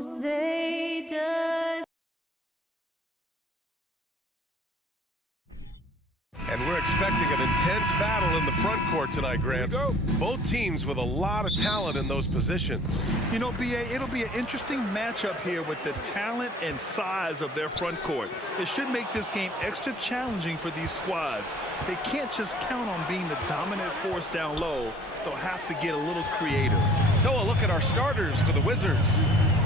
say does. And we're expecting an intense battle in the front court tonight, Grant. Both teams with a lot of talent in those positions. You know, B.A., it'll be an interesting matchup here with the talent and size of their front court. It should make this game extra challenging for these squads. They can't just count on being the dominant force down low. They'll have to get a little creative. So a look at our starters for the Wizards.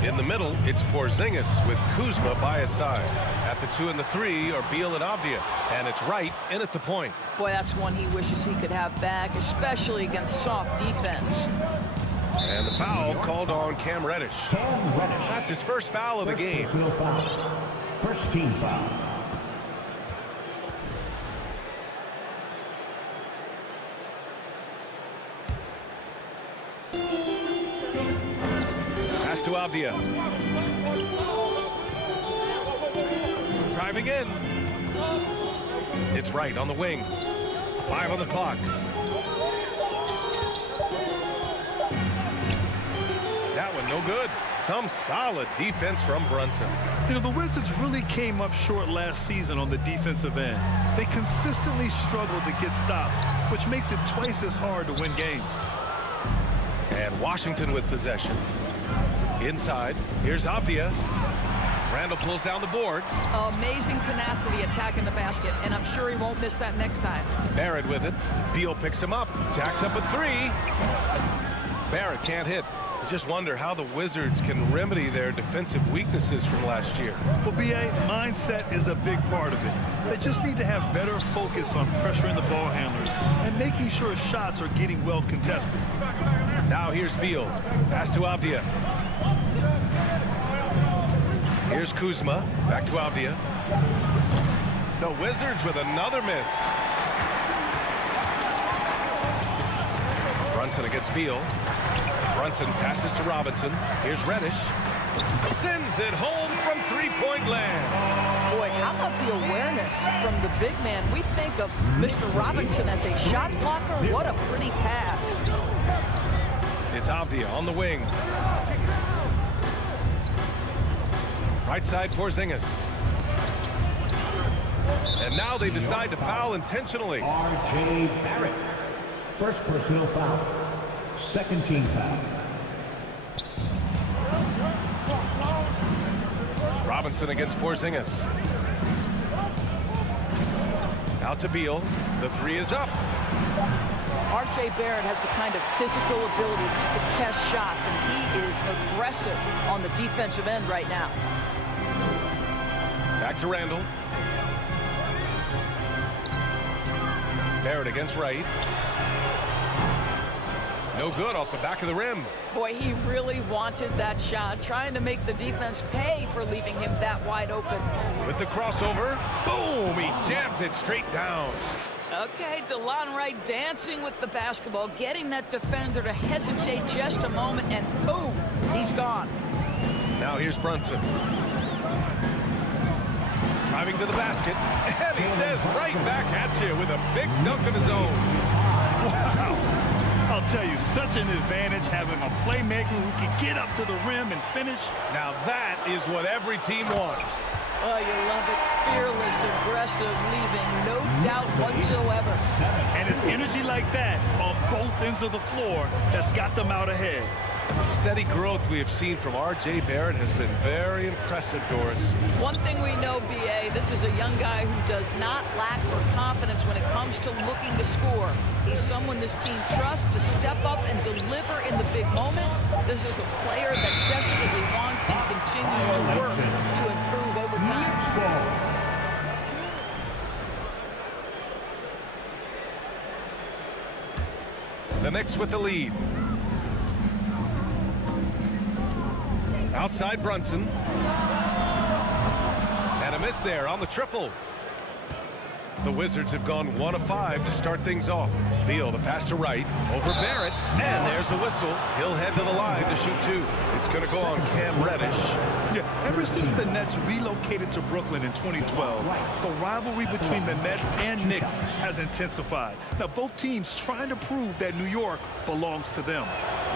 In the middle, it's Porzingis with Kuzma by his side. At the 2 and the 3 are Beal and Avdia. And it's Wright in at the point. Boy, that's one he wishes he could have back, especially against soft defense. And the foul called on Cam Reddish. That's his first foul of the game. First team foul. Pass to Avdia. Driving in. It's Wright on the wing. 5 on the clock. That one no good. Some solid defense from Brunson. You know, the Wizards really came up short last season on the defensive end. They consistently struggled to get stops, which makes it twice as hard to win games. And Washington with possession. Inside, here's Avdia. Randall pulls down the board. Amazing tenacity attacking the basket, and I'm sure he won't miss that next time. Barrett with it. Beal picks him up. Jacks up a 3. Barrett can't hit. I just wonder how the Wizards can remedy their defensive weaknesses from last year. Well, B.A., mindset is a big part of it. They just need to have better focus on pressuring the ball handlers and making sure shots are getting well contested. Now here's Beal. Pass to Avdia. Here's Kuzma. Back to Avdia. The Wizards with another miss. Brunson against Beal. Brunson passes to Robinson. Here's Reddish. Sends it home from three-point land. Boy, how about the awareness from the big man? We think of Mr. Robinson as a shot blocker. What a pretty pass. It's Avdia on the wing. Right side, Porzingis. And now they decide to foul intentionally. R.J. Barrett. First personal foul. Second team foul. Robinson against Porzingis. Out to Beal. The 3 is up. R.J. Barrett has the kind of physical abilities to contest shots, and he is aggressive on the defensive end right now. Back to Randall. Barrett against Wright. No good off the back of the rim. Boy, he really wanted that shot, trying to make the defense pay for leaving him that wide open. With the crossover, boom, he jams it straight down. Okay, DeLon Wright dancing with the basketball, getting that defender to hesitate just a moment, and boom, he's gone. Now here's Brunson. Driving to the basket, and he says right back at you with a big dunk of his own. Wow. I'll tell you, such an advantage having a playmaker who can get up to the rim and finish. Now that is what every team wants. Oh, you love it. Fearless, aggressive, leaving no doubt whatsoever. And it's energy like that on both ends of the floor that's got them out ahead. The steady growth we have seen from R.J. Barrett has been very impressive, Doris. One thing we know, B.A., this is a young guy who does not lack for confidence when it comes to looking to score. He's someone this team trusts to step up and deliver in the big moments. This is a player that desperately wants and continues to work to improve over time. The Knicks with the lead. Outside Brunson. And a miss there on the triple. The Wizards have gone 1 of 5 to start things off. Beal, the pass to Wright, over Barrett, and there's a whistle. He'll head to the line to shoot 2. It's going to go on Cam Reddish. Yeah, ever since the Nets relocated to Brooklyn in 2012, the rivalry between the Nets and Knicks has intensified. Now, both teams trying to prove that New York belongs to them.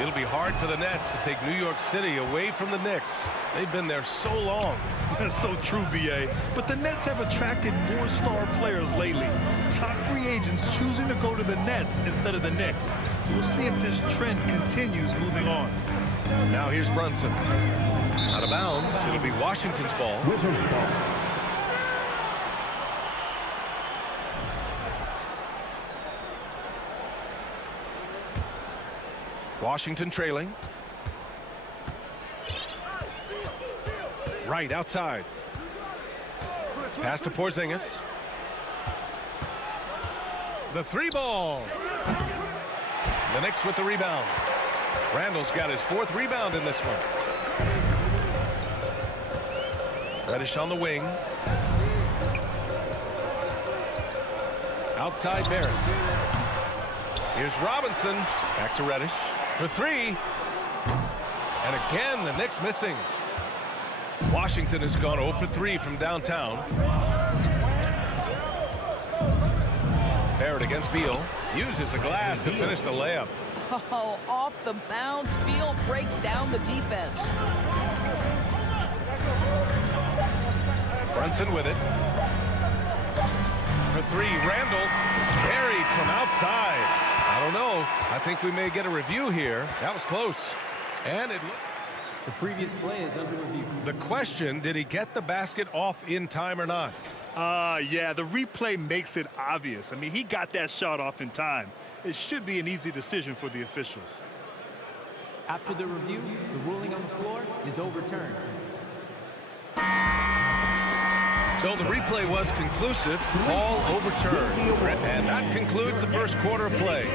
It'll be hard for the Nets to take New York City away from the Knicks. They've been there so long. That's so true, B.A. But the Nets have attracted more star players lately. Top free agents choosing to go to the Nets instead of the Knicks. We'll see if this trend continues moving on. Now here's Brunson. Out of bounds. It'll be Washington's ball. Wizards ball. Washington trailing. Right outside. Pass to Porzingis. The three ball. The Knicks with the rebound. Randall's got his 4th rebound in this one. Reddish on the wing. Outside Barrett. Here's Robinson. Back to Reddish for 3. And again, the Knicks missing. Washington has gone 0 for 3 from downtown. Barrett against Beal. Uses the glass to finish the layup. Oh, off the bounce. Beal breaks down the defense. Brunson with it. For 3, Randall. Buried from outside. I don't know. I think we may get a review here. That was close. And the previous play is under review. The question, did he get the basket off in time or not? Yeah, the replay makes it obvious. I mean, he got that shot off in time. It should be an easy decision for the officials. After the review, the ruling on the floor is overturned. So the replay was conclusive, all overturned. And that concludes the first quarter of play.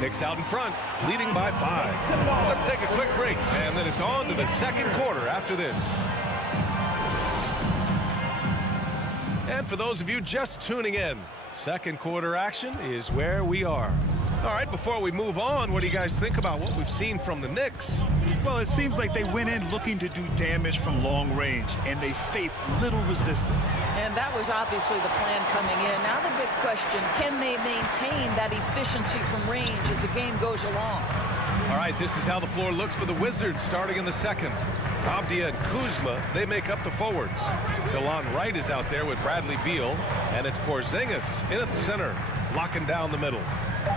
Knicks out in front, leading by 5. Let's take a quick break, and then it's on to the second quarter after this. And for those of you just tuning in, second quarter action is where we are. All right, before we move on, what do you guys think about what we've seen from the Knicks? Well, it seems like they went in looking to do damage from long range, and they faced little resistance. And that was obviously the plan coming in. Now the big question, can they maintain that efficiency from range as the game goes along? All right, this is how the floor looks for the Wizards starting in the second. Avdia and Kuzma, they make up the forwards. DeLon Wright is out there with Bradley Beal, and it's Porzingis in at the center, locking down the middle.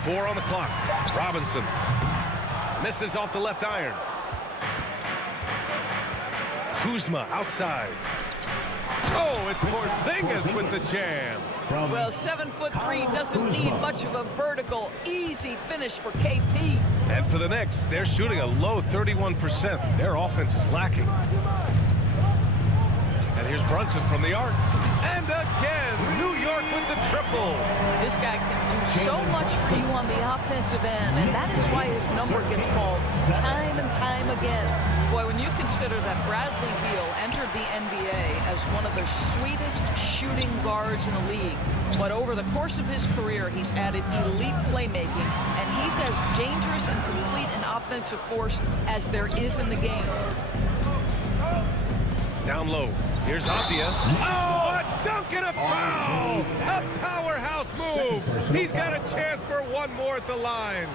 4 on the clock. Robinson misses off the left iron. Kuzma outside. Oh, it's Porzingis with the jam. Well, 7'3" doesn't need much of a vertical, easy finish for KP. And for the Knicks, they're shooting a low 31%. Their offense is lacking. And here's Brunson from the arc. And again, New York with the triple. This guy can do so much for you on the offensive end, and that is why his number gets called time and time again. Boy, when you consider that Bradley Beal entered the NBA as one of the sweetest shooting guards in the league, but over the course of his career, he's added elite playmaking, and he's as dangerous and complete an offensive force as there is in the game. Down low. Here's Avdia. Oh, a dunk and a foul! A powerhouse move. He's got a chance for one more at the line.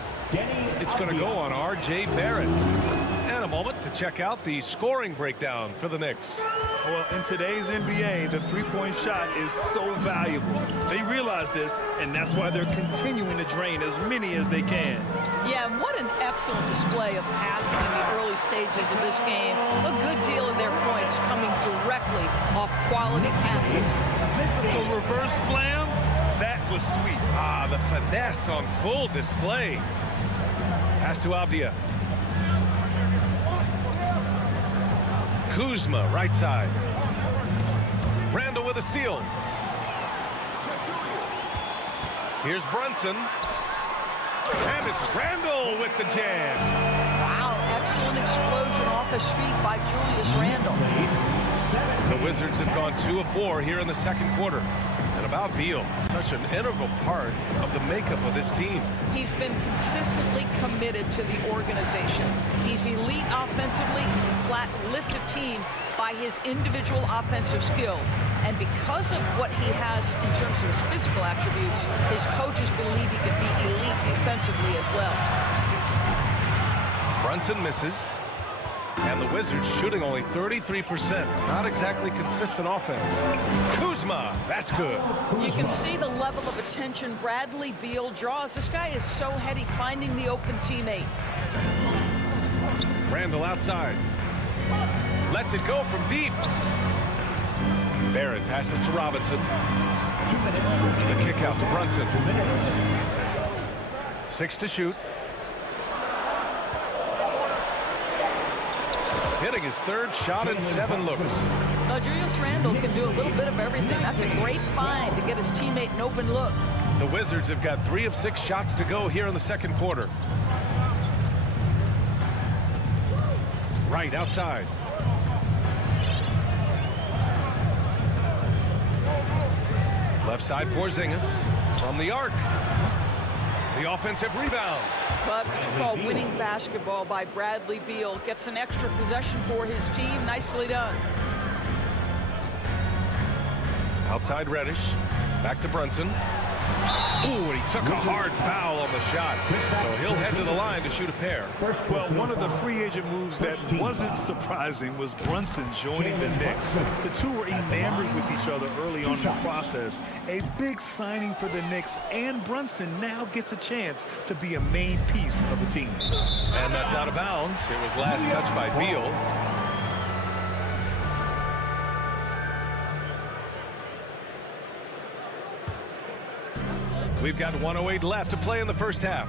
It's going to go on R.J. Barrett. And a moment to check out the scoring breakdown for the Knicks. Well, in today's NBA, the three-point shot is so valuable. They realize this, and that's why they're continuing to drain as many as they can. Yeah, and what an excellent display of passing in the early stages of this game. A good deal of their points coming directly off quality passes. The reverse slam, that was sweet. Ah, the finesse on full display. Pass to Avdia. Kuzma, right side. Randall with a steal. Here's Brunson. And it's Randall with the jam. Wow, excellent explosion off his feet by Julius Randle. The Wizards have gone 2 of 4 here in the second quarter. And about Beal, such an integral part of the makeup of this team. He's been consistently committed to the organization. He's elite offensively, flat lift a team by his individual offensive skill. And because of what he has in terms of his physical attributes, his coaches believe he can be elite defensively as well. Brunson misses. And the Wizards shooting only 33%. Not exactly consistent offense. Kuzma, that's good. You can see the level of attention Bradley Beal draws. This guy is so heady finding the open teammate. Randall outside. Lets it go from deep. Barrett passes to Robinson. 2 minutes. The kick out to Brunson. 2 minutes. 6 to shoot. Hitting his third shot in 7 looks. Now, Julius Randle can do a little bit of everything. That's a great find to get his teammate an open look. The Wizards have got 3 of 6 shots to go here in the second quarter. Right outside. Left side Porzingis from the arc. The offensive rebound. Well, that's what you call winning basketball by Bradley Beal. Gets an extra possession for his team. Nicely done. Outside Reddish. Back to Brunson. Ooh, and he took a hard foul on the shot. So he'll head to the line to shoot a pair. Well, one of the free agent moves that wasn't surprising was Brunson joining the Knicks. The two were enamored with each other early on in the process. A big signing for the Knicks, and Brunson now gets a chance to be a main piece of the team. And that's out of bounds. It was last touched by Beal. We've got 1:08 left to play in the first half.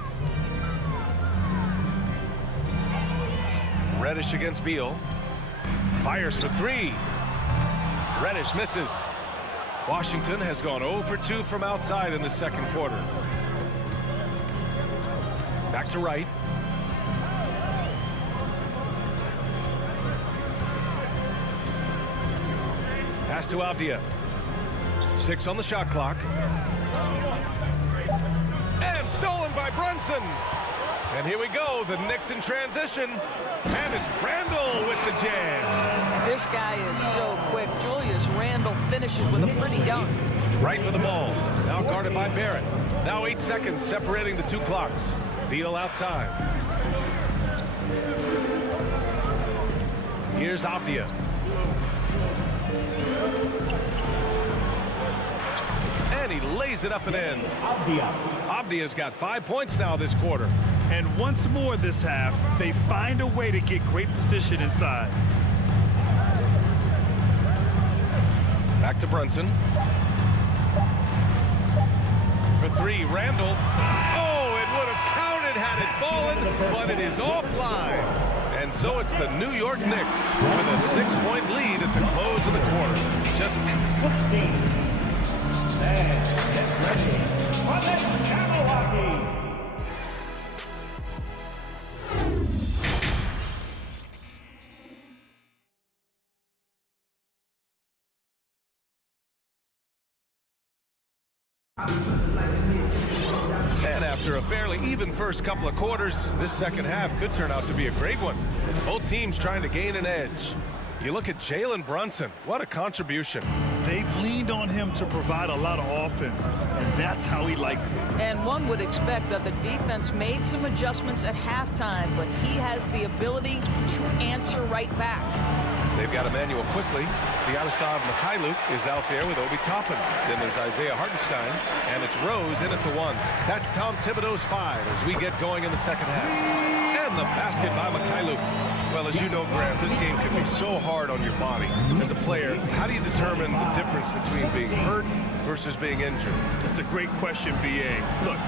Reddish against Beal. Fires for 3. Reddish misses. Washington has gone 0 for 2 from outside in the second quarter. Back to Wright. Pass to Avdia. 6 on the shot clock. And stolen by Brunson. And here we go, the Knicks in transition. And it's Randall with the jam. This guy is so quick. Julius Randle finishes with a pretty dunk. Right with the ball. Now guarded by Barrett. Now 8 seconds separating the 2 clocks. Beal outside. Here's Avdia. And he lays it up and in. Avdia's got 5 points now this quarter. And once more this half, they find a way to get great position inside. Back to Brunson. For 3, Randall. Oh, it would have counted had it fallen, but it is offline. And so it's the New York Knicks with a 6-point lead at the close of the quarter. Just 16. And get ready for the Jabberwocky. And after a fairly even first couple of quarters, this second half could turn out to be a great one, as both teams trying to gain an edge. You look at Jalen Brunson, what a contribution. They've leaned on him to provide a lot of offense, and that's how he likes it. And one would expect that the defense made some adjustments at halftime, but he has the ability to answer right back. They've got Emmanuel quickly. Vyacheslav Mikhailuk is out there with Obi Toppin. Then there's Isaiah Hartenstein, and it's Rose in at the 1. That's Tom Thibodeau's 5 as we get going in the second half. And the basket by Mikhailuk. Well, as you know, Grant, this game can be so hard on your body. As a player, how do you determine the difference between being hurt versus being injured? That's a great question, B.A. Look,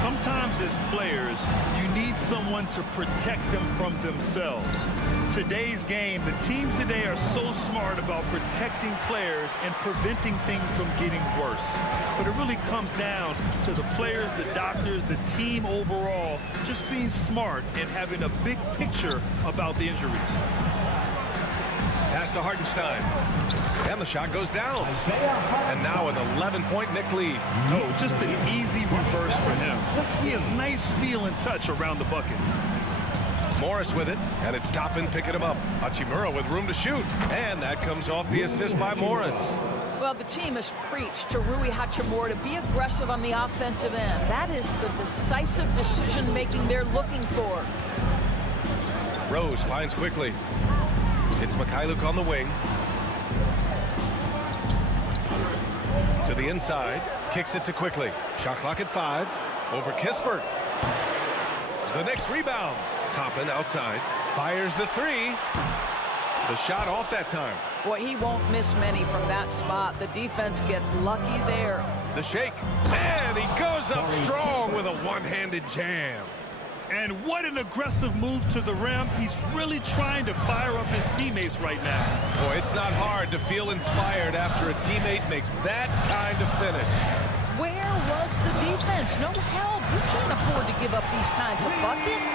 sometimes as players, you need someone to protect them from themselves. Today's game, the teams today are so smart about protecting players and preventing things from getting worse. But it really comes down to the players, the doctors, the team overall, just being smart and having a big picture about the injuries. Pass to Hartenstein. And the shot goes down. And now an 11-point Knick lead. Oh, just an easy reverse for him. He has nice feel and touch around the bucket. Morris with it, and it's Toppin picking him up. Hachimura with room to shoot. And that comes off the assist by Morris. Well, the team has preached to Rui Hachimura to be aggressive on the offensive end. That is the decisive decision-making they're looking for. Rose finds quickly. It's Mikhailuk on the wing. To the inside. Kicks it to quickly. Shot clock at 5. Over Kispert. The Knicks rebound. Toppin outside. Fires the 3. The shot off that time. Boy, he won't miss many from that spot. The defense gets lucky there. The shake. And he goes up strong with a one-handed jam. And what an aggressive move to the rim. He's really trying to fire up his teammates right now. Boy, it's not hard to feel inspired after a teammate makes that kind of finish. Where was the defense? No help. You can't afford to give up these kinds of buckets.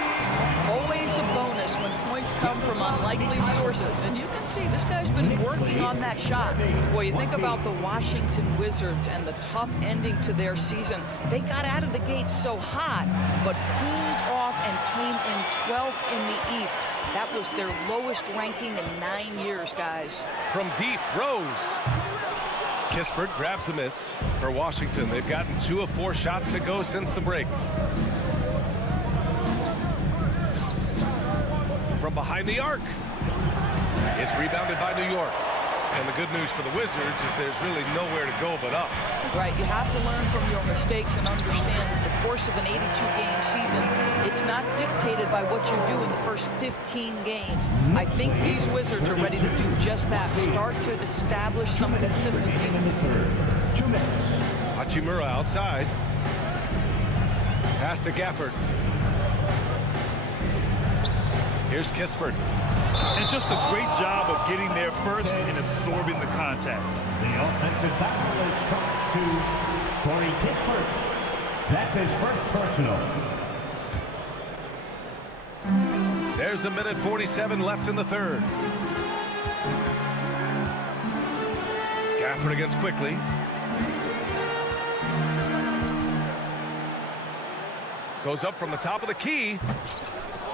Always a bonus when points come from unlikely sources. And you can see this guy's been working on that shot. Boy, you think about the Washington Wizards and the tough ending to their season. They got out of the gate so hot, but cooled off and came in 12th in the East. That was their lowest ranking in 9 years, guys. From deep, Rose. Kispert grabs a miss for Washington. They've gotten 2 of 4 shots to go since the break. From behind the arc. It's rebounded by New York. And the good news for the Wizards is there's really nowhere to go but up. Right, you have to learn from your mistakes and understand that the course of an 82-game season, it's not dictated by what you do in the first 15 games. I think these Wizards are ready to do just that, start to establish some consistency. Hachimura outside. Pass to Gafford. Here's Kispert. And just a great job of getting there first and absorbing the contact. The offensive foul is charged to Corey Kispert. That's his first personal. There's a minute 47 left in the third. Gafford against quickly. Goes up from the top of the key.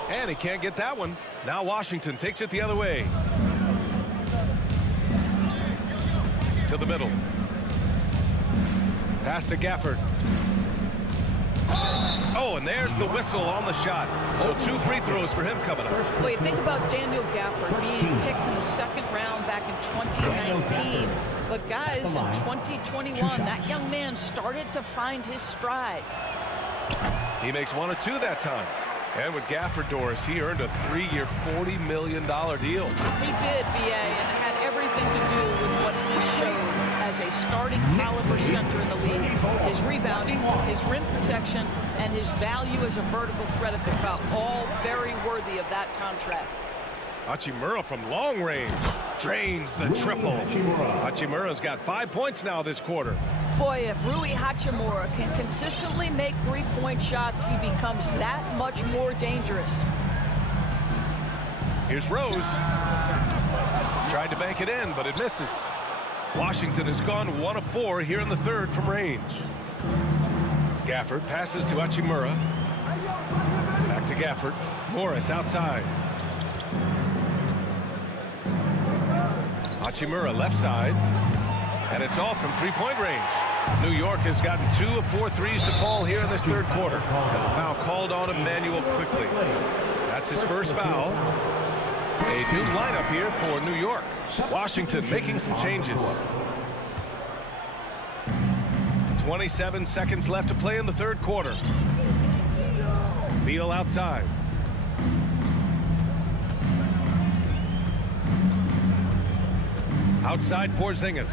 And he can't get that one. Now Washington takes it the other way. To the middle. Pass to Gafford. Oh, and there's the whistle on the shot. So 2 free throws for him coming up. Wait, think about Daniel Gafford being picked in the second round back in 2019. But guys, in 2021, that young man started to find his stride. He makes 1 of 2 that time. And with Gafford, Doris, he earned a 3-year, $40 million deal. He did, BA, and it had everything to do with what he showed as a starting caliber center in the league. His rebounding, his rim protection, and his value as a vertical threat at the cup, all very worthy of that contract. Hachimura from long range drains the triple. Hachimura's got 5 points now this quarter. Boy, if Rui Hachimura can consistently make three-point shots, he becomes that much more dangerous. Here's Rose. Tried to bank it in, but it misses. Washington has gone 1 of 4 here in the third from range. Gafford passes to Hachimura. Back to Gafford. Morris outside. Hachimura left side. And it's off from three-point range. New York has gotten 2 of 4 threes to fall here in this third quarter. And the foul called on Emmanuel quickly. That's his first foul. A new lineup here for New York. Washington making some changes. 27 seconds left to play in the third quarter. Beal outside. Outside Porzingis.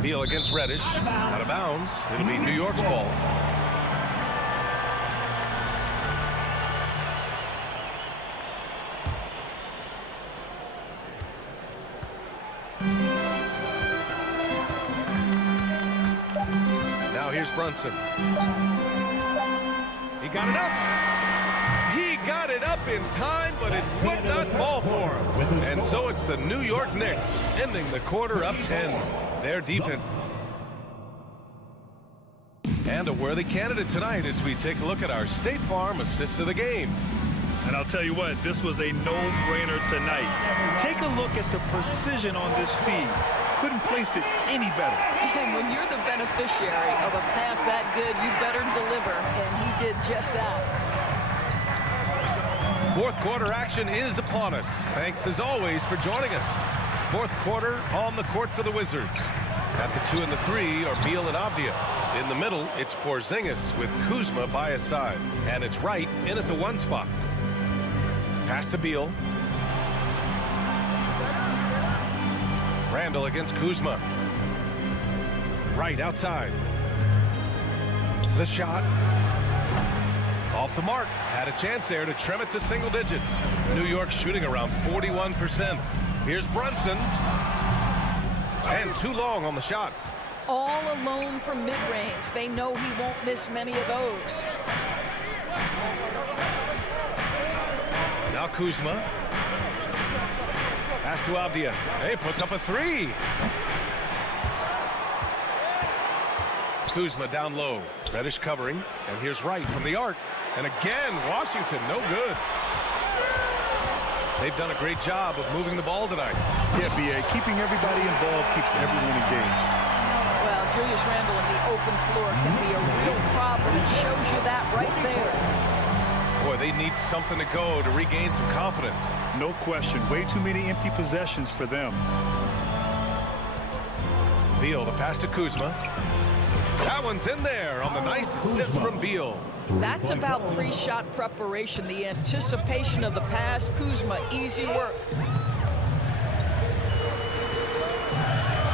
Beal against Reddish. Out of bounds. It'll be New York's ball. Now here's Brunson. He got it up. He got it up in time, but it would not fall for him. And so it's the New York Knicks ending the quarter up 10. Their defense. And a worthy candidate tonight as we take a look at our State Farm assist of the game. And I'll tell you what, this was a no-brainer tonight. Take a look at the precision on this feed. Couldn't place it any better. And when you're the beneficiary of a pass that good, you better deliver. And he did just that. Fourth quarter action is upon us. Thanks as always for joining us. Fourth quarter on the court for the Wizards. At the 2 and the 3 are Beal and Avdia. In the middle, it's Porzingis with Kuzma by his side. And it's Wright in at the 1 spot. Pass to Beal. Randall against Kuzma. Wright outside. The shot. Off the mark. Had a chance there to trim it to single digits. New York shooting around 41%. Here's Brunson. And too long on the shot. All alone from mid-range. They know he won't miss many of those. Now Kuzma. Pass to Avdia. Hey, puts up a 3. Kuzma down low. Reddish covering. And here's Wright from the arc. And again, Washington, no good. They've done a great job of moving the ball tonight. Yeah, B.A., keeping everybody involved keeps everyone engaged. Well, Julius Randle in the open floor can be a real problem. It shows you that right there. Boy, they need something to go to regain some confidence. No question. Way too many empty possessions for them. Beal, the pass to Kuzma. That one's in there on the nice assist from Beal. That's about pre-shot preparation, the anticipation of the pass. Kuzma, easy work.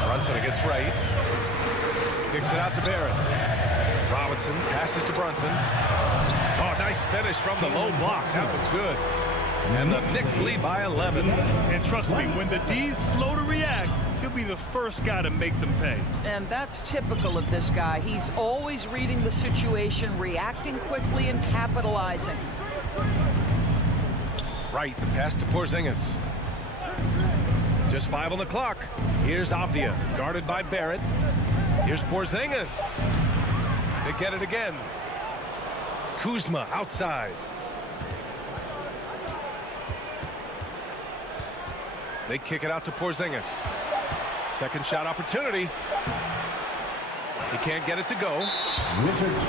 Brunson against Wright. Kicks it out to Barrett. Robinson passes to Brunson. Oh, nice finish from the low block. That one's good. And the Knicks lead by 11. And trust me, when the D's slow to react, he'll be the first guy to make them pay. And that's typical of this guy. He's always reading the situation, reacting quickly and capitalizing. Right, the pass to Porzingis. Just 5 on the clock. Here's Avdia, guarded by Barrett. Here's Porzingis. They get it again. Kuzma outside. They kick it out to Porzingis. Second shot opportunity. He can't get it to go. Wizards.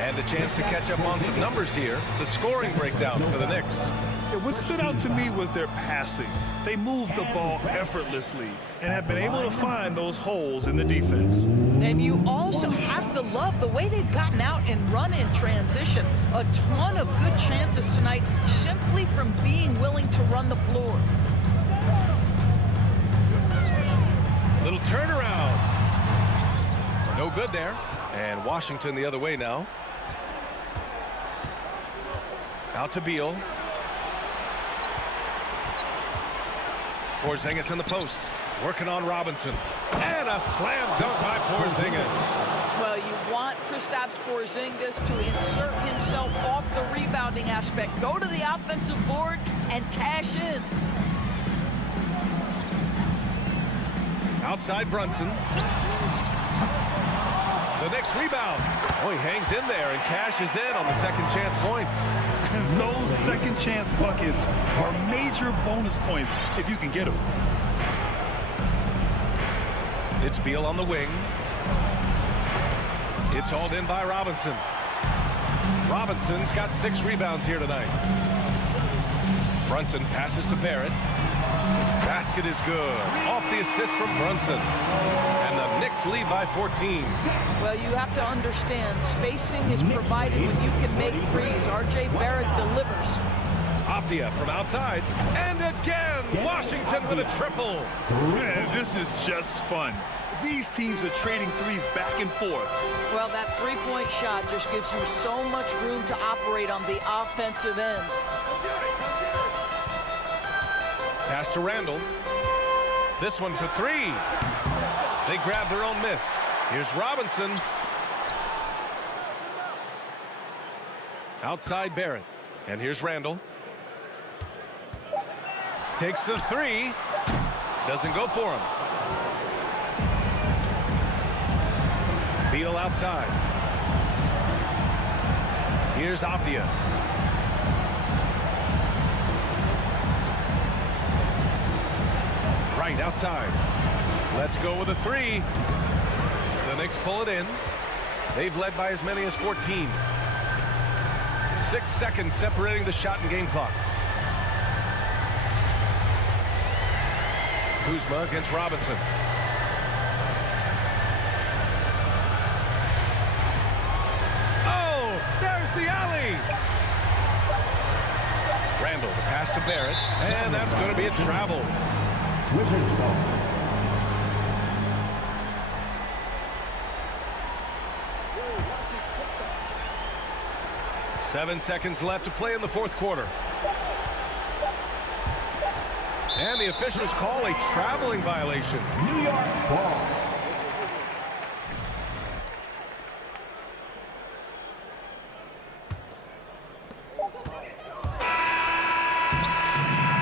And a chance to catch up on some numbers here. The scoring breakdown for the Knicks. Yeah, what stood out to me was their passing. They moved the ball effortlessly and have been able to find those holes in the defense. And you also have to love the way they've gotten out and run in transition. A ton of good chances tonight simply from being willing to run the floor. Little turnaround. No good there. And Washington the other way now. Out to Beal. Porzingis in the post. Working on Robinson. And a slam dunk by Porzingis. Well, you want Kristaps Porzingis to insert himself off the rebounding aspect. Go to the offensive board and cash in. Outside Brunson. The next rebound. Oh, he hangs in there and cashes in on the second chance points. And those second chance buckets are major bonus points if you can get them. It's Beal on the wing. It's hauled in by Robinson. Robinson's got 6 rebounds here tonight. Brunson passes to Barrett. Basket is good. Off the assist from Brunson. And the Knicks lead by 14. Well, you have to understand, spacing is provided when you can make threes. R.J. Barrett delivers. Avdia from outside. And again, Washington with a triple. Man, this is just fun. These teams are trading threes back and forth. Well, that three-point shot just gives you so much room to operate on the offensive end. Pass to Randall. This one for 3. They grab their own miss. Here's Robinson. Outside Barrett. And here's Randall. Takes the 3. Doesn't go for him. Beal outside. Here's Avdia. Right outside. Let's go with a 3. The Knicks pull it in. They've led by as many as 14. 6 seconds separating the shot and game clocks. Kuzma against Robinson. Oh, there's the alley. Randall, the pass to Barrett, and that's going to be a travel. Wizards ball. Seven seconds left to play in the fourth quarter. And the officials call a traveling violation. New York ball.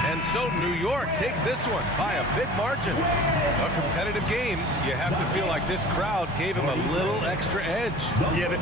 And so New York takes this one by a big margin. A competitive game. You have to feel like this crowd gave him a little extra edge. Yeah,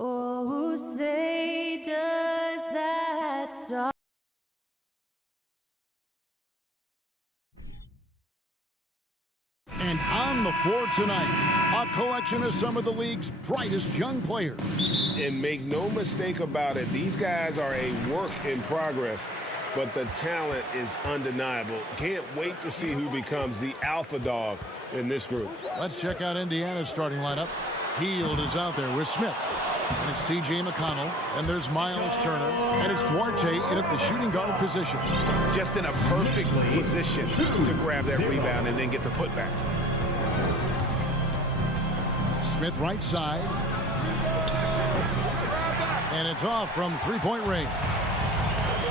Oh, say does that star. And on the floor tonight, a collection of some of the league's brightest young players. And make no mistake about it, these guys are a work in progress, but the talent is undeniable. Can't wait to see who becomes the alpha dog in this group. Let's check out Indiana's starting lineup. Heald is out there with Smith. And it's T.J. McConnell. And there's Miles Turner. And it's Duarte in at the shooting guard position. Just in a perfect position to grab that rebound and then get the putback. Smith right side. And it's off from three-point range.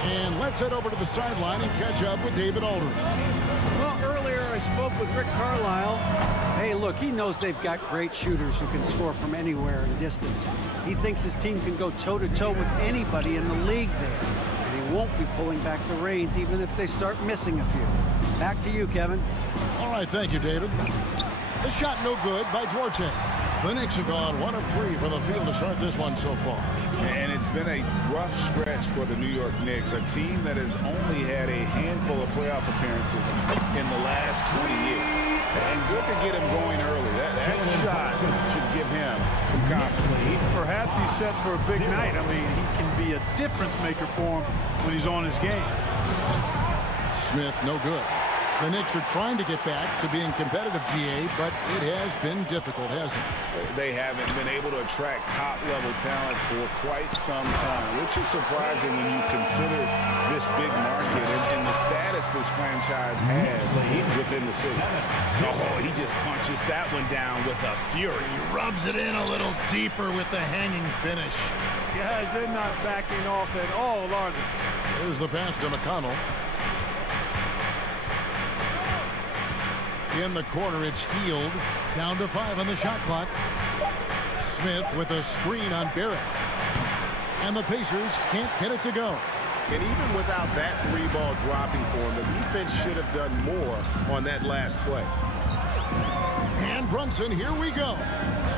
And let's head over to the sideline and catch up with David Aldridge. Well, earlier I spoke with Rick Carlisle. Hey, look, he knows they've got great shooters who can score from anywhere in distance. He thinks his team can go toe-to-toe with anybody in the league there. And he won't be pulling back the reins even if they start missing a few. Back to you, Kevin. All right, thank you, David. The shot no good by Duarte. The Knicks have gone 1 of 3 from the field to start this one so far. And it's been a rough stretch for the New York Knicks, a team that has only had a handful of playoff appearances in the last 20 years. And good to get him going early. That shot should give him some confidence. Perhaps he's set for a big night. I mean, he can be a difference maker for him when he's on his game. Smith, no good. The Knicks are trying to get back to being competitive, GA, but it has been difficult, hasn't it? They haven't been able to attract top-level talent for quite some time, which is surprising when you consider this big market and the status this franchise has within the city. Oh, he just punches that one down with a fury. He rubs it in a little deeper with the hanging finish. Guys, they're not backing off at all, are they? There's the pass to McConnell. In the corner, it's Hield. Down to 5 on the shot clock. Smith with a screen on Barrett. And the Pacers can't get it to go. And even without that three-ball dropping for him, the defense should have done more on that last play. And Brunson, here we go.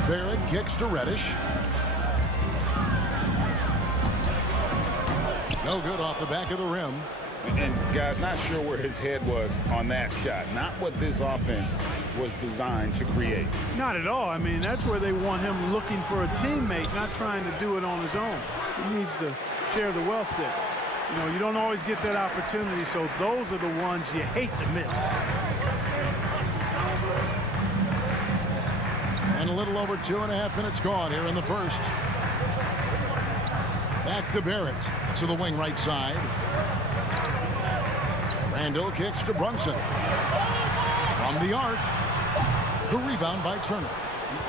Barrett kicks to Reddish. No good off the back of the rim. And guys, not sure where his head was on that shot. Not what this offense was designed to create. Not at all. I mean, that's where they want him looking for a teammate, not trying to do it on his own. He needs to share the wealth there. You know, you don't always get that opportunity, so those are the ones you hate to miss. And a little over 2.5 minutes gone here in the first. Back to Barrett to the wing right side. Randall kicks to Brunson. From the arc. The rebound by Turner.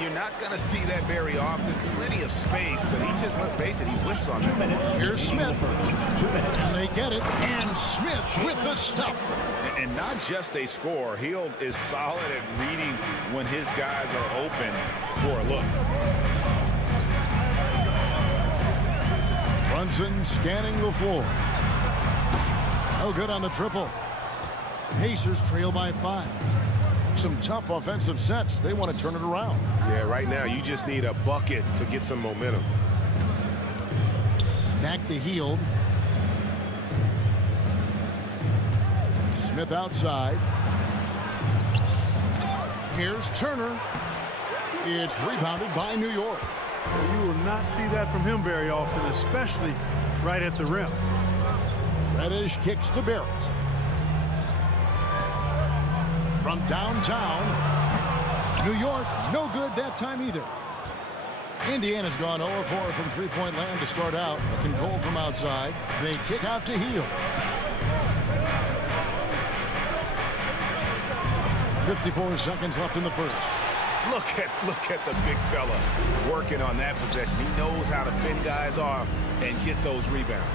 You're not going to see that very often. Plenty of space, but he just, let's face it, he whiffs on it. Here's Smith. And they get it. And Smith with the stuff. And not just a score. Hield is solid at reading when his guys are open for a look. Brunson scanning the floor. No good on the triple. Pacers trail by 5. Some tough offensive sets. They want to turn it around. Yeah, right now you just need a bucket to get some momentum. Back to Hield. Smith outside. Here's Turner. It's rebounded by New York. You will not see that from him very often, especially right at the rim. Reddish kicks to Barrett. From downtown, New York, no good that time either. Indiana's gone 0-4 from three-point land to start out. Looking cold from outside. They kick out to Hield. 54 seconds left in the first. Look at the big fella working on that possession. He knows how to fend guys off and get those rebounds.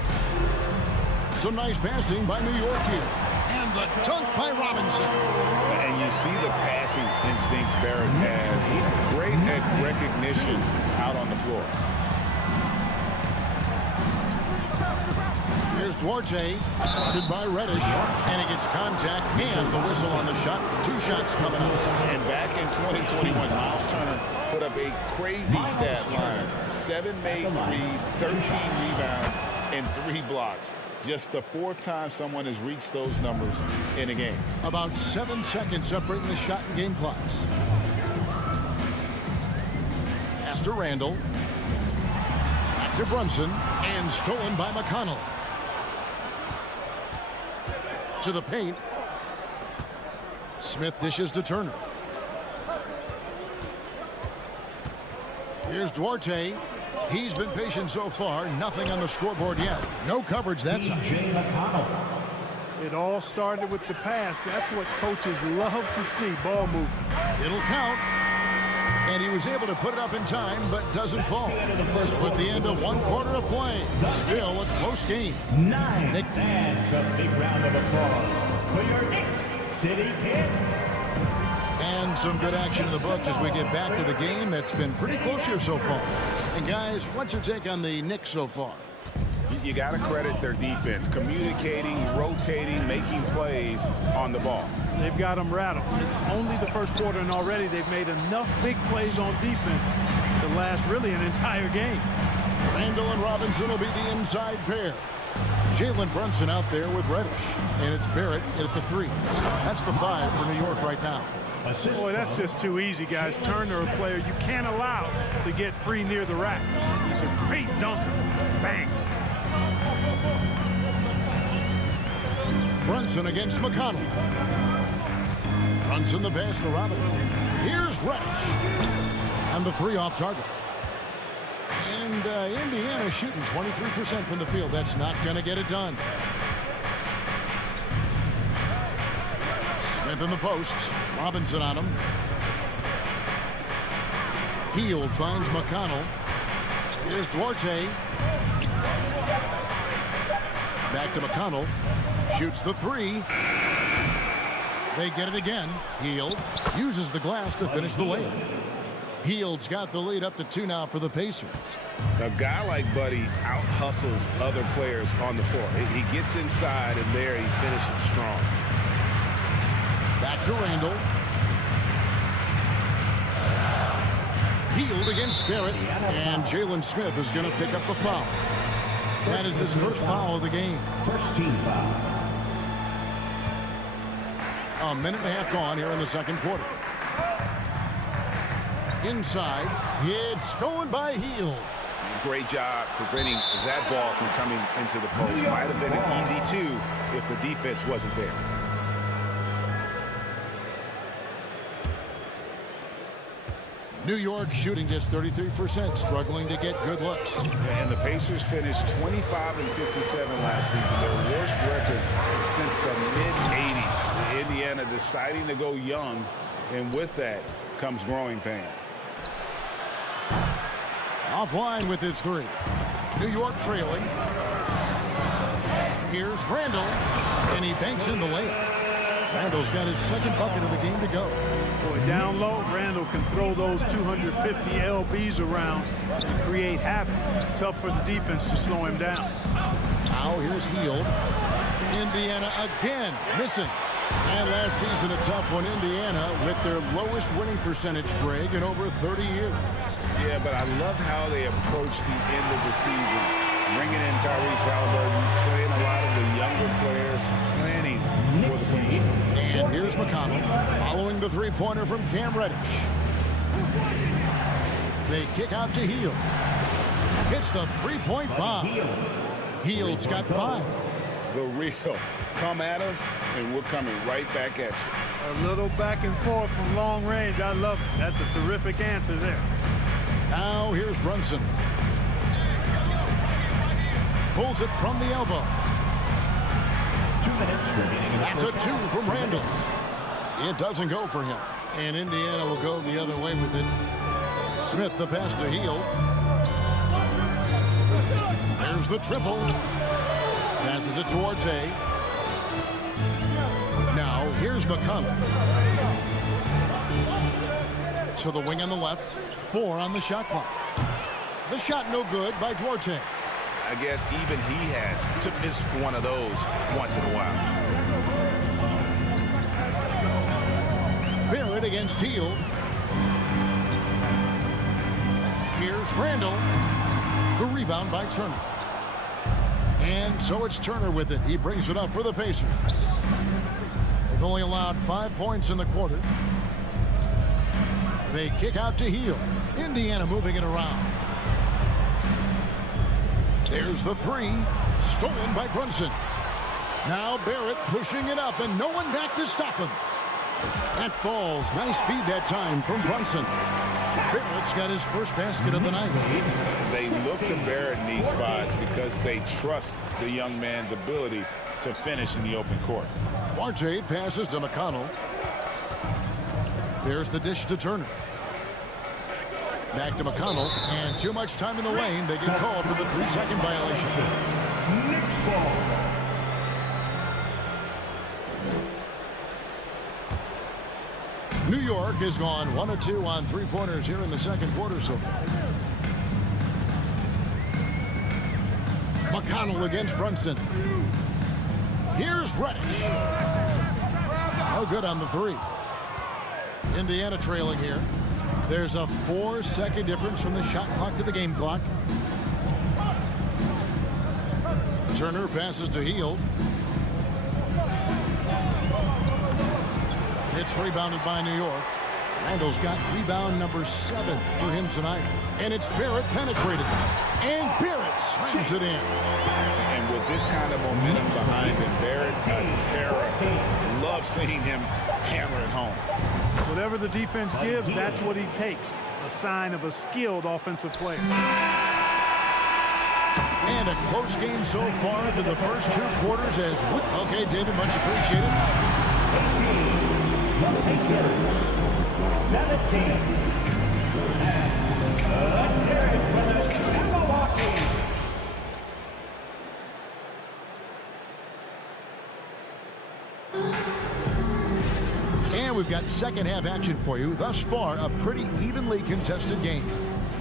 Some nice passing by New York here. And the dunk by Robinson. And you see the passing instincts Barrett has. He's great at recognition out on the floor. Here's Duarte, guarded by Reddish, and he gets contact and the whistle on the shot. 2 shots coming up. And back in 2021, Miles Turner put up a crazy stat line. 7 made threes, 13 rebounds, and 3 blocks. Just the 4th time someone has reached those numbers in a game. About 7 seconds separating the shot and game clocks. Pass to Randall. Back to Brunson. And stolen by McConnell. To the paint. Smith dishes to Turner. Here's Duarte. He's been patient so far. Nothing on the scoreboard yet. No coverage that time. It all started with the pass. That's what coaches love to see. Ball movement. It'll count. And he was able to put it up in time, but doesn't fall. So at the end of one quarter of play, still a close game. 9. Nick. That's a big round of applause for your Knicks City Kings. And some good action in the books as we get back to the game that's been pretty close here so far. And guys, what's your take on the Knicks so far? You got to credit their defense, communicating, rotating, making plays on the ball. They've got them rattled. It's only the first quarter, and already they've made enough big plays on defense to last really an entire game. Randall and Robinson will be the inside pair. Jalen Brunson out there with Reddish. And it's Barrett at the 3. That's the 5 for New York right now. Boy, that's just too easy, guys. Turner, a player you can't allow to get free near the rack. He's a great dunker. Bang. Brunson against McConnell. Brunson the pass to Robinson. Here's Reddish. And the 3 off target. And Indiana shooting 23% from the field. That's not going to get it done. Smith in the posts. Robinson on him. Hield finds McConnell. Here's Duarte. Back to McConnell. Shoots the 3. They get it again. Hield uses the glass to finish the layup. Hield's got the lead up to 2 now for the Pacers. A guy like Buddy out-hustles other players on the floor. He gets inside, and there he finishes strong. Back to Randall. Hield against Barrett. And Jalen Smith is going to pick up the foul. That is his first foul of the game. First team foul. A minute and a half gone here in the second quarter. Inside, it's stolen by Hield. Great job preventing that ball from coming into the post. Might have been an easy 2 if the defense wasn't there. New York shooting just 33%, struggling to get good looks. And the Pacers finished 25 and 57 last season, their worst record since the mid-'80s. Indiana deciding to go young, and with that comes growing pains. Offline with his 3. New York trailing. Here's Randall, and he banks in the layup. Randall's got his second bucket of the game to go. Boy, down low, Randall can throw those 250 LBs around and create havoc. Tough for the defense to slow him down. Now here's Hield. Indiana again missing. And last season a tough one, Indiana, with their lowest winning percentage, Greg, in over 30 years. Yeah, but I loved how they approached the end of the season. Bringing in Tyrese Halliburton, playing a lot of the younger players, planning for the future. And here's McConnell following the 3-pointer from Cam Reddish. They kick out to Hield. Hits the 3-point bomb. Hield's got 5. The real. Come at us, and we're coming right back at you. A little back and forth from long range. I love it. That's a terrific answer there. Now here's Brunson. Pulls it from the elbow. 2 minutes remaining. That's a 2 from Randall. It doesn't go for him. And Indiana will go the other way with it. Smith the pass to Hield. There's the triple. Passes it towards A. Now here's McConnell. So the wing on the left. 4 on the shot clock. The shot no good by Duarte. I guess even he has to miss one of those once in a while. Barrett against Hield. Here's Randall. The rebound by Turner. And so it's Turner with it. He brings it up for the Pacers. They've only allowed 5 points in the quarter. They kick out to Hield. Indiana moving it around. There's the 3. Stolen by Brunson. Now Barrett pushing it up, and no one back to stop him. That falls. Nice speed that time from Brunson. Barrett's got his first basket of the night. They look to Barrett in these spots because they trust the young man's ability to finish in the open court. RJ passes to McConnell. There's the dish to Turner. Back to McConnell, and too much time in the lane. They get called for the 3-second violation. Knicks ball. New York has gone 1 of 2 on three-pointers here in the second quarter so far. McConnell against Brunson. Here's Reddish. Oh, good on the 3. Indiana trailing here. There's a 4-second difference from the shot clock to the game clock. Turner passes to Hield. It's rebounded by New York. Randall's got rebound number 7 for him tonight. And it's Barrett penetrated. And Barrett slams it in. And with this kind of momentum behind him, Barrett, a terror. Love seeing him hammer it home. Whatever the defense gives, that's what he takes. A sign of a skilled offensive player. And a close game so far through the first 2 quarters as... Okay, David, much appreciated. 18. The Pacers. 17. Let's hear it for the Milwaukee. And we've got second half action for you. Thus far, a pretty evenly contested game.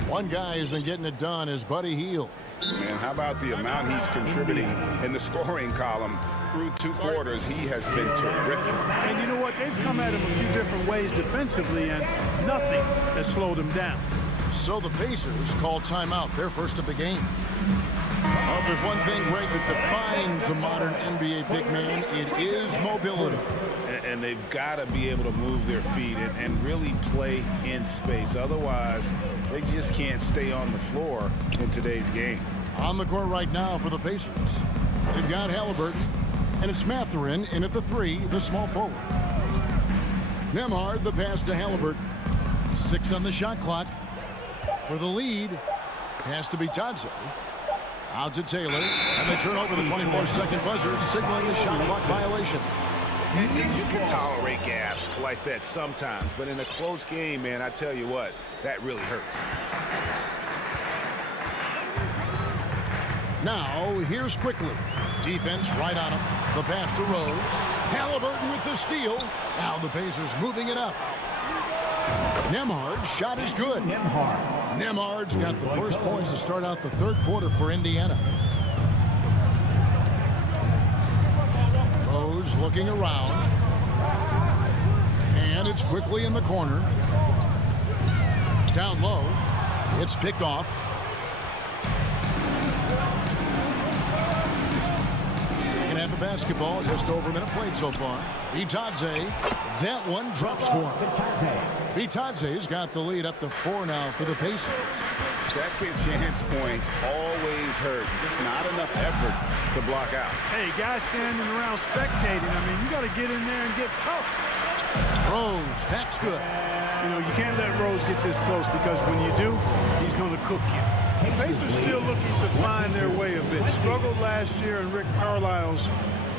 One guy has been getting it done is Buddy Hield. Man, how about the amount he's contributing in the scoring column? Through 2 quarters, he has been terrific. And you know what? They've come at him a few different ways defensively, and nothing has slowed him down. So the Pacers call timeout, their first of the game. Well, if there's one thing, Greg, that defines a modern NBA big man, it is mobility. And they've got to be able to move their feet and really play in space. Otherwise, they just can't stay on the floor in today's game. On the court right now for the Pacers, they've got Halliburton, and it's Mathurin in at the 3, the small forward. Nembhard, the pass to Halliburton. 6 on the shot clock. For the lead, pass to Bitadze. Out to Taylor, and they turn over the 24-second buzzer, signaling the shot clock violation. And you can tolerate gaps like that sometimes, but in a close game, man, I tell you what, that really hurts. Now, here's Quickly. Defense right on him. The pass to Rose. Halliburton with the steal. Now the Pacers moving it up. Nembhard's shot is good. Nembhard's got the first points to start out the third quarter for Indiana. Rose looking around. And it's Quickly in the corner. Down low. It's picked off. Second half of basketball, just over a minute played so far. Bitadze, that one drops for him. Bitadze's got the lead up to 4 now for the Pacers. Second chance points always hurt. Just not enough effort to block out. Hey, guys standing around spectating. I mean, you got to get in there and get tough. Rose, that's good. You know, you can't let Rose get this close because when you do, he's going to cook you. The Pacers still looking to find their way a bit. Struggled last year in Rick Carlisle's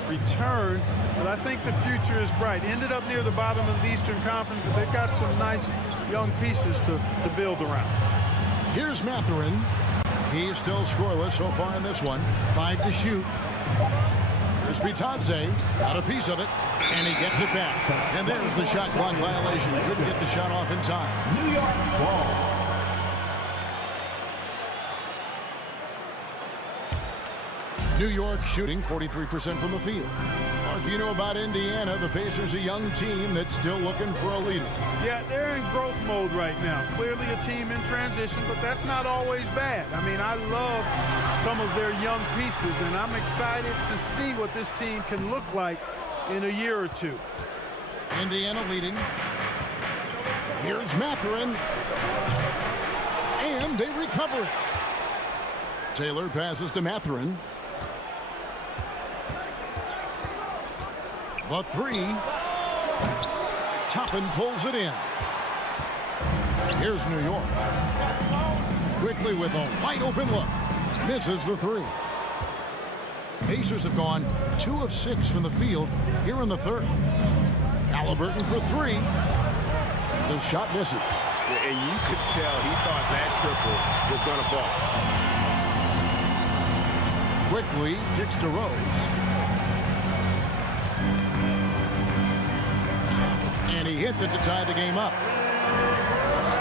return, but I think the future is bright. Ended up near the bottom of the Eastern Conference, but they've got some nice young pieces to build around. Here's Mathurin. He's still scoreless so far in this one. 5 to shoot. Here's Bitadze. Got a piece of it, and he gets it back. And there's the shot clock violation. Couldn't get the shot off in time. New York ball. New York shooting 43% from the field. Mark, you know about Indiana. The Pacers, a young team that's still looking for a leader. Yeah, they're in growth mode right now. Clearly a team in transition, but that's not always bad. I mean, I love some of their young pieces, and I'm excited to see what this team can look like in a year or two. Indiana leading. Here's Mathurin. And they recover it. Taylor passes to Mathurin. The 3. Toppin pulls it in. Here's New York. Quickly with a wide open look. Misses the 3. Pacers have gone 2 of 6 from the field here in the third. Halliburton for 3. The shot misses. And you could tell he thought that triple was going to fall. Quickly kicks to Rose. And he hits it to tie the game up.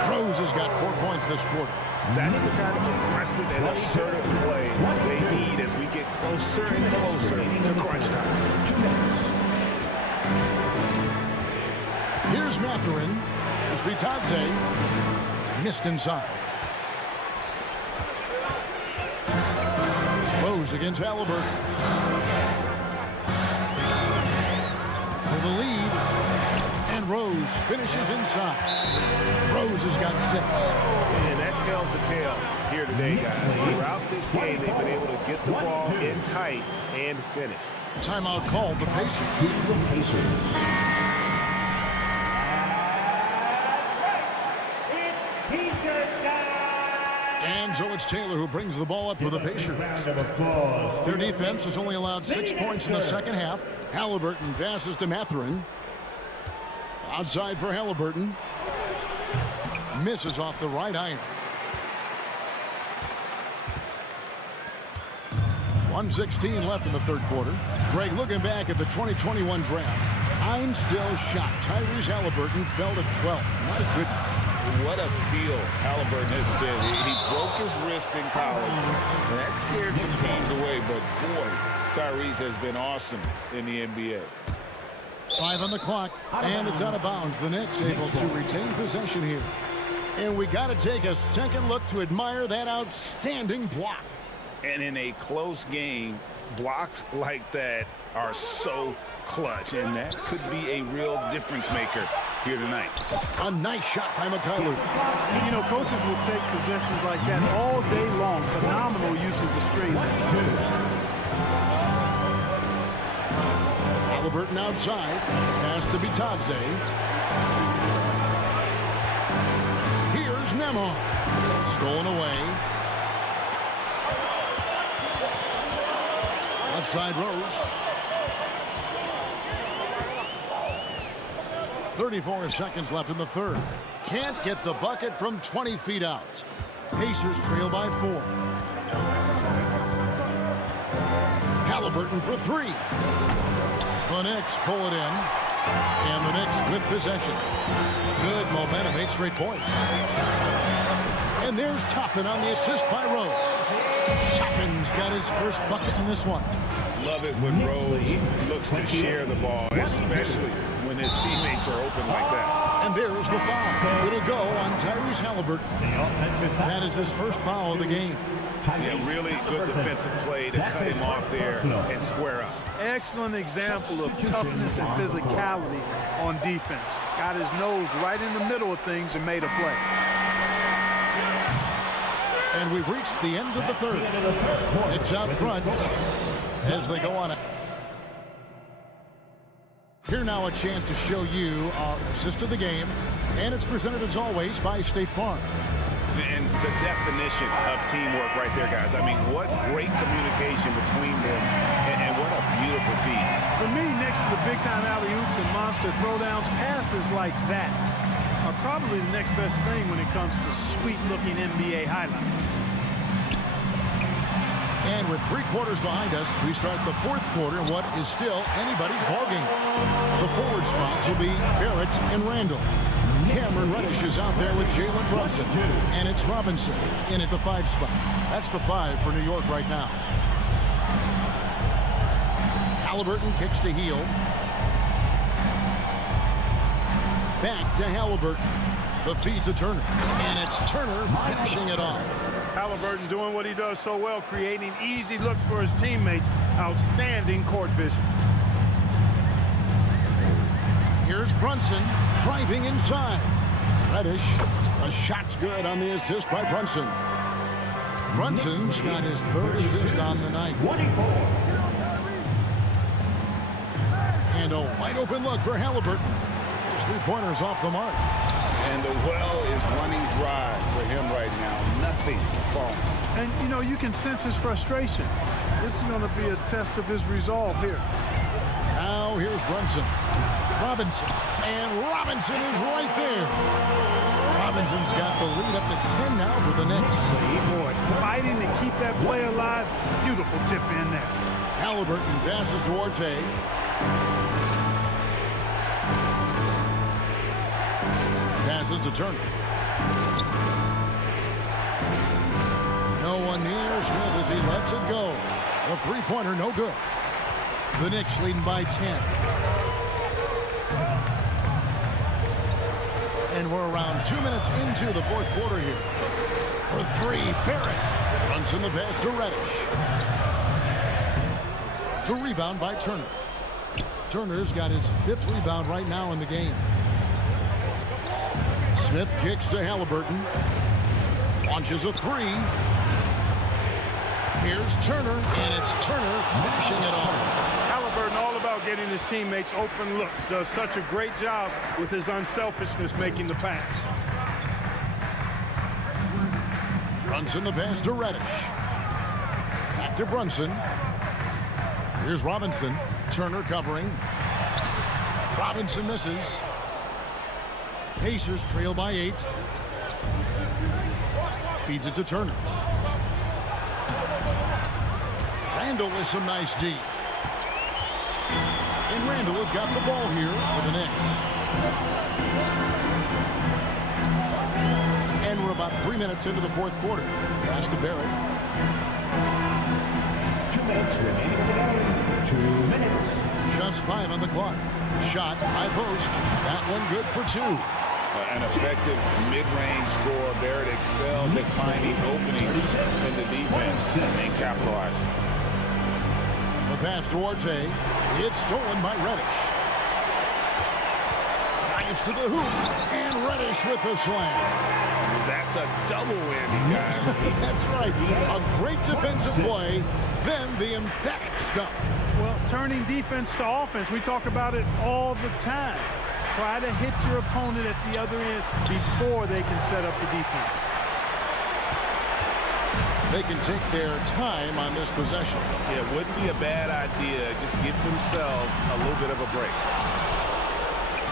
Rose has got 4 points this quarter. That's the kind of aggressive and assertive play they need as we get closer and closer to crunch time. Here's Mathurin. Here's Vitadze. Missed inside. Rose against Halliburton. For the lead. And Rose finishes inside. Rose has got 6. And that tells the tale here today, guys. Throughout this game, they've been able to get the ball in tight and finish. Timeout called the Pacers. And so it's Taylor who brings the ball up for the Pacers. Their defense has only allowed 6 points in the second half. Halliburton passes to Mathurin. Outside for Halliburton. Misses off the right iron. 1:16 left in the third quarter. Greg, looking back at the 2021 draft, I'm still shocked. Tyrese Halliburton fell to 12th. My goodness. What a steal Halliburton has been. He broke his wrist in college, and that scared some teams away. But, boy, Tyrese has been awesome in the NBA. 5 on the clock, and it's out of bounds. The Knicks able to retain possession here. And we got to take a second look to admire that outstanding block. And in a close game, blocks like that are so clutch, and that could be a real difference maker here tonight. A nice shot by McCullough. You know, coaches will take possessions like that all day long. Phenomenal use of the screen. Halliburton outside. Pass to Vitadze. Here's Nemo. Stolen away. Outside Rose. 34 seconds left in the third. Can't get the bucket from 20 feet out. Pacers trail by 4. Halliburton for 3. The Knicks pull it in. And the Knicks with possession. Good momentum, 8 straight points. And there's Toppin on the assist by Rose. Toppin's got his first bucket in this one. Love it when Rose looks to share the ball, especially when his teammates are open like that. And there's the foul. It'll go on Tyrese Halliburton. That is his first foul of the game. Yeah, really good defensive play to cut him off there and square up. Excellent example of toughness and physicality on defense. Got his nose right in the middle of things and made a play. And we've reached the end of the third. It's out front as they go on. Here now a chance to show you our assist of the game. And it's presented as always by State Farm. And the definition of teamwork right there, guys. I mean, what great communication between them, and what a beautiful feed. For me, next to the big-time alley-oops and monster throwdowns, passes like that are probably the next best thing when it comes to sweet-looking NBA highlights. And with 3 quarters behind us, we start the fourth quarter in what is still anybody's ballgame. The forward spots will be Barrett and Randall. Cameron Reddish is out there with Jalen Brunson. And it's Robinson in at the 5 spot. That's the 5 for New York right now. Halliburton kicks to Heel. Back to Halliburton. The feed to Turner. And it's Turner finishing it off. Halliburton doing what he does so well, creating easy looks for his teammates. Outstanding court vision. Here's Brunson driving inside. Reddish, a shot's good on the assist by Brunson. Brunson's got his 3rd assist on the night. 24. And a wide open look for Halliburton. His 3-pointers off the mark. And the well is running dry for him right now. Nothing falling. And, you know, you can sense his frustration. This is going to be a test of his resolve here. Now here's Brunson. Robinson. And Robinson is right there. Robinson's got the lead up to 10 now for the Knicks. Boy, fighting to keep that play alive. Beautiful tip in there. Halliburton passes to Orte. Passes to Turner. No one near Smith as he lets it go. The three-pointer, no good. The Knicks leading by 10. And we're around 2 minutes into the fourth quarter here. For three, Barrett runs in the pass to Reddish. The rebound by Turner. Turner's got his 5th rebound right now in the game. Smith kicks to Halliburton. Launches a three. Here's Turner, and it's Turner finishing it off. Halliburton all about getting his teammates open looks. Does such a great job with his unselfishness making the pass. Runs in the pass to Reddish. Back to Brunson. Here's Robinson. Turner covering. Robinson misses. Pacers trail by 8. Feeds it to Turner. Randall with some nice D. And Randall has got the ball here for the Knicks. And we're about 3 minutes into the fourth quarter. Pass to Barrett. 2 minutes remaining in the game. 2 minutes. Just 5 on the clock. Shot, high post. That one good for 2. An effective mid-range score. Barrett excels at finding openings in the defense and capitalizing. The pass to Orte. It's stolen by Reddish. Drives to the hoop. And Reddish with the slam. That's a double whammy, guys. That's right. A great defensive play. Then the emphatic stuff. Well, turning defense to offense, we talk about it all the time. Try to hit your opponent at the other end before they can set up the defense. They can take their time on this possession. Yeah, it wouldn't be a bad idea. Just give themselves a little bit of a break.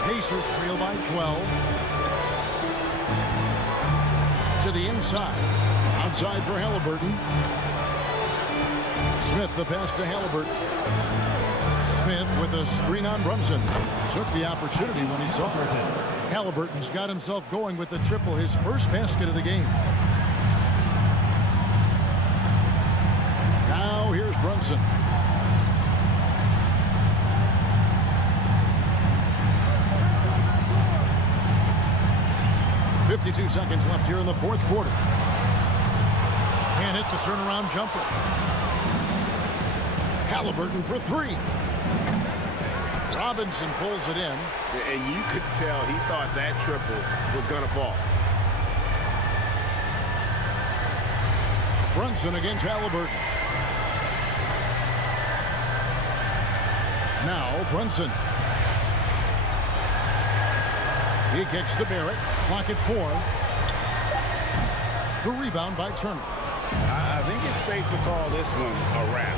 Pacers trail by 12. To the inside. Outside for Halliburton. Smith the pass to Halliburton. Smith with a screen on Brunson. Took the opportunity when he saw it. Halliburton's got himself going with the triple, his first basket of the game. Now here's Brunson. .52 seconds left here in the fourth quarter. Can't hit the turnaround jumper. Halliburton for 3. Robinson pulls it in. And you could tell he thought that triple was going to fall. Brunson against Halliburton. Now Brunson. He kicks to Barrett. Clock at 4. The rebound by Turner. I think it's safe to call this one a wrap.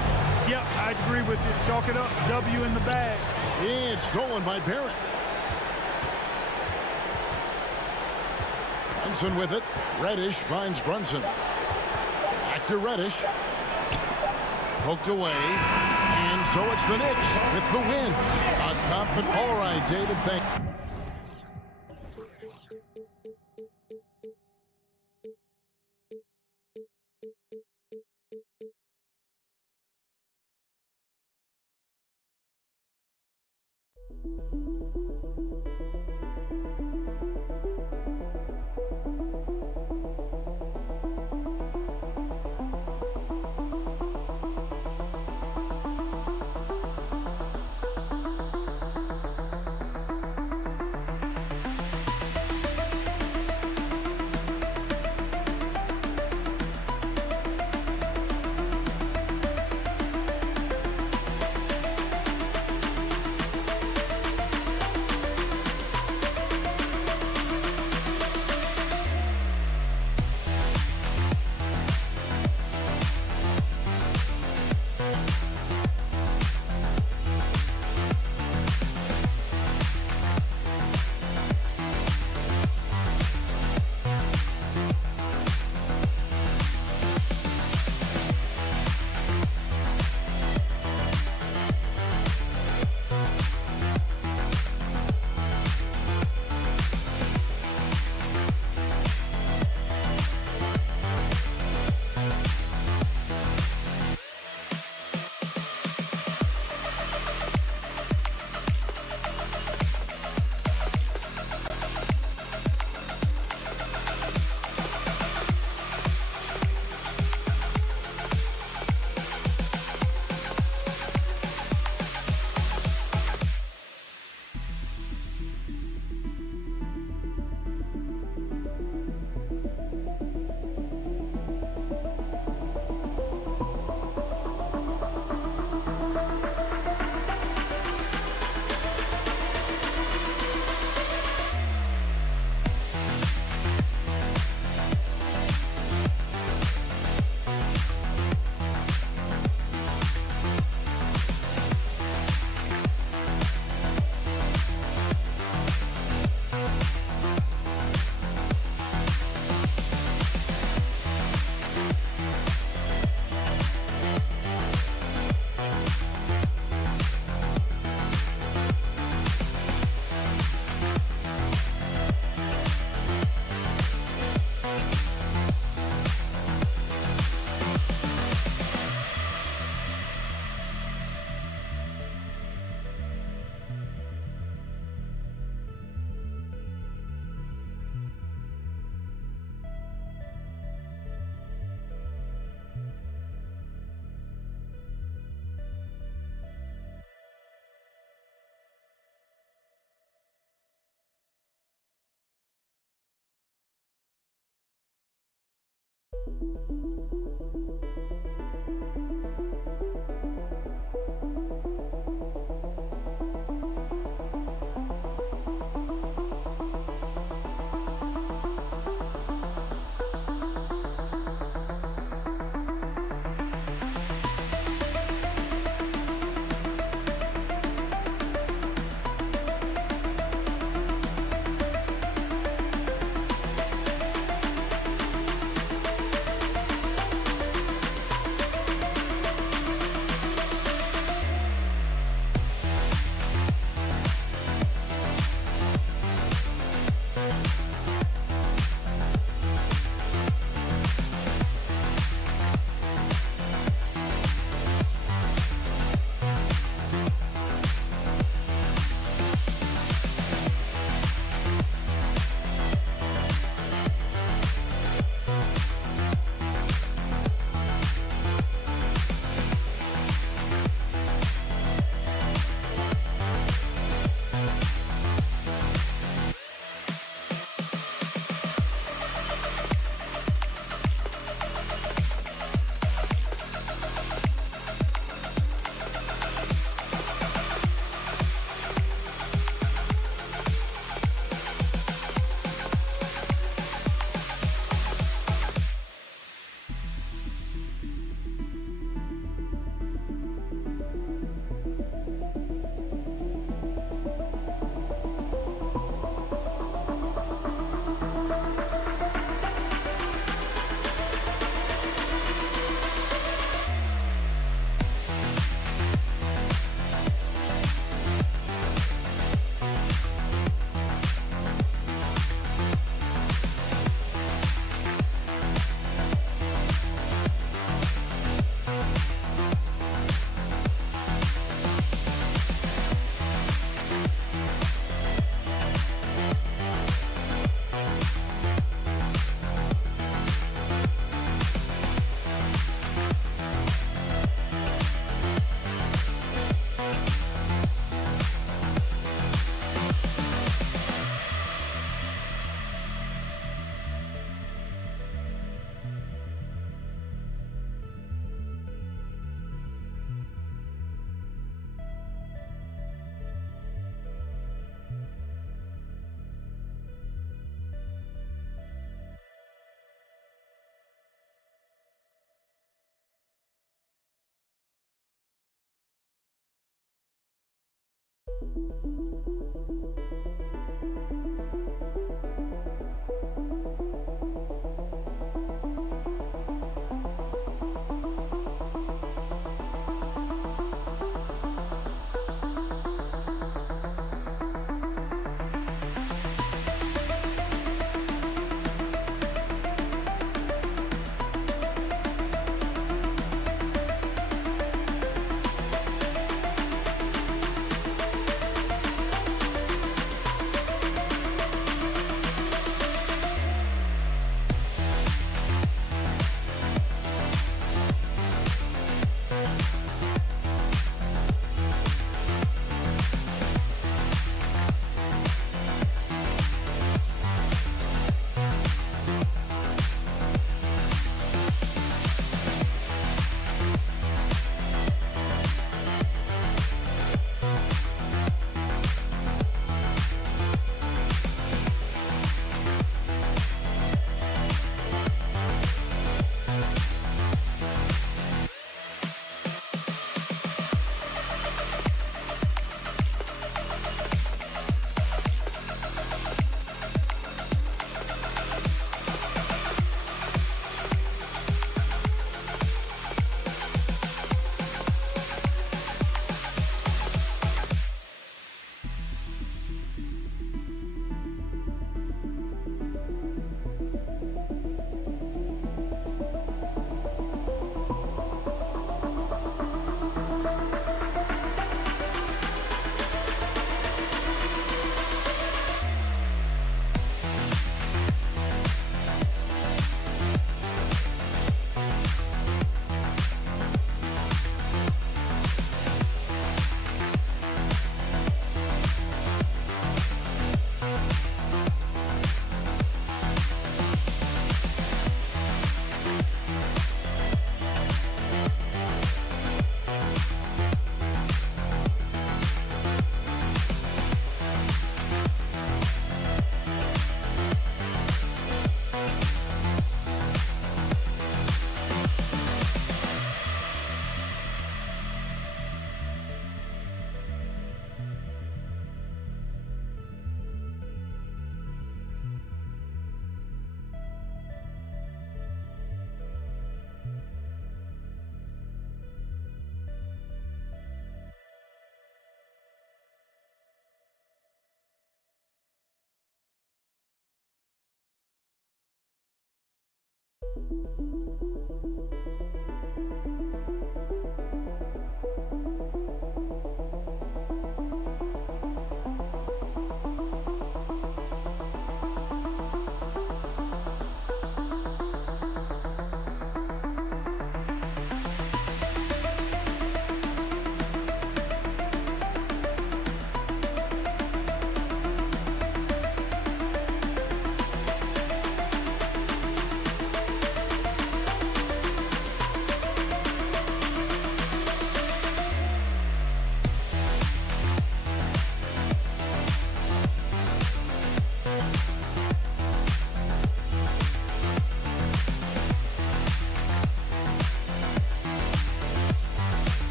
Yep, I agree with you. Chalk it up. W in the bag. It's stolen by Barrett. Brunson with it. Reddish finds Brunson. Back to Reddish. Poked away. And so it's the Knicks with the win. A confident. All right, David, thank you.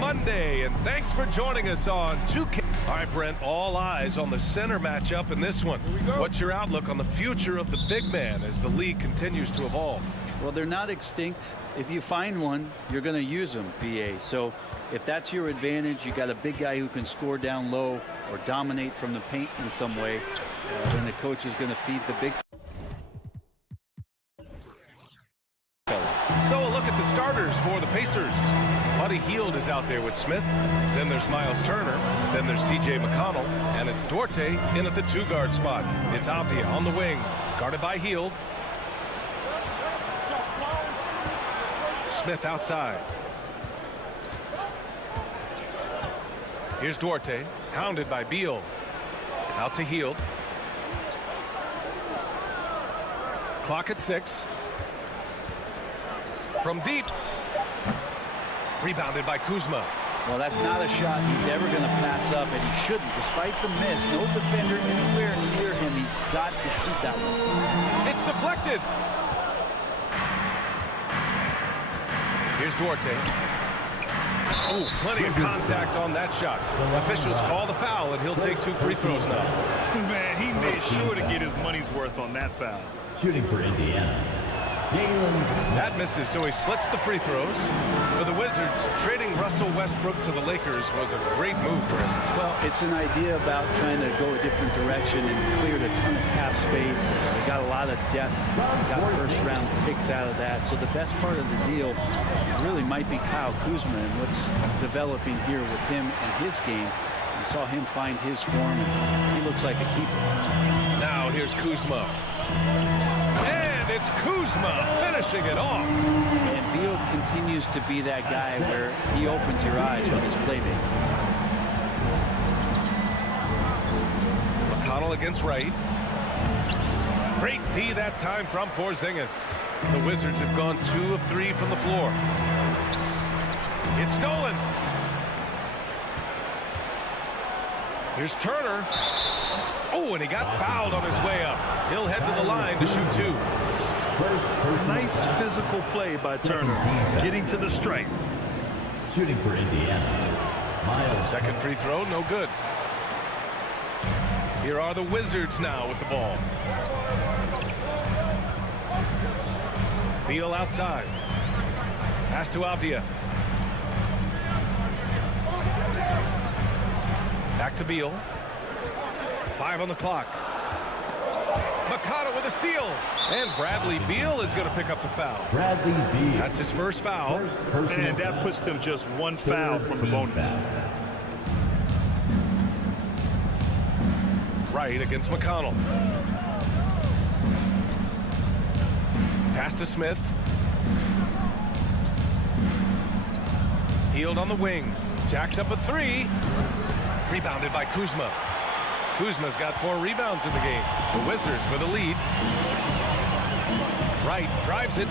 Monday, and thanks for joining us on 2K. All right, Brent, all eyes on the center matchup in this one. What's your outlook on the future of the big man as the league continues to evolve? Well, they're not extinct. If you find one, you're going to use them, BA. So if that's your advantage, you got a big guy who can score down low or dominate from the paint in some way, then the coach is going to feed the big. So a look at the starters for the Pacers. Buddy Hield is out there with Smith. Then there's Miles Turner. Then there's TJ McConnell. And it's Duarte in at the two-guard spot. It's Abdia on the wing, guarded by Hield. Smith outside. Here's Duarte, hounded by Beal. Out to Hield. Clock at 6. From deep. Rebounded by Kuzma. Well, that's not a shot he's ever going to pass up, and he shouldn't. Despite the miss, no defender anywhere near him. He's got to shoot that one. It's deflected. Here's Duarte. Oh, plenty of contact on that shot. Officials call the foul, and he'll take 2 free throws now. Man, he made sure to get his money's worth on that foul. Shooting for Indiana. That misses, so he splits the free throws. For the Wizards, trading Russell Westbrook to the Lakers was a great move for him. Well, it's an idea about trying to go a different direction and cleared a ton of cap space. They got a lot of depth. Got first-round picks out of that. So the best part of the deal really might be Kyle Kuzma and what's developing here with him and his game. We saw him find his form, and he looks like a keeper. Now here's Kuzma. It's Kuzma finishing it off. And Beal continues to be that guy where he opens your eyes with his playmaking. McConnell against Wright. Great D that time from Porzingis. The Wizards have gone 2 of 3 from the floor. It's stolen. Here's Turner. Oh, and he got fouled on his way up. He'll head to the line to shoot 2. Nice physical play by Turner, getting to the stripe. Shooting for Indiana. Miles. Second free throw, no good. Here are the Wizards now with the ball. Beal outside. Pass to Abdia. Back to Beal. 5 on the clock. Mikado with a steal. And Bradley Beal is going to pick up the foul. Bradley Beal. That's his first foul. And that puts them just one foul from the bonus. Right against McConnell. Pass to Smith. Healed on the wing. Jacks up a 3. Rebounded by Kuzma. Kuzma's got 4 rebounds in the game. The Wizards with a lead. Wright drives it.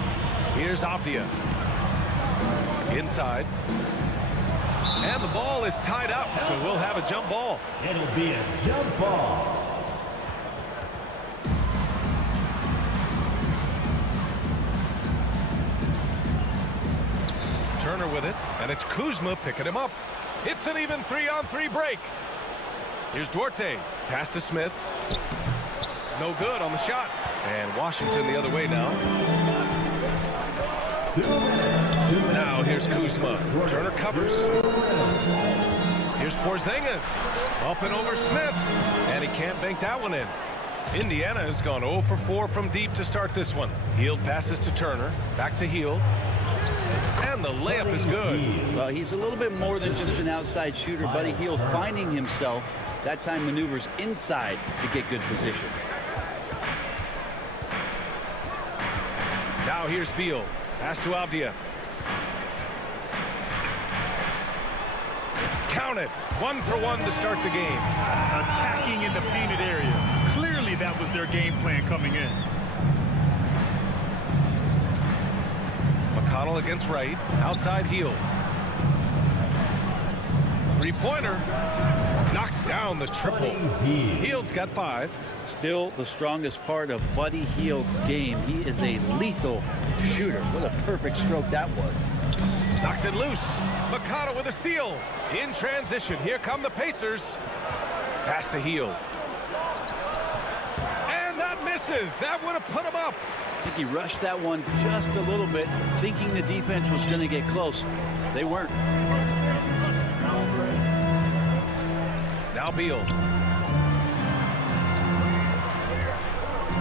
Here's Avdia. Inside. And the ball is tied up, so we'll have a jump ball. It'll be a jump ball. Turner with it, and it's Kuzma picking him up. It's an even 3-on-3 break. Here's Duarte. Pass to Smith. No good on the shot. And Washington the other way now. Now here's Kuzma. Turner covers. Here's Porzingis. Up and over Smith. And he can't bank that one in. Indiana has gone 0 for 4 from deep to start this one. Hield passes to Turner. Back to Hield. And the layup is good. Well, he's a little bit more than just an outside shooter. Buddy Hield finding himself. That time maneuvers inside to get good position. Now here's Beal. Pass to Avdia. Count it. 1 for 1 to start the game. Attacking in the painted area. Clearly that was their game plan coming in. McConnell against Wright. Outside Hield. 3-pointer. Knocks down the triple. Hield's got 5. Still the strongest part of Buddy Hield's game. He is a lethal shooter. What a perfect stroke that was. Knocks it loose. McConnell with a steal. In transition. Here come the Pacers. Pass to Hield. And that misses. That would have put him up. I think he rushed that one just a little bit, thinking the defense was going to get close. They weren't. Now Beal.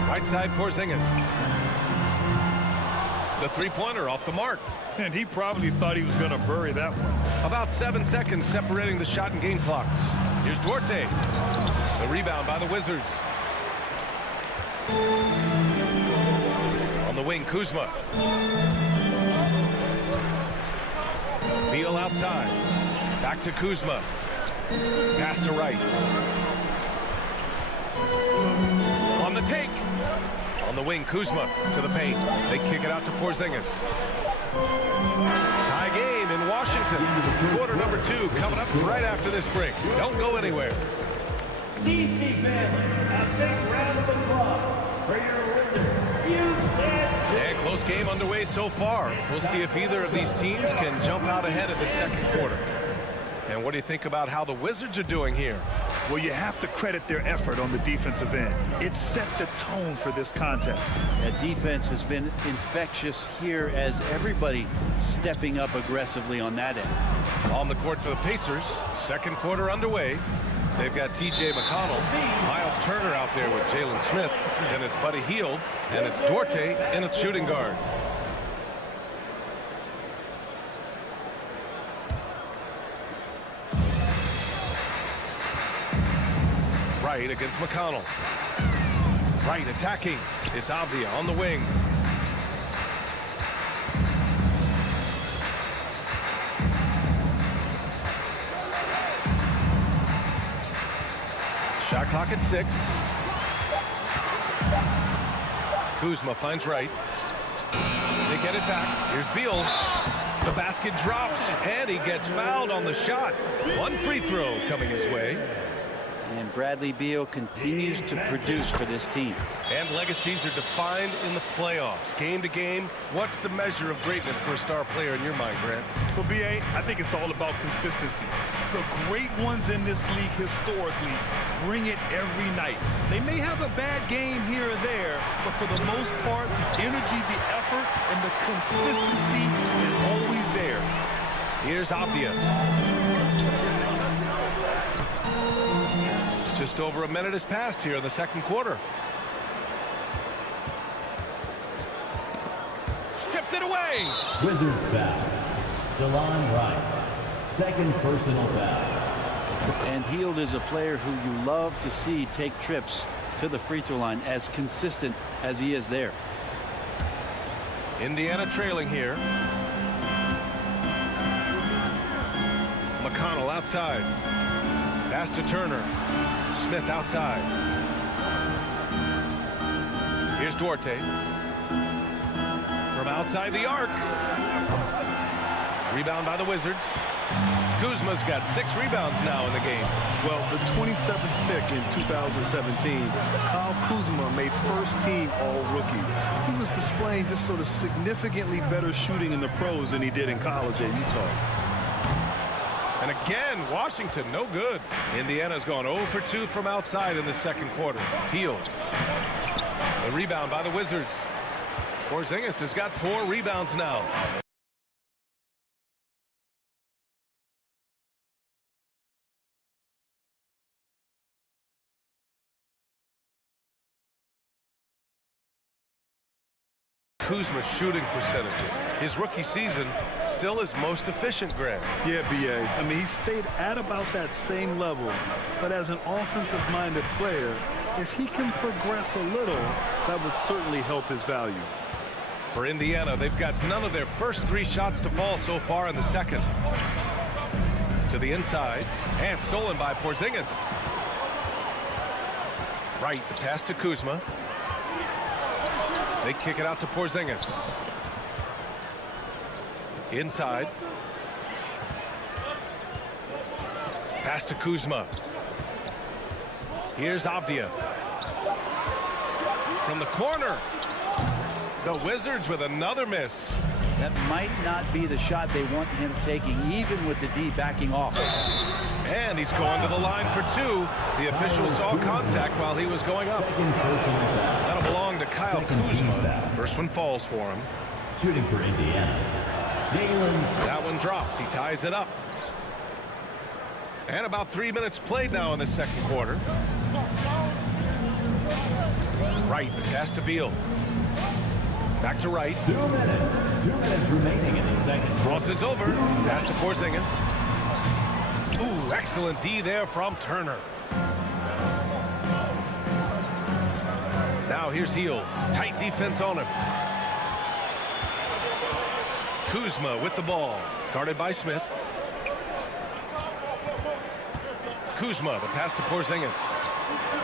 Right side Porzingis. The 3-pointer off the mark. And he probably thought he was going to bury that one. About 7 seconds separating the shot and game clocks. Here's Duarte. The rebound by the Wizards. On the wing, Kuzma. Beal outside. Back to Kuzma. Pass to Wright. On the take. On the wing, Kuzma to the paint. They kick it out to Porzingis. Tie game in Washington. Quarter number 2 coming up right after this break. Don't go anywhere. DC fans, a big round of applause for your Wizards. And close game underway so far. We'll see if either of these teams can jump out ahead of the second quarter. And what do you think about how the Wizards are doing here? Well, you have to credit their effort on the defensive end. It set the tone for this contest. That defense has been infectious here as everybody stepping up aggressively on that end. On the court for the Pacers. Second quarter underway. They've got T.J. McConnell, Miles Turner out there with Jalen Smith, and it's Buddy Hield, and it's Duarte, and it's shooting guard. Wright against McConnell. Wright attacking. It's Avdia on the wing. Shot clock at 6. Kuzma finds Wright. They get it back. Here's Beal. The basket drops, and he gets fouled on the shot. One free throw coming his way. And Bradley Beal continues to produce for this team. And legacies are defined in the playoffs. Game to game, what's the measure of greatness for a star player in your mind, Grant? Well, B.A., I think it's all about consistency. The great ones in this league historically bring it every night. They may have a bad game here or there, but for the most part, the energy, the effort, and the consistency is always there. Here's Avdia. Just over a minute has passed here in the second quarter. Stripped it away. Wizards foul. DeLon Wright. Second personal foul. And Hield is a player who you love to see take trips to the free throw line, as consistent as he is there. Indiana trailing here. McConnell outside. Pass to Turner. Smith outside. Here's Duarte. From outside the arc. Rebound by the Wizards. Kuzma's got 6 rebounds now in the game. Well, the 27th pick in 2017, Kyle Kuzma made first team all-rookie. He was displaying just sort of significantly better shooting in the pros than he did in college at Utah. And again, Washington, no good. Indiana's gone 0 for 2 from outside in the second quarter. Hield. The rebound by the Wizards. Porzingis has got 4 rebounds now. Kuzma's shooting percentages. His rookie season still his most efficient, Greg. Yeah, B.A. I mean, he stayed at about that same level. But as an offensive-minded player, if he can progress a little, that would certainly help his value. For Indiana, they've got none of their first 3 shots to fall so far in the second. To the inside, and stolen by Porzingis. Right, the pass to Kuzma. They kick it out to Porzingis. Inside. Pass to Kuzma. Here's Avdia. From the corner. The Wizards with another miss. That might not be the shot they want him taking, even with the D backing off. And he's going to the line for 2. The official saw contact while he was going up. That'll belong to Kyle Kuzma. First one falls for him. Shooting for Indiana. That one drops. He ties it up. And about 3 minutes played now in the second quarter. Right, pass to Beal. Back to Wright. 2 minutes. 2 minutes remaining in the second. Crosses over. Pass to Porzingis. Ooh, excellent D there from Turner. Now here's Hield. Tight defense on him. Kuzma with the ball. Guarded by Smith. Kuzma, the pass to Porzingis.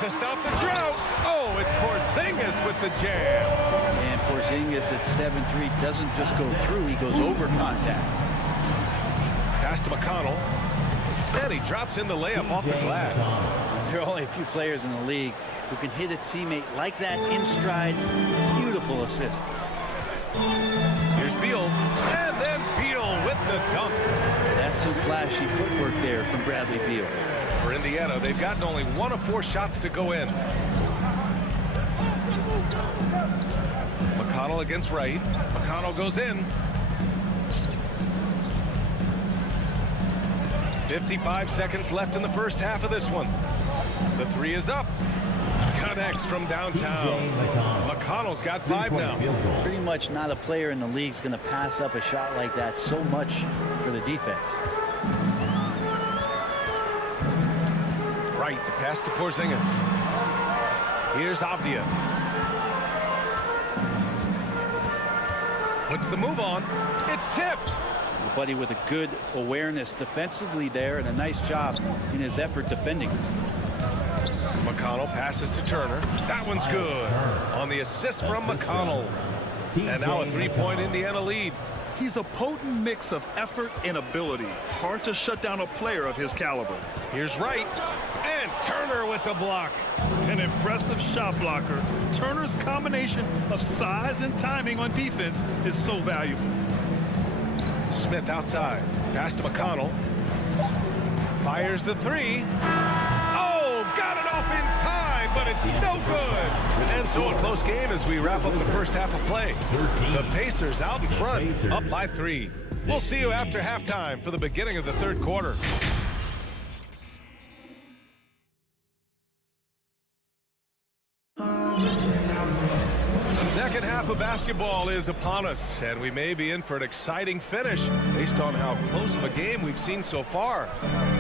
To stop the drought. Oh, it's Porzingis with the jam. And Porzingis at 7'3" doesn't just go through, he goes over contact. Pass to McConnell. And he drops in the layup off the glass. There are only a few players in the league who can hit a teammate like that in stride. Beautiful assist. Here's Beal. And then Beal with the dunk. That's some flashy footwork there from Bradley Beal. For Indiana, they've gotten only 1 of 4 shots to go in. McConnell against Wright. McConnell goes in. 55 seconds left in the first half of this one. The 3 is up. Connects from downtown. McConnell's got 5 now. Pretty much not a player in the league is going to pass up a shot like that so much for the defense. Right, the pass to Porzingis. Here's Avdia. Puts the move on. It's tipped. Buddy with a good awareness defensively there and a nice job in his effort defending. McConnell passes to Turner. That one's good. On the assist from McConnell. And now a 3-point Indiana lead. He's a potent mix of effort and ability. Hard to shut down a player of his caliber. Here's Wright. And Turner with the block. An impressive shot blocker. Turner's combination of size and timing on defense is so valuable. Smith outside. Pass to McConnell. Fires the 3. Oh, got it off in time, but it's no good. And so a close game as we wrap up the first half of play. The Pacers out in front, up by 3. We'll see you after halftime for the beginning of the third quarter. second half of basketball is upon us, and we may be in for an exciting finish based on how close of a game we've seen so far.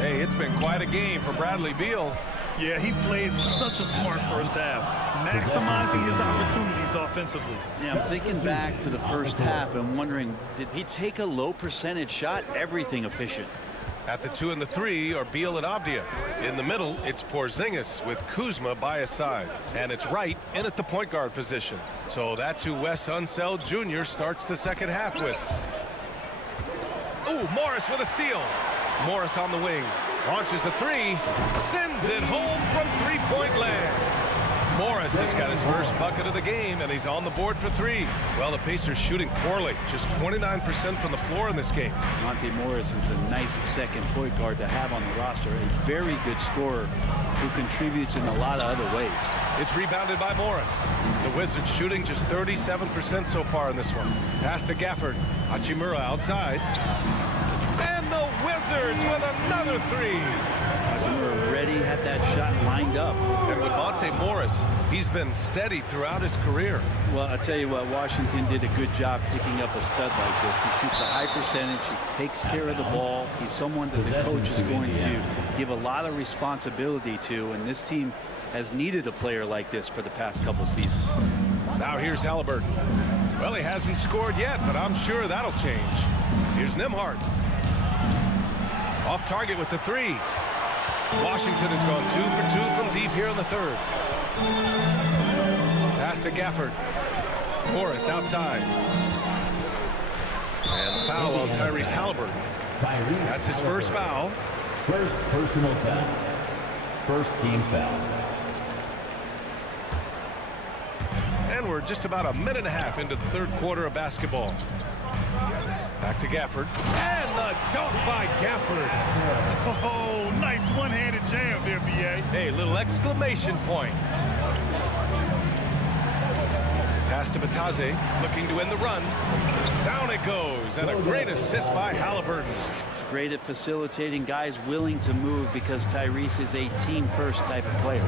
Hey, it's been quite a game for Bradley Beal. Yeah, he plays such a smart first half, maximizing his opportunities offensively. Yeah, I'm thinking back to the first half and wondering, did he take a low percentage shot? Everything efficient. At the 2 and the 3 are Beal and Avdia. In the middle, it's Porzingis with Kuzma by his side. And it's Wright in at the point guard position. So that's who Wes Unseld Jr. starts the second half with. Ooh, Morris with a steal. Morris on the wing. Launches a 3. Sends it home from three-point land. Morris has got his first bucket of the game, and he's on the board for 3. Well, the Pacers shooting poorly, just 29% from the floor in this game. Monte Morris is a nice second point guard to have on the roster. A very good scorer who contributes in a lot of other ways. It's rebounded by Morris. The Wizards shooting just 37% so far in this one. Pass to Gafford. Hachimura outside. And the Wizards with another 3. Hachimura already had that shot lined up. And with Monte Morris, he's been steady throughout his career. Well, I'll tell you what, Washington did a good job picking up a stud like this. He shoots a high percentage. He takes care of the ball. He's someone that the coach is going to give a lot of responsibility to, and this team has needed a player like this for the past couple seasons. Now here's Halliburton. Well, he hasn't scored yet, but I'm sure that'll change. Here's Nembhard. Off target with the 3. Washington has gone 2 for 2 from deep here in the third. Pass to Gafford. Morris outside. And foul on Tyrese Halliburton. That's his first foul. First personal foul. First team foul. And we're just about a minute and a half into the third quarter of basketball. Back to Gafford. And the dunk by Gafford. Oh, nice one-handed jam there, B.A. Hey, little exclamation point. Pass to Bataze, looking to end the run. Down it goes, and a great assist by Halliburton. He's great at facilitating guys willing to move because Tyrese is a team-first type of player.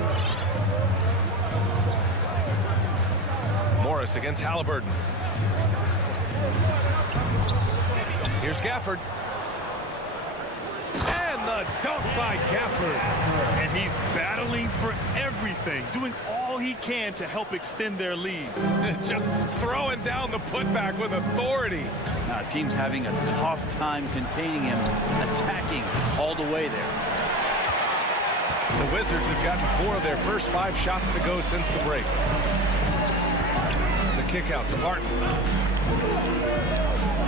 Morris against Halliburton. Here's Gafford. And the dunk by Gafford. And he's battling for everything, doing all he can to help extend their lead. Just throwing down the putback with authority. Now, team's having a tough time containing him, attacking all the way there. The Wizards have gotten 4 of their first 5 shots to go since the break. The kick out to Barton.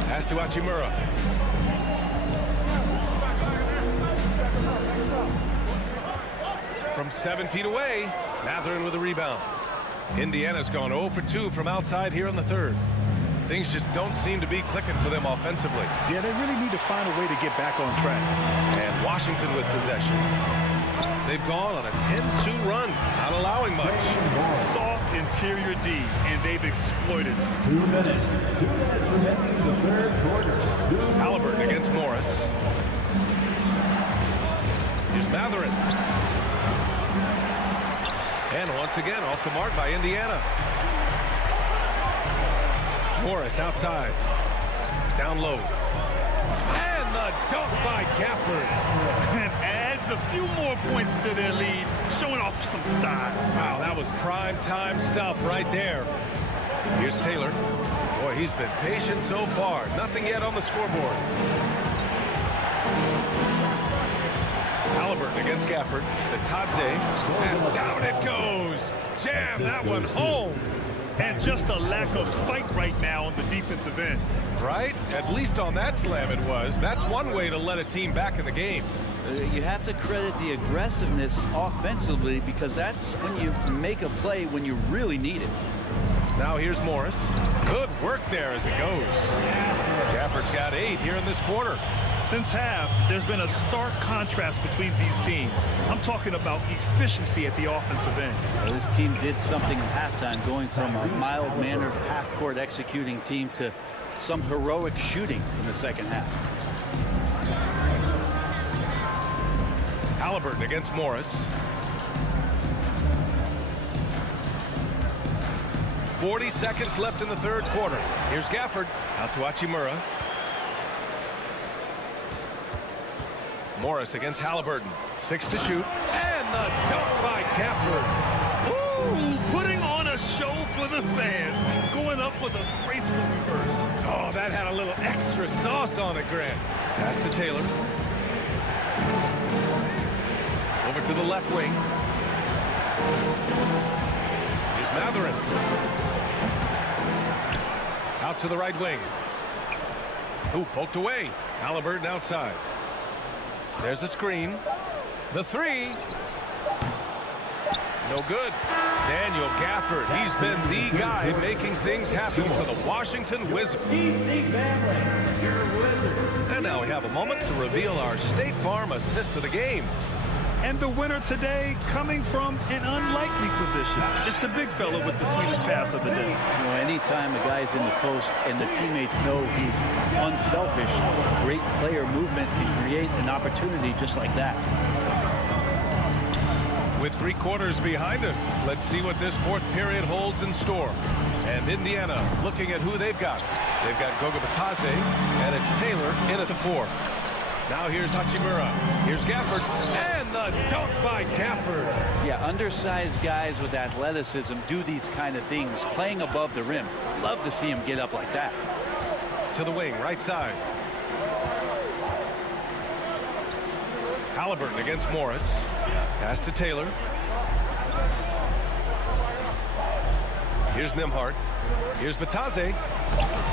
Pass to Hachimura. From 7 feet away, Mathurin with a rebound. Indiana's gone 0 for 2 from outside here in the third. Things just don't seem to be clicking for them offensively. Yeah, they really need to find a way to get back on track. And Washington with possession. They've gone on a 10-2 run, not allowing much. Soft interior D, and they've exploited it. 2 minutes. 2 minutes remaining in the third quarter. Halliburton against Morris. Here's Mathurin. And once again, off the mark by Indiana. Morris outside. Down low. And the dunk by Gafford. And adds a few more points to their lead, showing off some style. Wow, that was prime time stuff right there. Here's Taylor. Boy, he's been patient so far. Nothing yet on the scoreboard. Halliburton against Gafford. Bataze. And down it goes. Jam that one home. And just a lack of fight right now on the defensive end. Right? At least on that slam it was. That's one way to let a team back in the game. You have to credit the aggressiveness offensively because that's when you make a play when you really need it. Now here's Morris. Good work there as it goes. Gafford's got 8 here in this quarter. Since half, there's been a stark contrast between these teams. I'm talking about efficiency at the offensive end. Well, this team did something at halftime, going from a mild-mannered half-court executing team to some heroic shooting in the second half. Halliburton against Morris. 40 seconds left in the third quarter. Here's Gafford out to Hachimura. Morris against Halliburton. 6 to shoot. And the dunk by Gafford. Ooh, putting on a show for the fans. Going up with a graceful reverse. Oh, that had a little extra sauce on it, Grant. Pass to Taylor. Over to the left wing. Here's Matherin. Out to the right wing. Ooh, poked away. Halliburton outside. There's a screen. The three. No good. Daniel Gafford. He's been the guy making things happen for the Washington Wizards. And now we have a moment to reveal our State Farm assist of the game. And the winner today coming from an unlikely position. It's the big fella with the sweetest pass of the day. You know, anytime a guy's in the post and the teammates know he's unselfish, great player movement can create an opportunity just like that. With 3 quarters behind us, let's see what this fourth period holds in store. And Indiana looking at who they've got. They've got Goga Batase, and it's Taylor in at the 4. Now here's Hachimura. Here's Gafford. And the dunk by Gafford. Yeah, undersized guys with athleticism do these kind of things, playing above the rim. Love to see him get up like that. To the wing, right side. Halliburton against Morris. Pass to Taylor. Here's Nembhard. Here's Batase.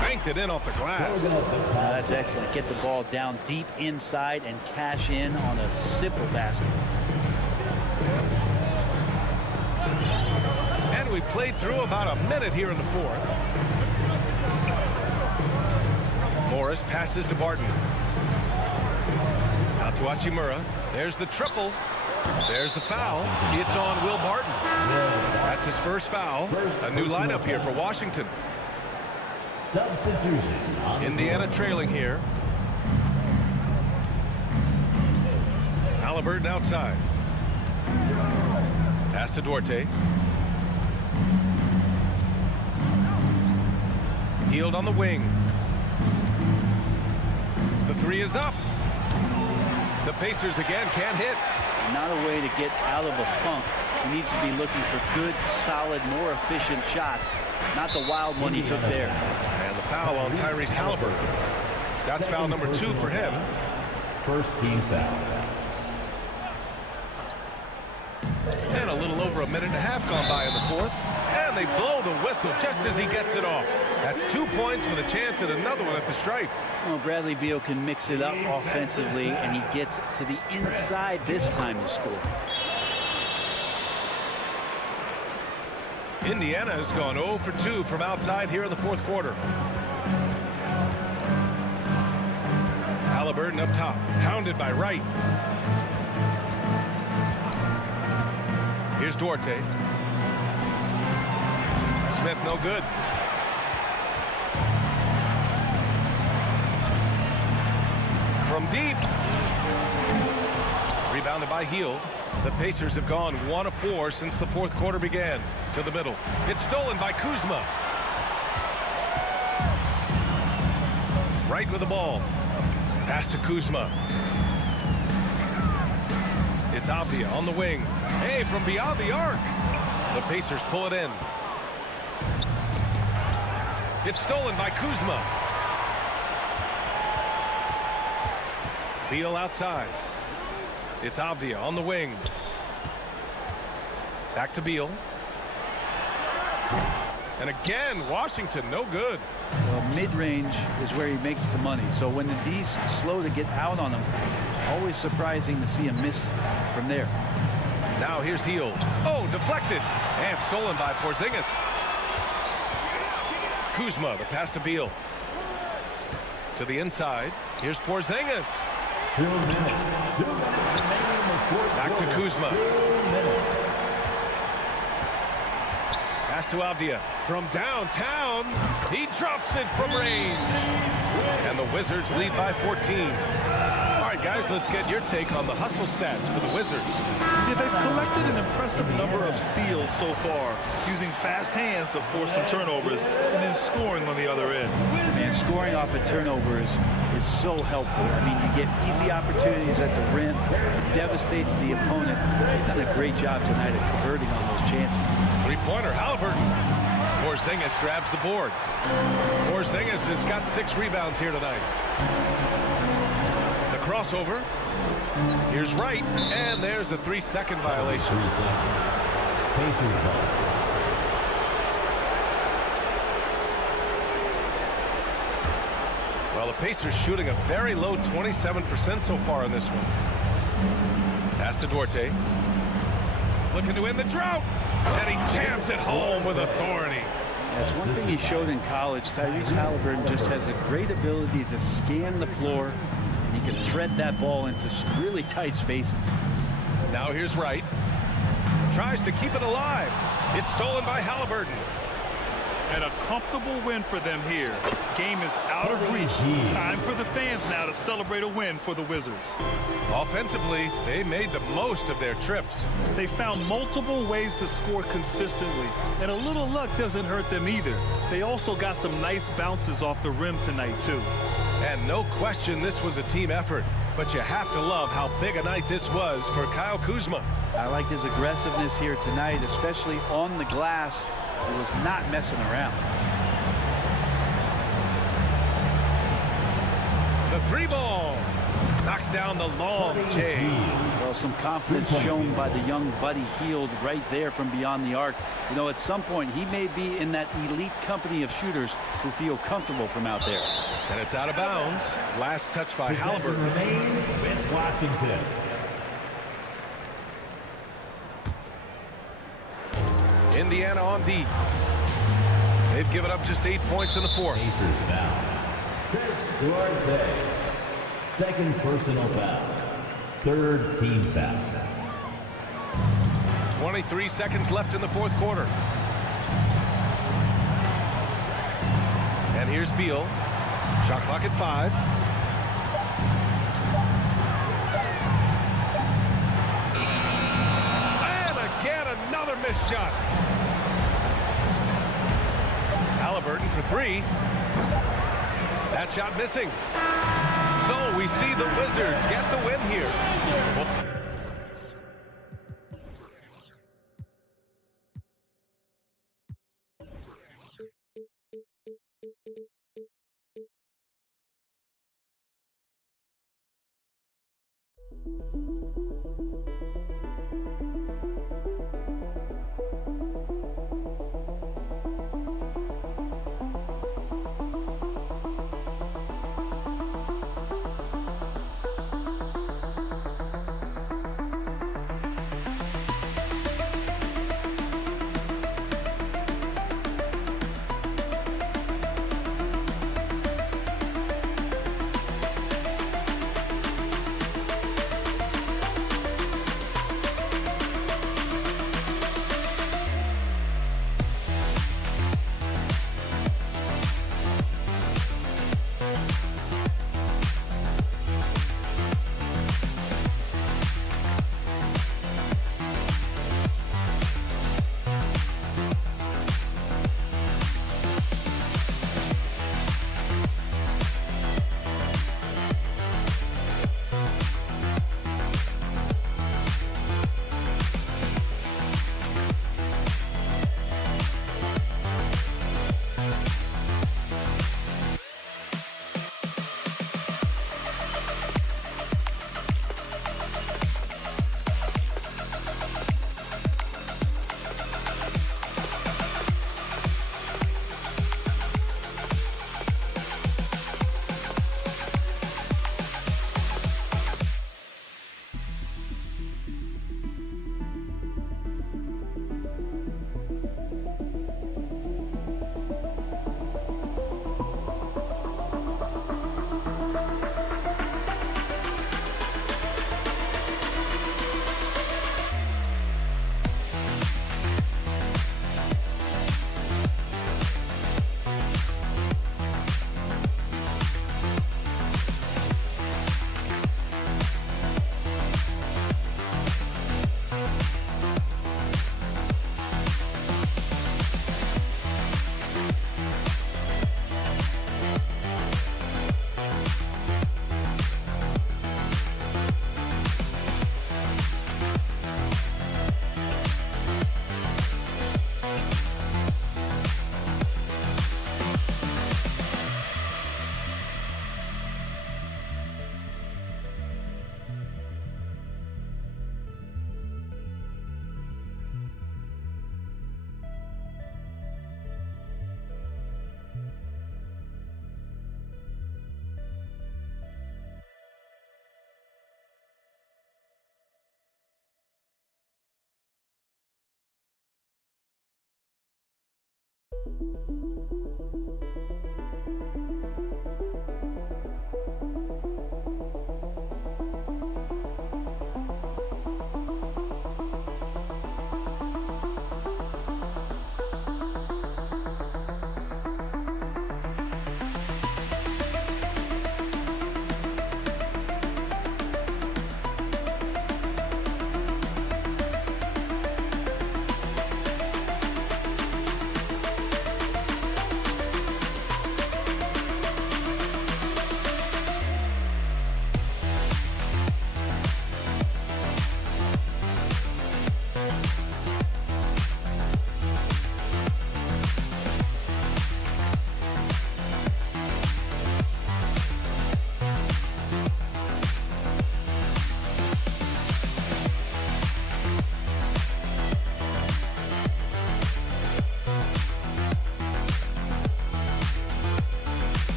Banked it in off the glass. That's excellent. Get the ball down deep inside and cash in on a simple basket. And we played through about a minute here in the fourth. Morris passes to Barton. Out to Hachimura. There's the triple. There's the foul. It's on Will Barton. That's his first foul. A new lineup here for Washington. Substitution. Indiana trailing here. Halliburton outside. Pass to Duarte. Healed on the wing. The 3 is up. The Pacers again can't hit. Not a way to get out of a funk. He needs to be looking for good, solid, more efficient shots. Not the wild one he took there. And the foul on Tyrese Halliburton. That's foul number 2 for him. First team foul. And a little over a minute and a half gone by in the fourth. And they blow the whistle just as he gets it off. That's 2 points with a chance at another one at the stripe. Well, Bradley Beal can mix it up offensively, and he gets to the inside this time to score. Indiana has gone 0 for 2 from outside here in the fourth quarter. Halliburton up top, hounded by Wright. Here's Duarte. Smith no good. From deep. Rebounded by Hield. The Pacers have gone 1 of 4 since the fourth quarter began. To the middle. It's stolen by Kuzma. Right with the ball. Pass to Kuzma. It's Avdia on the wing. Hey, from beyond the arc. The Pacers pull it in. It's stolen by Kuzma. Beal outside. It's Avdia on the wing. Back to Beal. And again, Washington, no good. Well, mid-range is where he makes the money. So when the D's slow to get out on him, always surprising to see him miss from there. Now here's Hield. Oh, deflected. And stolen by Porzingis. Kuzma, the pass to Beal. To the inside. Here's Porzingis. 2 minutes. Back to Kuzma. Pass to Avdia. From downtown, he drops it from range. And the Wizards lead by 14. All right, right, guys, let's get your take on the hustle stats for the Wizards. Yeah, they've collected an impressive number of steals so far, using fast hands to force some turnovers and then scoring on the other end. Man, scoring off of turnovers is so helpful. I mean, you get easy opportunities at the rim. It devastates the opponent. They've done a great job tonight at converting on those chances. Three-pointer, Halliburton. Porzingis grabs the board. Porzingis has got 6 rebounds here tonight. The crossover. Here's Wright, and there's a 3-second violation. 3 seconds. Pacers ball. Well, the Pacers shooting a very low 27% so far in this one. Pass to Duarte. Looking to end the drought. And he jams it home with authority. That's one thing he showed in college. Tyrese Halliburton just has a great ability to scan the floor, and he can thread that ball into some really tight spaces. Now here's Wright. Tries to keep it alive. It's stolen by Halliburton. And a comfortable win for them here. Game is out of reach. Time for the fans now to celebrate a win for the Wizards. Offensively, they made the most of their trips. They found multiple ways to score consistently, and a little luck doesn't hurt them either. They also got some nice bounces off the rim tonight, too. And no question this was a team effort, but you have to love how big a night this was for Kyle Kuzma. I liked his aggressiveness here tonight, especially on the glass. He was not messing around. The 3-ball knocks down the long J. Well, some confidence shown by the young Buddy Hield right there from beyond the arc. You know, at some point, he may be in that elite company of shooters who feel comfortable from out there. And it's out of bounds. Last touch by Halliburton. Remains with Washington. Indiana on D. They've given up just 8 points in the fourth. Pacers foul. Chris Duarte. Second personal foul. Third team foul. 23 seconds left in the fourth quarter. And here's Beal. Shot clock at 5. And again, another missed shot. Halliburton for 3. That shot missing. So we see the Wizards get the win here.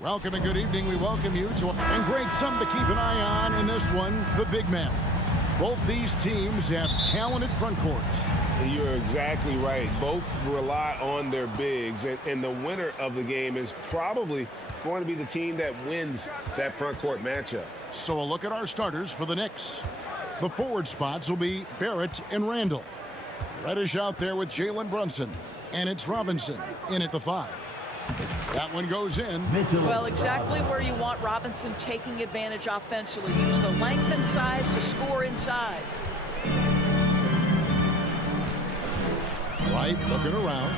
Welcome and good evening. We welcome you to, and great something to keep an eye on in this one, the big man. Both these teams have talented front courts. You're exactly right. Both rely on their bigs, and the winner of the game is probably going to be the team that wins that front court matchup. So a look at our starters for the Knicks. The forward spots will be Barrett and Randall. Reddish out there with Jalen Brunson, and it's Robinson in at the 5. That one goes in. Well, exactly where you want Robinson taking advantage offensively. Use the length and size to score inside. White looking around.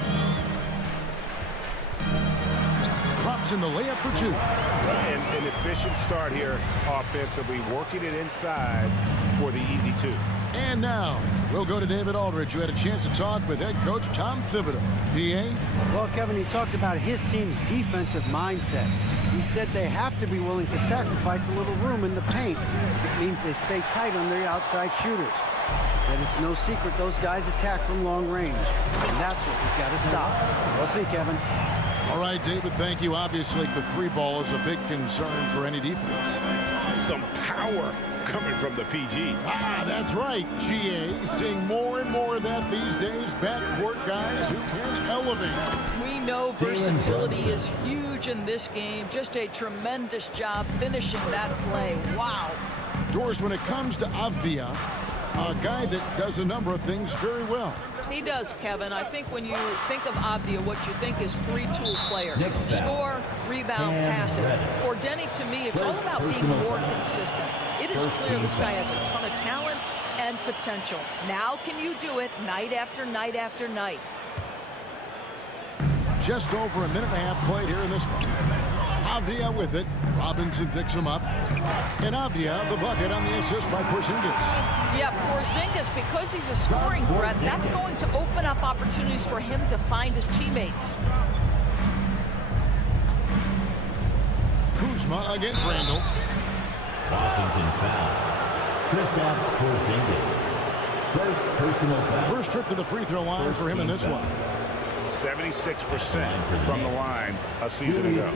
Drops in the layup for 2. And an efficient start here offensively, working it inside for the easy 2. And now we'll go to David Aldridge, who had a chance to talk with head coach Tom Thibodeau. PA? Well, Kevin, he talked about his team's defensive mindset. He said they have to be willing to sacrifice a little room in the paint. It means they stay tight on their outside shooters. He said it's no secret those guys attack from long range, and that's what we've got to stop. We'll see, Kevin. All right, David, thank you. Obviously, the 3-ball is a big concern for any defense. Some power coming from the PG. Ah, that's right, GA. Seeing more and more of that these days. Backcourt guys who can elevate. We know versatility is huge in this game. Just a tremendous job finishing that play. Wow. Doris, when it comes to Avdia, a guy that does a number of things very well. He does, Kevin. I think when you think of Avdia, what you think is 3-tool player. Score, rebound, pass it. For Denny, to me, it's all about being more consistent. It is clear this guy has a ton of talent and potential. Now can you do it night after night after night? Just over a minute and a half played here in this one. Avdia with it. Robinson picks him up. And Avdia, the bucket on the assist by Porzingis. Yeah, Porzingis, because he's a scoring threat, that's going to open up opportunities for him to find his teammates. Kuzma against Randall. Washington foul. Kristaps Porzingis. First personal foul. First trip to the free throw line for him in this one. 76% from the line a season ago.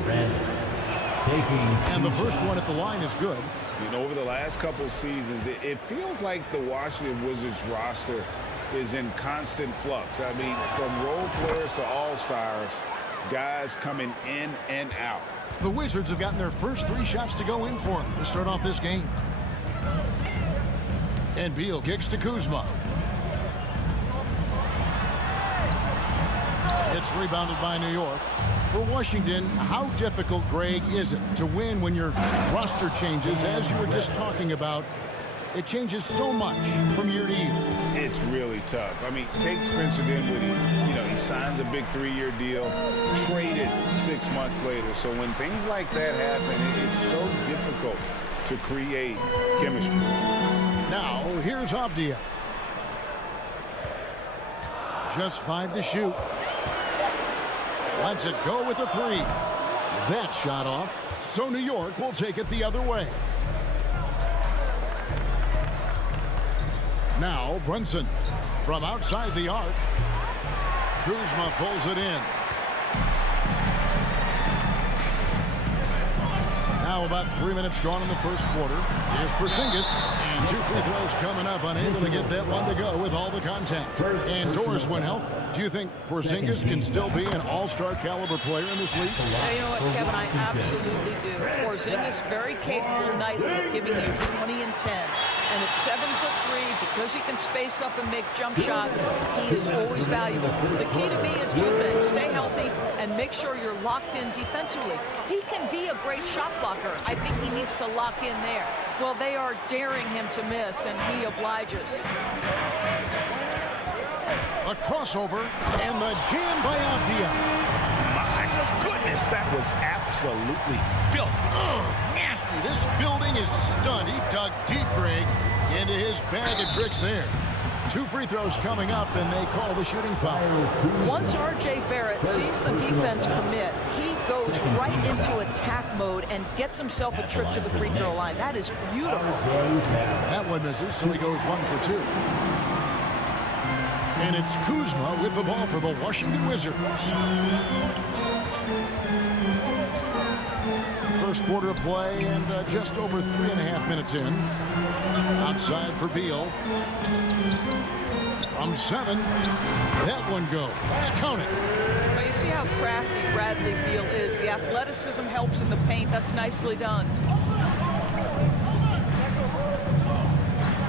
And the first one at the line is good. You know, over the last couple seasons, it feels like the Washington Wizards roster is in constant flux. I mean, from role players to all-stars, guys coming in and out. The Wizards have gotten their first 3 shots to go in for them to start off this game. And Beal kicks to Kuzma. It's rebounded by New York. For Washington, how difficult, Greg, is it to win when your roster changes, as you were just talking about? It changes so much from year to year. It's really tough. I mean, take Spencer Dinwiddie. You know, he signs a big 3-year deal, traded 6 months later. So when things like that happen, it's so difficult to create chemistry. Now, here's Avdia. Just 5 to shoot. Lets it go with a 3. That shot off, so New York will take it the other way. Now, Brunson from outside the arc. Kuzma pulls it in. Now about 3 minutes gone in the first quarter. Here's Porzingis, and 2 free throws coming up, unable to get that one to go with all the contact. And Doris, when healthy, do you think Porzingis can still be an all-star caliber player in this league? You know what, Kevin, I absolutely do. Porzingis very capable nightly of giving you 20 and 10. And at 7'3", because he can space up and make jump shots, he is always valuable. The key to me is 2 things. Stay healthy and make sure you're locked in defensively. He can be a great shot blocker. I think he needs to lock in there. Well, they are daring him to miss, and he obliges. A crossover, and the jam by Avdia. My goodness, that was absolutely filthy. Nasty. This building is stunned. He dug deep, Greg, into his bag of tricks there. 2 free throws coming up, and they call the shooting foul. Once R.J. Barrett sees the defense commit, he goes right into attack mode and gets himself a trip to the free throw line. That is beautiful. That one misses, so he goes 1 for 2. And it's Kuzma with the ball for the Washington Wizards. First quarter of play, and just over 3.5 minutes in. Outside for Beal. From 7, that one goes. Count it. Well, you see how crafty Bradley Beal is. The athleticism helps in the paint. That's nicely done.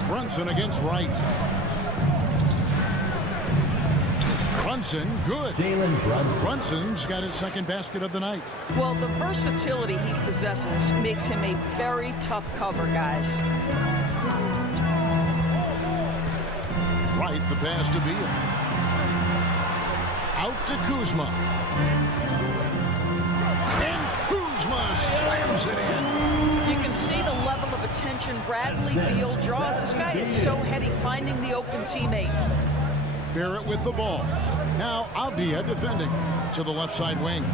Brunson against Wright. Brunson, good. Brunson's got his second basket of the night. Well, the versatility he possesses makes him a very tough cover, guys. Wright, the pass to Beal. Out to Kuzma. And Kuzma slams it in. You can see the level of attention Bradley Beal draws. This guy is so heady finding the open teammate. Barrett with the ball. Now Avdia defending to the left side wing.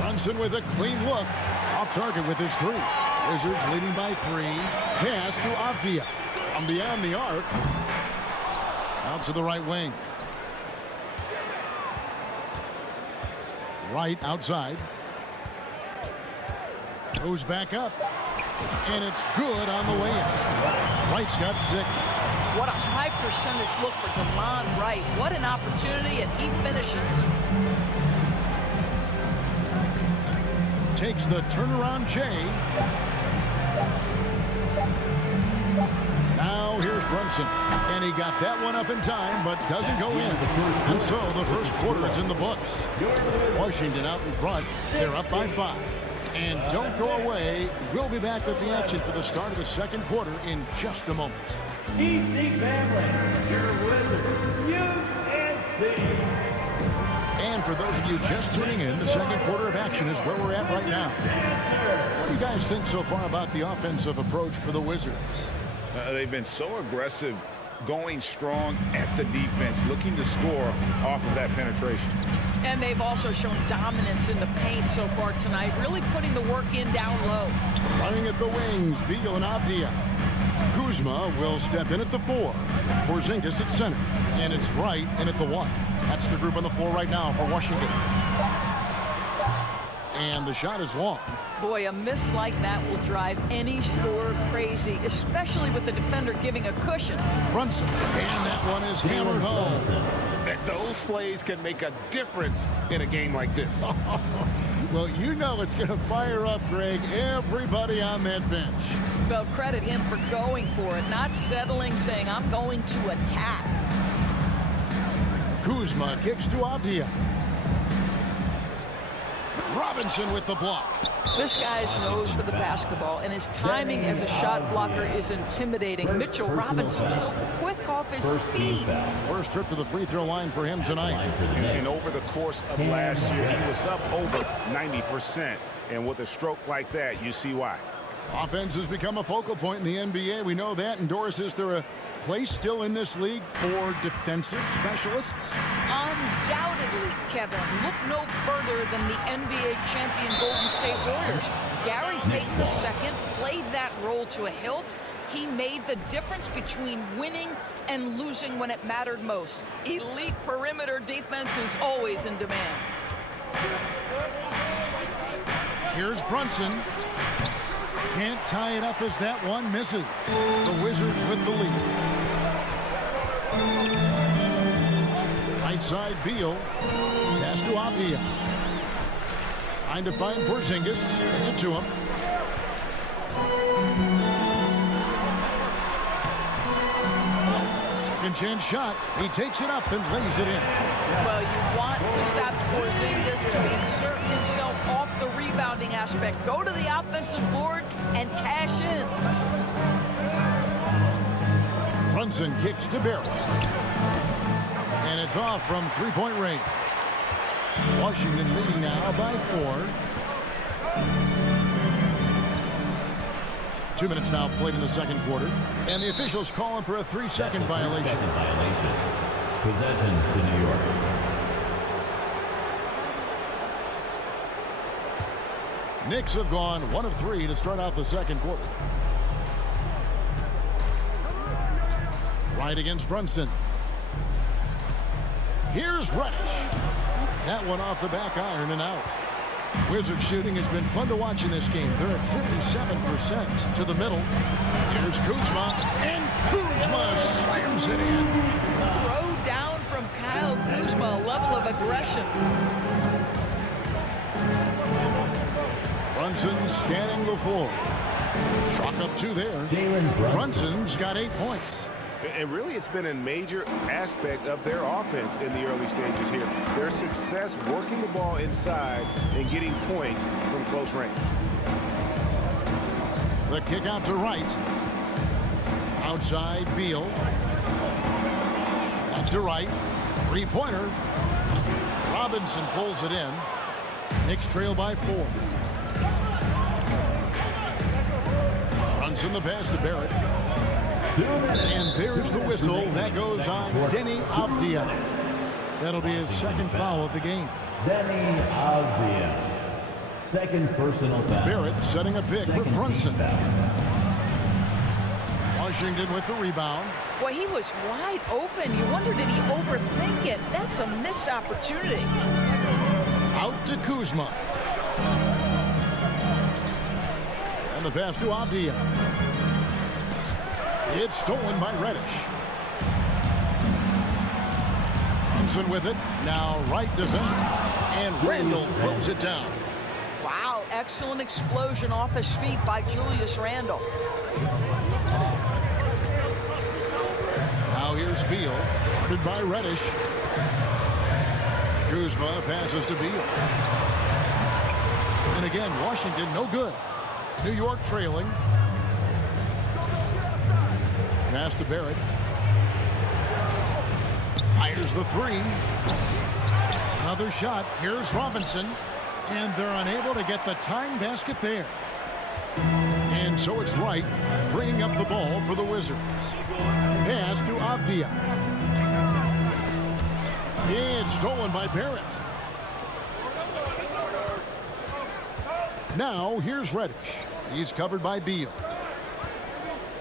Brunson with a clean look. Off target with his 3. Wizards leading by 3. Pass to Avdia. From beyond the arc. Out to the right wing. Wright outside. Goes back up. And it's good on the way in. Wright's got 6. What a high percentage look for DeMond Wright. What an opportunity, and he finishes. Takes the turnaround J. Now here's Brunson. And he got that one up in time, but doesn't go in. And so the first quarter is in the books. Washington out in front. They're up by 5. And don't go away. We'll be back with the action for the start of the second quarter in just a moment. EPC family, your Wizards, UNC. And for those of you just tuning in, the second quarter of action is where we're at right now. What do you guys think so far about the offensive approach for the Wizards? They've been so aggressive, going strong at the defense, looking to score off of that penetration. And they've also shown dominance in the paint so far tonight, really putting the work in down low. Running at the wings, Beal and Avdia. Kuzma will step in at the 4. Porzingis at center. And it's Wright in at the 1. That's the group on the floor right now for Washington. And the shot is long. Boy, a miss like that will drive any scorer crazy, especially with the defender giving a cushion. Brunson. And that one is hammered home. Those plays can make a difference in a game like this. Well, you know it's going to fire up, Greg, everybody on that bench. Well, credit him for going for it, not settling, saying, I'm going to attack. Kuzma kicks to Avdia. Robinson with the block. This guy's nose for the basketball, and his timing as a shot blocker is intimidating. Mitchell Robinson so quick off his feet. First trip to the free throw line for him tonight. And over the course of last year, he was up over 90%. And with a stroke like that, you see why. Offense has become a focal point in the NBA. We know that. And Doris, is there a place still in this league for defensive specialists? Undoubtedly, Kevin. Look no further than the NBA champion Golden State Warriors. Gary Payton II played that role to a hilt. He made the difference between winning and losing when it mattered most. Elite perimeter defense is always in demand. Here's Brunson. Can't tie it up as that one misses. The Wizards with the lead. Right side, Beal. Pass to Avdia. Trying to find Porzingis. Gets it to him. Second chance shot. He takes it up and lays it in. Well, you want Kristaps Porzingis to insert himself off the rebounding aspect. Go to the offensive board and cash in. Brunson kicks to Barrett. And it's off from three-point range. Washington leading now by 4. 2 minutes now played in the second quarter. And the officials calling for a 3-second violation. Possession to New York. Knicks have gone 1 of 3 to start out the second quarter. Right against Brunson. Here's Reddish. That one off the back iron and out. Wizards shooting has been fun to watch in this game. They're at 57% to the middle. Here's Kuzma, and Kuzma slams it in. Throw down from Kyle Kuzma, a level of aggression. Brunson scanning the floor. Chalk up 2 there. Brunson's got 8 points. And really, it's been a major aspect of their offense in the early stages here. Their success working the ball inside and getting points from close range. The kick out to right. Outside, Beal. Back to right. Three-pointer. Robinson pulls it in. Knicks trail by 4. Brunson the pass to Barrett. And there's the whistle. That goes on Denny Avdia. That'll be his second foul of the game. Denny Avdia. Second personal foul. Barrett setting a pick for Brunson. Washington with the rebound. Boy, he was wide open. You wonder, did he overthink it? That's a missed opportunity. Out to Kuzma. And the pass to Avdia. It's stolen by Reddish. Brunson with it. Now right defender. And Randall throws it down. Wow, excellent explosion off his feet by Julius Randle. Now here's Beal. Guarded by Reddish. Kuzma passes to Beal. And again, Washington no good. New York trailing. Pass to Barrett. Fires the 3. Another shot. Here's Robinson. And they're unable to get the tying basket there. And so it's Wright bringing up the ball for the Wizards. Pass to Avdia. It's stolen by Barrett. Now here's Reddish. He's covered by Beal.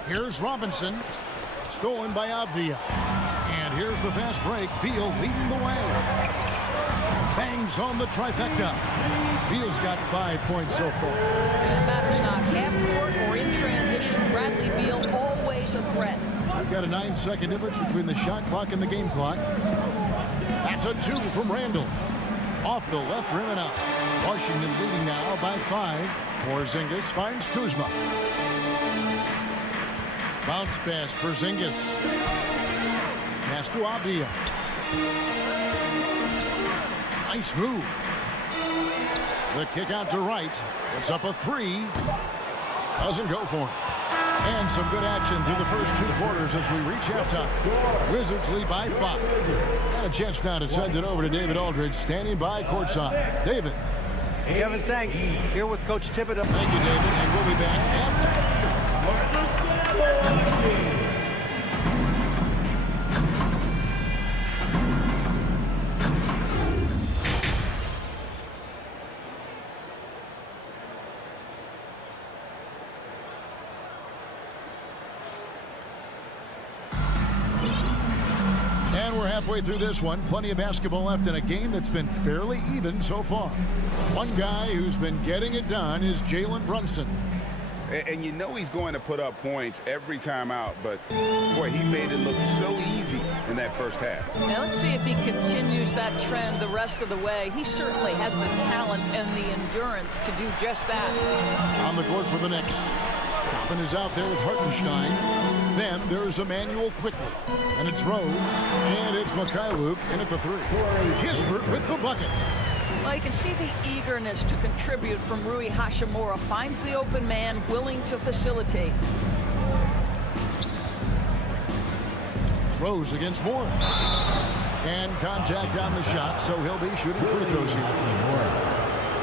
Here's Robinson. Stolen by Avdia. And here's the fast break. Beal leading the way. Bangs home the trifecta. Beal's got 5 points so far. It matters not half court or in transition. Bradley Beal always a threat. We've got a 9-second difference between the shot clock and the game clock. That's a 2 from Randall. Off the left rim and out. Washington leading now by 5. Porzingis finds Kuzma. Bounce pass for Porzingis. Pass to Avdia. Nice move. The kick out to right. It's up a 3. Doesn't go for him. And some good action through the first 2 quarters as we reach halftime. Wizards lead by 5. And a chance now to send it over to David Aldridge, standing by courtside. David. Kevin, thanks. Here with Coach Thibodeau. Thank you, David, and we'll be back after. And we're halfway through this one. Plenty of basketball left in a game that's been fairly even so far. One guy who's been getting it done is Jalen Brunson. And you know he's going to put up points every time out, but boy, he made it look so easy in that first half. Now let's see if he continues that trend the rest of the way. He certainly has the talent and the endurance to do just that. On the court for the Knicks. Toppin is out there with Hartenstein. Then there's Emmanuel quickly. And it's Rose. And it's Mikhailuk in at the three. Kispert with the bucket. Well, you can see the eagerness to contribute from Rui Hachimura. Finds the open man, willing to facilitate. Rose against Morris. And contact on the shot, so he'll be shooting free throws here.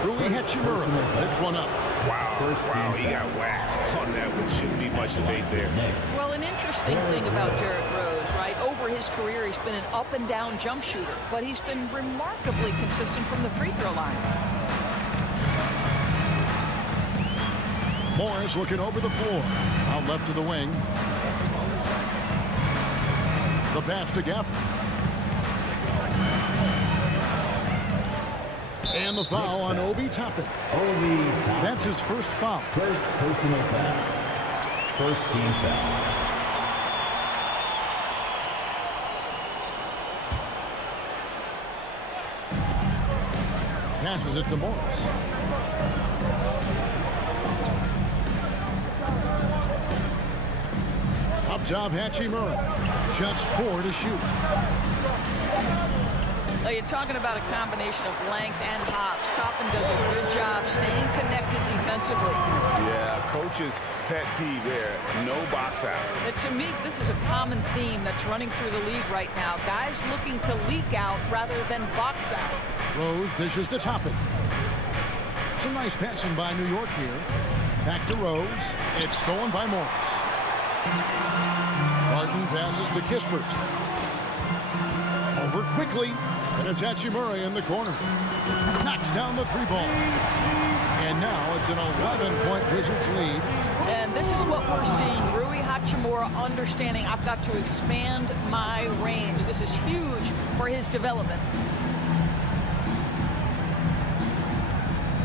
Rui Hachimura picks one up. Wow, he got whacked on that, which shouldn't be much debate there. Well, an interesting thing about Derrick Rose, right? Over his career, he's been an up-and-down jump shooter, but he's been remarkably consistent from the free throw line. Morris looking over the floor. Out left to the wing. The pass to Gafford. And the foul on Obi Toppin. That's his first foul. First personal foul. First team foul. Passes it to Morris. Up job, Hachimura. Just 4 to shoot. Now you're talking about a combination of length and hops. Toppin does a good job staying connected defensively. Yeah, coach's pet peeve there. No box out. But to me, this is a common theme that's running through the league right now. Guys looking to leak out rather than box out. Rose dishes to Toppin. Some nice passing by New York here. Back to Rose. It's stolen by Morris. Barton passes to Kispert. Over quickly. And it's Hachimura in the corner. Knocks down the three ball. And now it's an 11-point Wizards lead. And this is what we're seeing. Rui Hachimura understanding I've got to expand my range. This is huge for his development.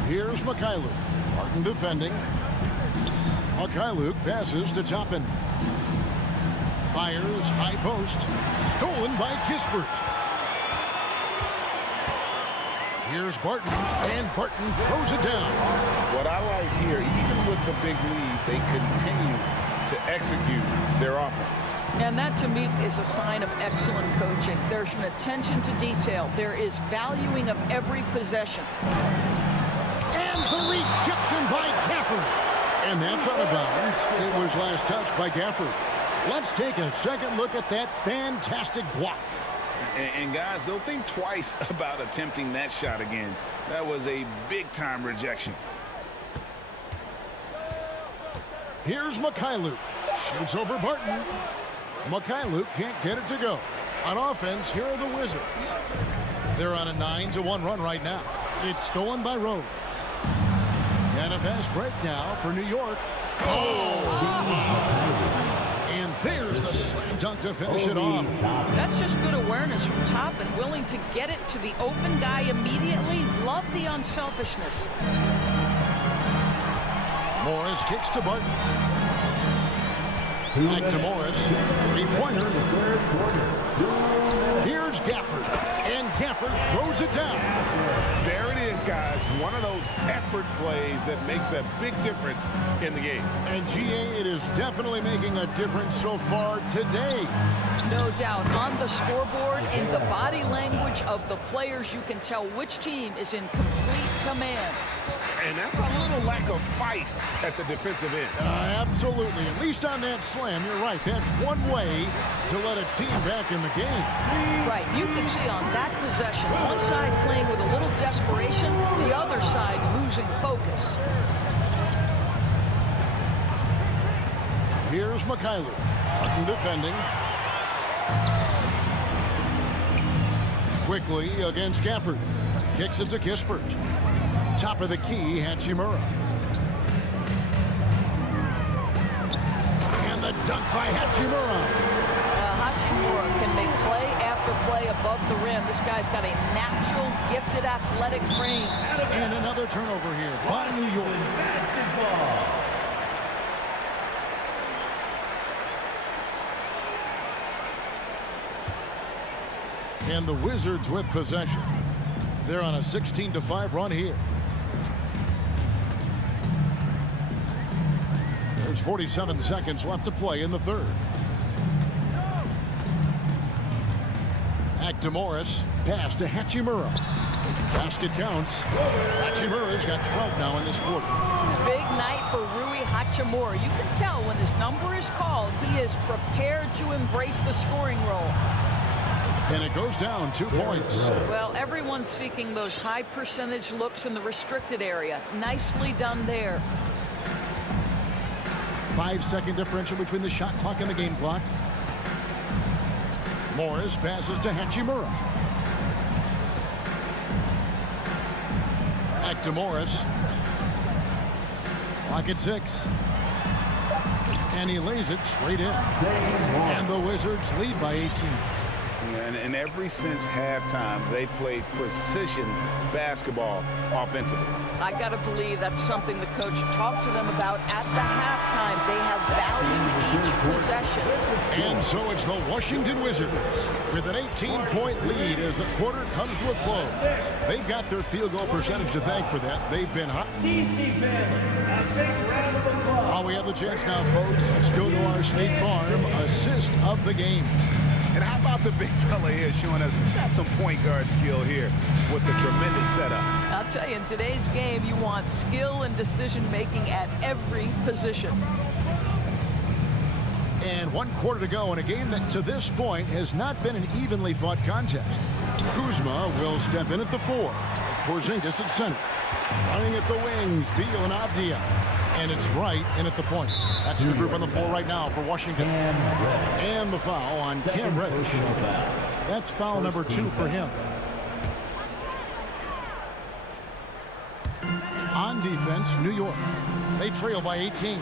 Here's Mikhailuk. Martin defending. Mikhailuk passes to Toppin. Fires high post. Stolen by Kispert. Here's Barton, and Barton throws it down. What I like here, even with the big lead, they continue to execute their offense. And that, to me, is a sign of excellent coaching. There's an attention to detail. There is valuing of every possession. And the rejection by Gafford. And that's out of bounds. It was last touched by Gafford. Let's take a second look at that fantastic block. And guys, they'll think twice about attempting that shot again. That was a big-time rejection. Here's Mikhailuk. Shoots over Barton. Mikhailuk can't get it to go. On offense, here are the Wizards. They're on a 9-1 run right now. It's stolen by Rose. And a fast break now for New York. And there's the slam dunk to finish it off. That's just good awareness from Toppin, willing to get it to the open guy immediately. Love the unselfishness. Morris kicks to Barton. Back to Morris. Three-pointer. Here's Gafford. And Gafford throws it down. There it is, guys. One of those effort plays that makes a big difference in the game. And GA, it is definitely making a difference so far today. No doubt. On the scoreboard, in the body language of the players, you can tell which team is in complete command. And that's a little lack of fight at the defensive end. Absolutely. At least on that slam, you're right. That's one way to let a team back in the game. Right. You can see on that possession, one side playing with a little desperation, the other side losing focus. Here's Mikhailov. Hutton defending. Quickly against Gafford. Kicks it to Kispert. Top of the key, Hachimura. And the dunk by Hachimura. Hachimura can make play after play above the rim. This guy's got a natural, gifted, athletic frame. And another turnover here by New York. Basketball. And the Wizards with possession. They're on a 16-5 run here. There's 47 seconds left to play in the third. Back to Morris. Pass to Hachimura. Basket counts. Hachimura's got 12 now in this quarter. Big night for Rui Hachimura. You can tell when his number is called, he is prepared to embrace the scoring role. And it goes down 2 points. Well, everyone's seeking those high percentage looks in the restricted area. Nicely done there. 5-second differential between the shot clock and the game clock. Morris passes to Hachimura. Back to Morris. Clock at 6. And he lays it straight in. And the Wizards lead by 18. And ever since halftime, they played precision basketball offensively. I got to believe that's something the coach talked to them about at the halftime. They have valued each possession. And so it's the Washington Wizards with an 18-point lead as the quarter comes to a close. They've got their field goal percentage to thank for that. They've been hot. While we have the chance now, folks, let's go to our State Farm assist of the game. And how about the big fella here showing us he's got some point guard skill here with the tremendous setup. I'll tell you, in today's game, you want skill and decision-making at every position. And 1 quarter to go in a game that to this point has not been an evenly fought contest. Kuzma will step in at the 4. Porzingis at center. Running at the wings, Beal and Avdia. And it's right in at the points. That's the group on the floor right now for Washington. And the foul on Cam Reddish. That's foul number 2 for him. On defense, New York. They trail by 18.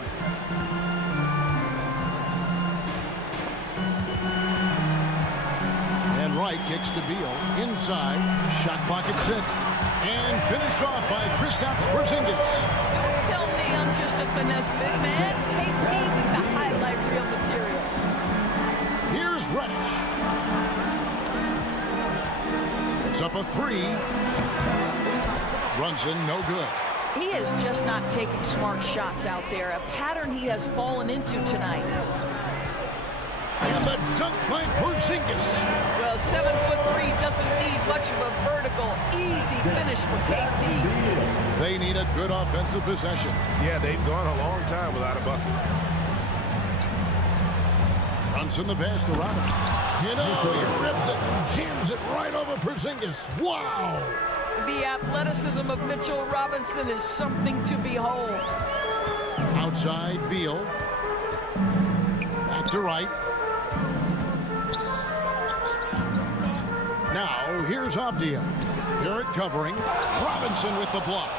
And Wright kicks to Beal. Inside. Shot clock at 6. And finished off by Kristaps Porzingis. Tell me I'm just a finesse big man. Take me with the highlight reel material. Here's Reddish. It's up a 3. Brunson, no good. He is just not taking smart shots out there. A pattern he has fallen into tonight. And the dunk by Porzingis. Well, 7'3" doesn't need much of a vertical. Easy finish for KP. They need a good offensive possession. Yeah, they've gone a long time without a bucket. Brunson the pass to Robinson. He rips it, jams it right over Porzingis. Wow! The athleticism of Mitchell Robinson is something to behold. Outside, Beal. Back to Wright. Now, here's Avdia. Garrett covering. Robinson with the block.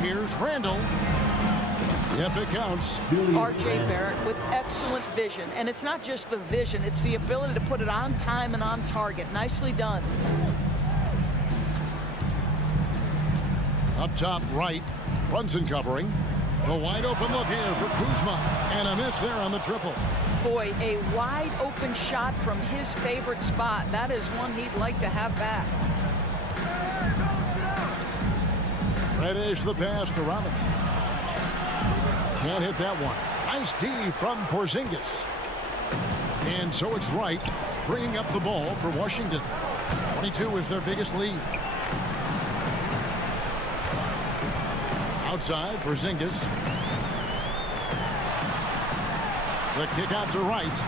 Here's Randall. Yep, it counts. R.J. Barrett with excellent vision. And it's not just the vision, it's the ability to put it on time and on target. Nicely done. Up top right, Brunson covering. The wide open look here for Kuzma. And a miss there on the triple. Boy, a wide open shot from his favorite spot. That is one he'd like to have back. Reddish the pass to Robinson. Can't hit that one. Nice D from Porzingis. And so it's Wright bringing up the ball for Washington. 22 is their biggest lead. Outside, Porzingis. The kick out to Wright.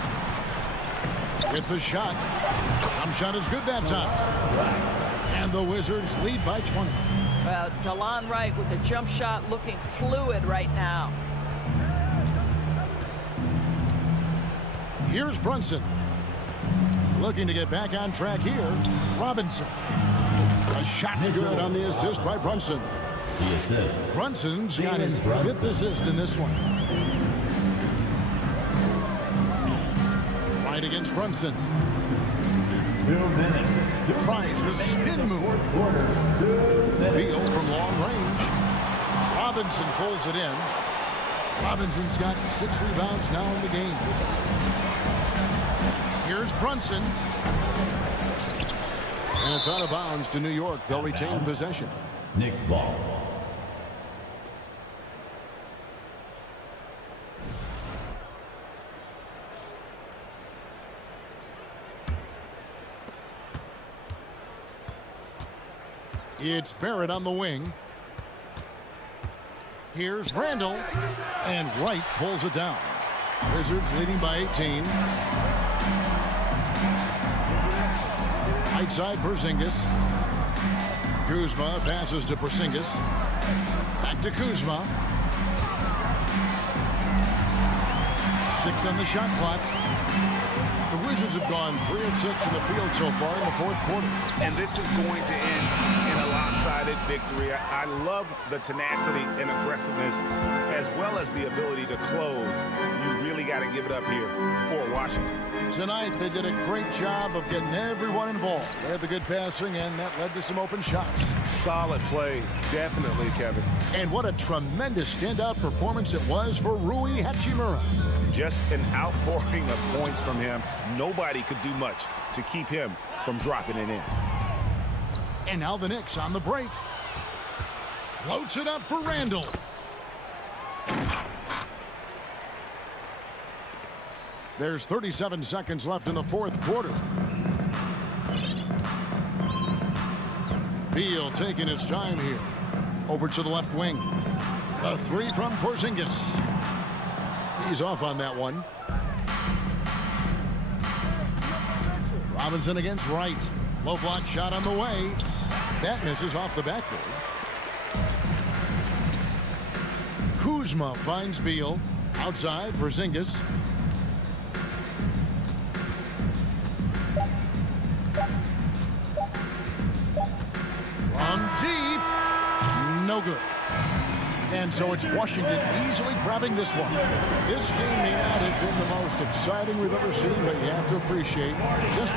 With the shot. Jump shot is good that time. And the Wizards lead by 20. Well, DeLon Wright with a jump shot looking fluid right now. Here's Brunson. Looking to get back on track here. Robinson. A shot's good on the assist by Brunson. The assist. Brunson's got his 5th assist in this one. Right against Brunson. 2 minutes. Tries the spin move. Beal from long range. Robinson pulls it in. Robinson's got 6 rebounds now in the game. Here's Brunson. And it's out of bounds to New York. They'll retain possession. Knicks ball. It's Barrett on the wing. Here's Randall. And Wright pulls it down. Wizards leading by 18. Right side, Porzingis. Kuzma passes to Porzingis. Back to Kuzma. 6 on the shot clock. The Wizards have gone 3 of 6 in the field so far in the 4th quarter. And this is going to end in a lopsided victory. I love the tenacity and aggressiveness as well as the ability to close. You really got to give it up here for Washington. Tonight, they did a great job of getting everyone involved. They had the good passing, and that led to some open shots. Solid play, definitely, Kevin. And what a tremendous standout performance it was for Rui Hachimura. Just an outpouring of points from him. Nobody could do much to keep him from dropping it in. And now the Knicks on the break. Floats it up for Randall. There's 37 seconds left in the 4th quarter. Beal taking his time here. Over to the left wing. A 3 from Porzingis. He's off on that one. Robinson against Wright. Low block shot on the way. That misses off the backboard. Kuzma finds Beal. Outside, Porzingis. From deep. No good. And so it's Washington easily grabbing this one. This game may not have been the most exciting we've ever seen, but you have to appreciate just...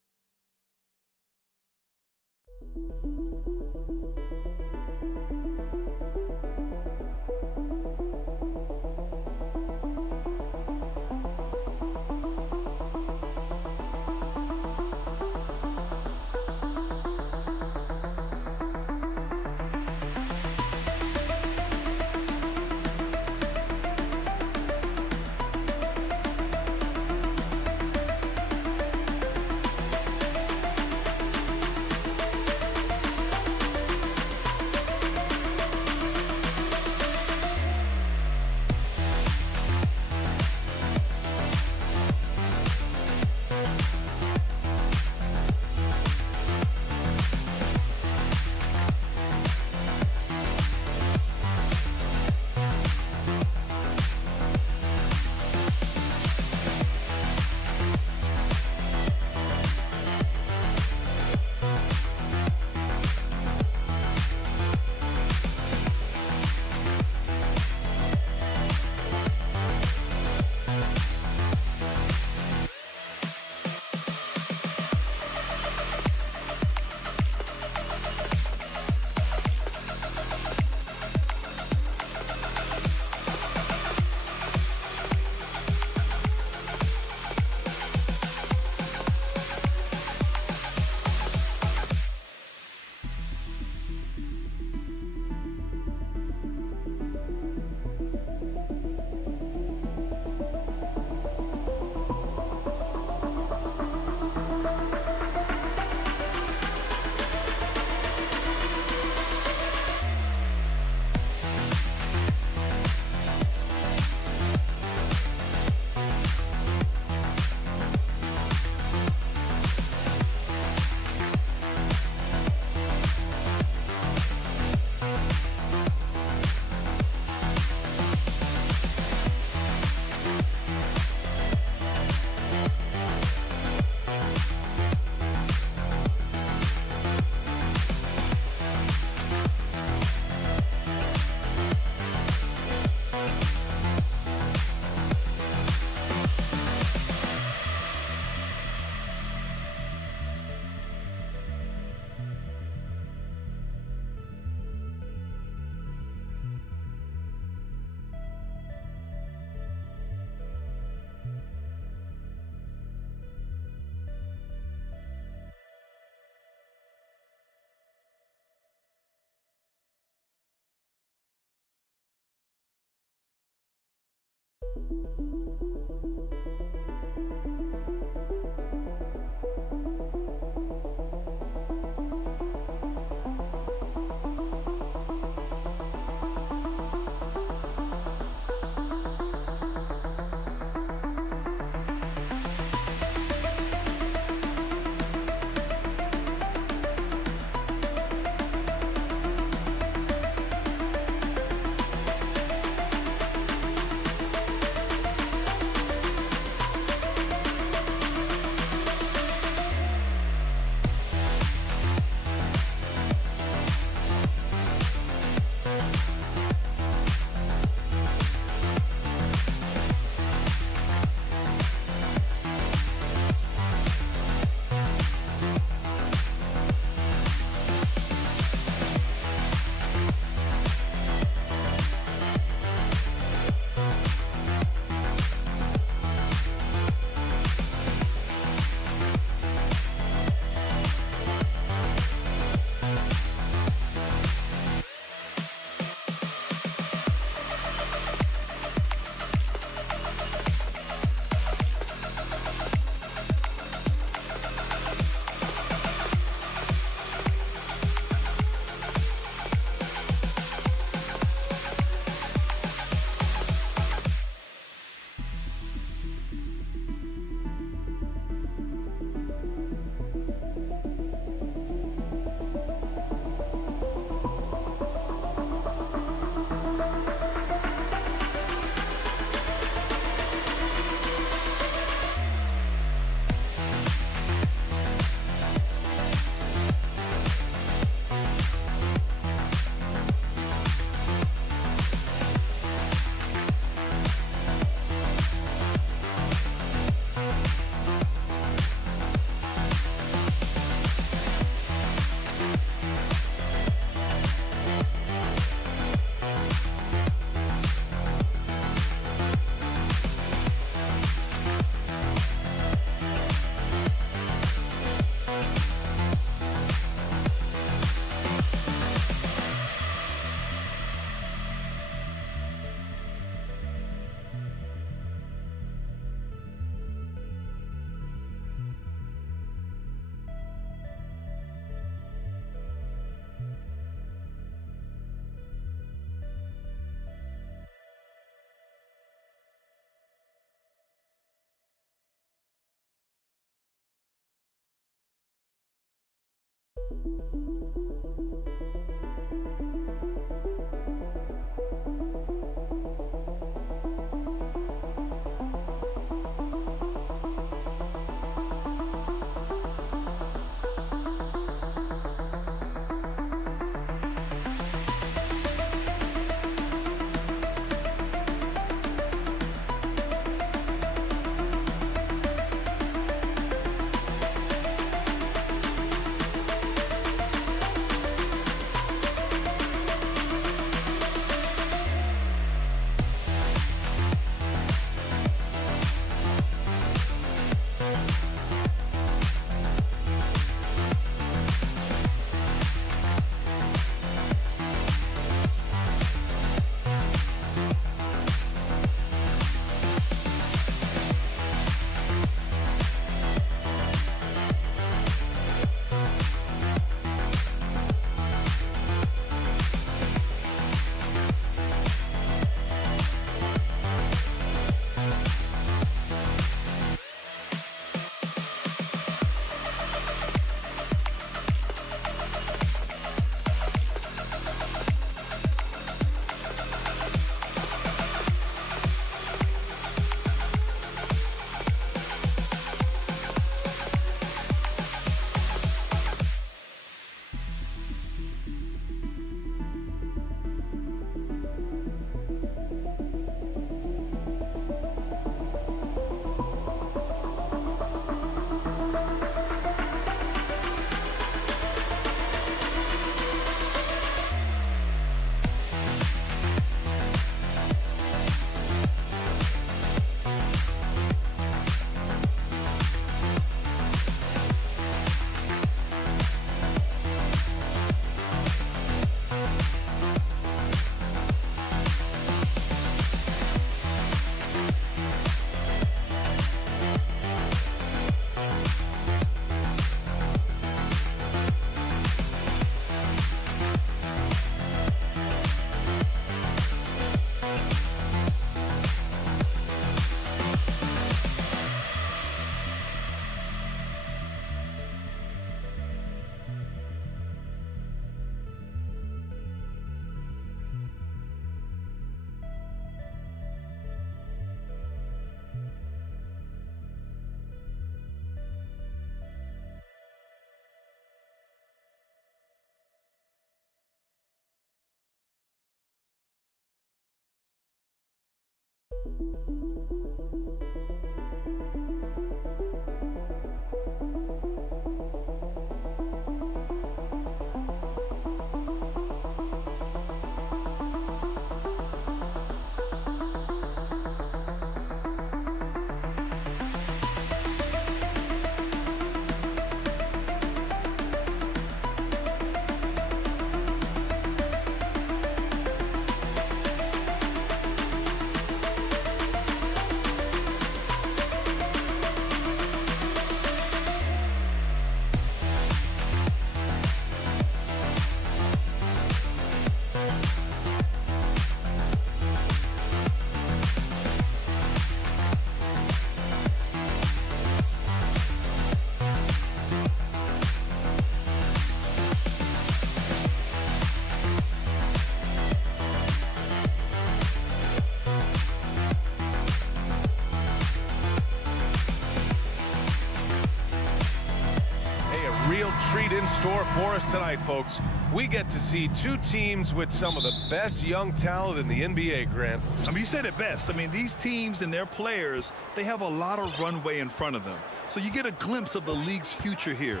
store for us tonight, folks. We get to see two teams with some of the best young talent in the NBA, Grant. I mean, you said it best. I mean, these teams and their players, they have a lot of runway in front of them. So you get a glimpse of the league's future here.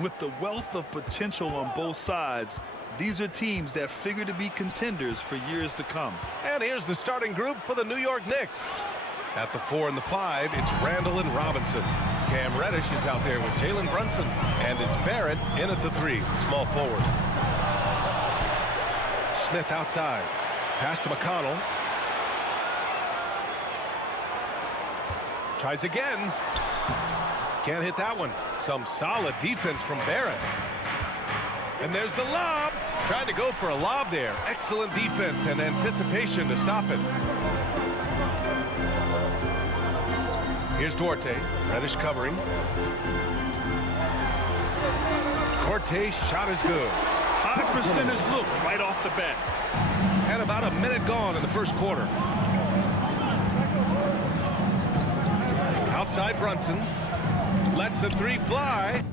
With the wealth of potential on both sides, these are teams that figure to be contenders for years to come. And here's the starting group for the New York Knicks. At the 4 and the 5, it's Randall and Robinson. Cam Reddish is out there with Jalen Brunson. And it's Barrett in at the 3, small forward. Smith outside. Pass to McConnell. Tries again. Can't hit that one. Some solid defense from Barrett. And there's the lob. Trying to go for a lob there. Excellent defense and anticipation to stop it. Here's Duarte. Reddish covering. Duarte's shot is good. High percentage look right off the bat. And about a minute gone in the first quarter. Outside Brunson. Lets the 3 fly.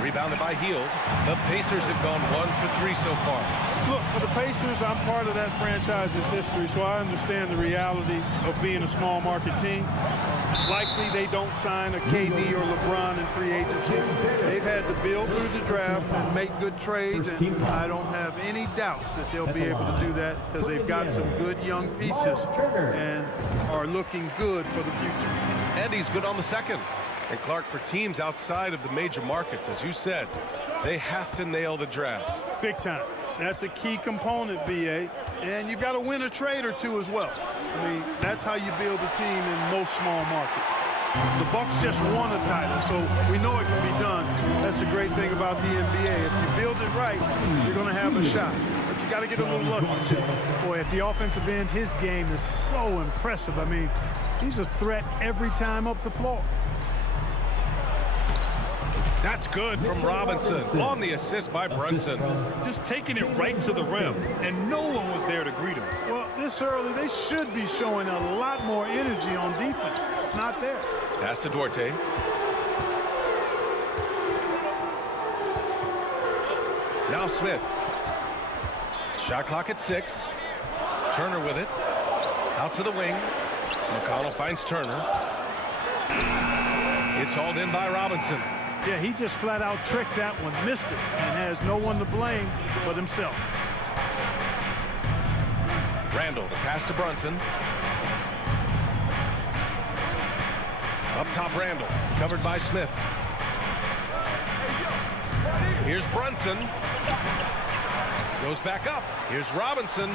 Rebounded by Hield. The Pacers have gone 1 for 3 so far. Look, for the Pacers, I'm part of that franchise's history, so I understand the reality of being a small market team. Likely they don't sign a KD or LeBron in free agency. They've had to build through the draft and make good trades, and I don't have any doubts that they'll be able to do that because they've got some good young pieces and are looking good for the future. And he's good on the second. And Clark, for teams outside of the major markets, as you said, they have to nail the draft. Big time. That's a key component, B.A. And you've got to win a trade or two as well. I mean, that's how you build a team in most small markets. The Bucks just won a title, so we know it can be done. That's the great thing about the NBA. If you build it right, you're going to have a shot. But you got to get a little lucky, too. Boy, at the offensive end, his game is so impressive. I mean, he's a threat every time up the floor. That's good from Robinson on the assist by Brunson. Just taking it right to the rim, and no one was there to greet him. Well, this early, they should be showing a lot more energy on defense. It's not there. Pass to Duarte. Now Smith. Shot clock at 6. Turner with it. Out to the wing. McConnell finds Turner. It's hauled in by Robinson. Yeah, he just flat out tricked that one, missed it, and has no one to blame but himself. Randall, the pass to Brunson. Up top, Randall, covered by Smith. Here's Brunson. Goes back up. Here's Robinson.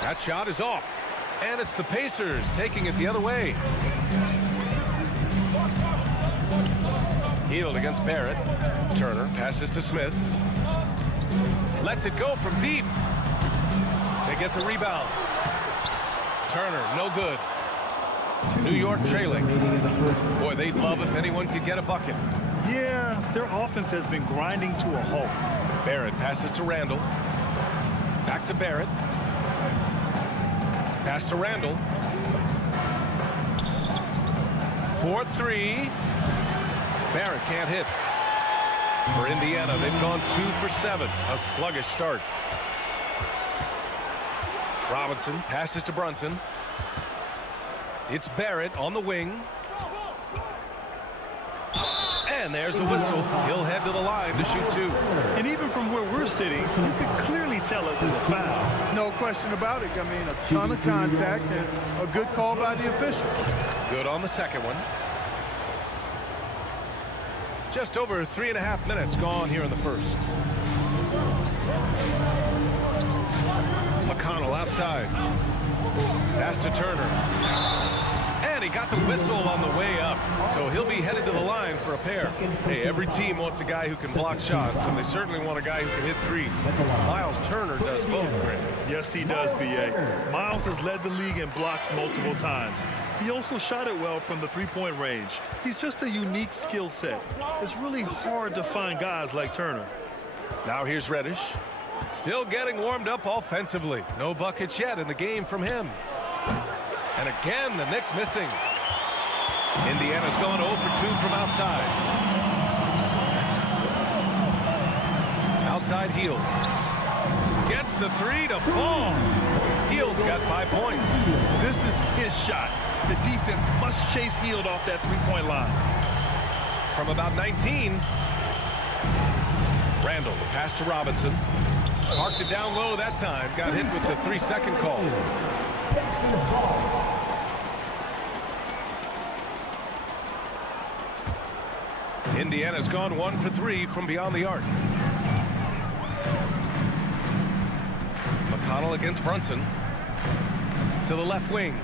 That shot is off. And it's the Pacers taking it the other way. Hield against Barrett. Turner passes to Smith. Lets it go from deep. They get the rebound. Turner, no good. New York trailing. Boy, they'd love if anyone could get a bucket. Yeah, their offense has been grinding to a halt. Barrett passes to Randall. Back to Barrett. Pass to Randall. 4-3. Barrett can't hit. For Indiana, they've gone 2 for 7. A sluggish start. Robinson passes to Brunson. It's Barrett on the wing. And there's a whistle. He'll head to the line to shoot 2. And even from where we're sitting, you can clearly tell it was a foul. No question about it. I mean, a ton of contact and a good call by the official. Good on the second one. Just over 3.5 minutes gone here in the first. McConnell outside. Pass to Turner. And he got the whistle on the way up. So he'll be headed to the line for a pair. Hey, every team wants a guy who can block shots, and they certainly want a guy who can hit threes. Miles Turner does both, Grant. Yes, he does, B.A. Miles has led the league in blocks multiple times. He also shot it well from the three-point range. He's just a unique skill set. It's really hard to find guys like Turner. Now here's Reddish. Still getting warmed up offensively. No buckets yet in the game from him. And again, the Knicks missing. Indiana's gone 0 for 2 from outside. Outside Hield. Gets the three to fall. Hield's got 5 points. This is his shot. The defense must chase Hield off that three-point line. From about 19. Randall, the pass to Robinson. Marked it down low that time. Got hit with the 3-second call. Indiana's gone 1 for 3 from beyond the arc. McConnell against Brunson. To the left wing.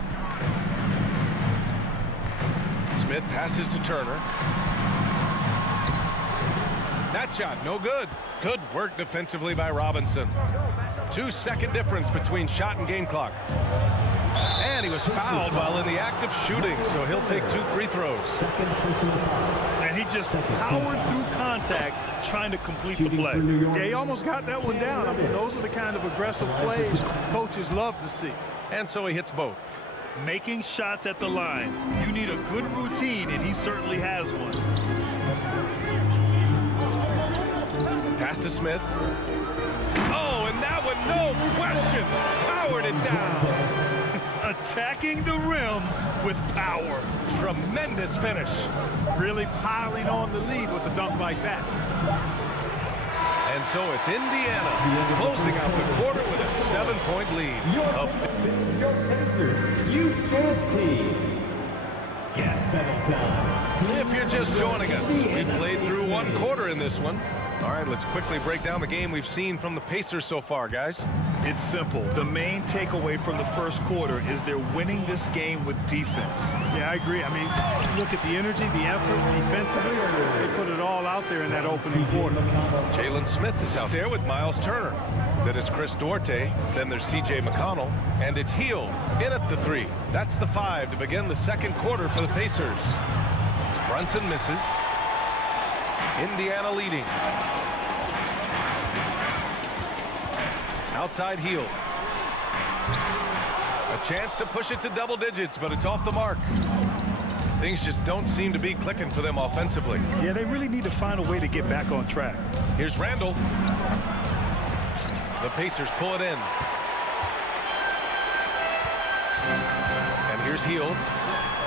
Smith passes to Turner. That shot, no good. Good work defensively by Robinson. 2-second difference between shot and game clock. And he was fouled while in the act of shooting, so he'll take 2 free throws. And he just powered through contact trying to complete the play. Yeah, he almost got that one down. I mean, those are the kind of aggressive plays coaches love to see. And so he hits both. Making shots at the line. You need a good routine, and he certainly has one. Pass to Smith. Oh, and that one, no question, powered it down. Attacking the rim with power. Tremendous finish. Really piling on the lead with a dunk like that. And so it's Indiana closing out the quarter with a 7-point lead. Your Pacers Youth Dance Team. If you're just joining us, we played through 1 quarter in this one. All right, let's quickly break down the game we've seen from the Pacers so far, guys. It's simple. The main takeaway from the first quarter is they're winning this game with defense. Yeah, I agree. I mean, look at the energy, the effort defensively. They put it all out there in that opening quarter. Jalen Smith is out there with Miles Turner. Then it's Chris Duarte. Then there's T.J. McConnell. And it's Hield in at the 3. That's the 5 to begin the second quarter for the Pacers. Brunson misses. Indiana leading. Outside Hield. A chance to push it to double digits, but it's off the mark. Things just don't seem to be clicking for them offensively. Yeah, they really need to find a way to get back on track. Here's Randall. The Pacers pull it in. And here's Hield.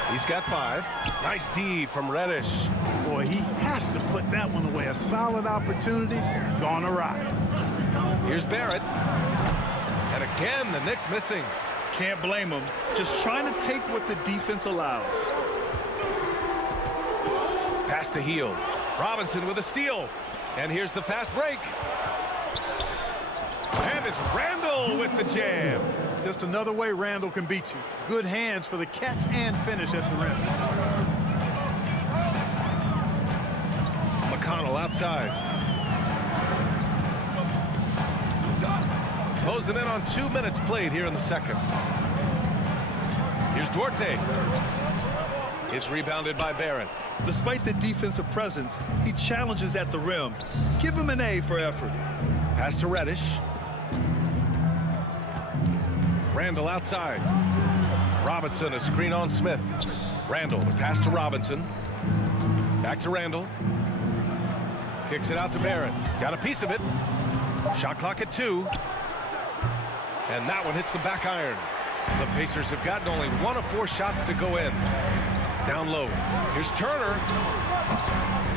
He's got 5. Nice D from Reddish. Boy, he has to put that one away. A solid opportunity gone awry. Here's Barrett. And again, the Knicks missing. Can't blame him. Just trying to take what the defense allows. Pass to Hield. Robinson with a steal. And here's the fast break. And it's Randall with the jam. Just another way Randall can beat you. Good hands for the catch and finish at the rim. McConnell outside. Closing in on 2 minutes played here in the second. Here's Duarte. It's rebounded by Barrett. Despite the defensive presence, he challenges at the rim. Give him an A for effort. Pass to Reddish. Randall outside. Robinson, a screen on Smith. Randall, the pass to Robinson. Back to Randall. Kicks it out to Barrett. Got a piece of it. Shot clock at 2. And that one hits the back iron. The Pacers have gotten only 1 of 4 shots to go in. Down low. Here's Turner.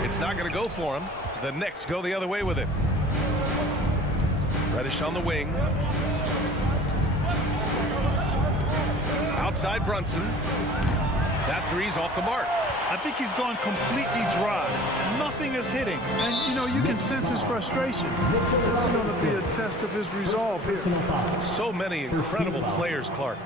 It's not going to go for him. The Knicks go the other way with it. Reddish on the wing. Outside Brunson. That 3's off the mark. I think he's gone completely dry. Nothing is hitting. And, you know, you can sense his frustration. This is going to be a test of his resolve here. So many incredible players, Clark.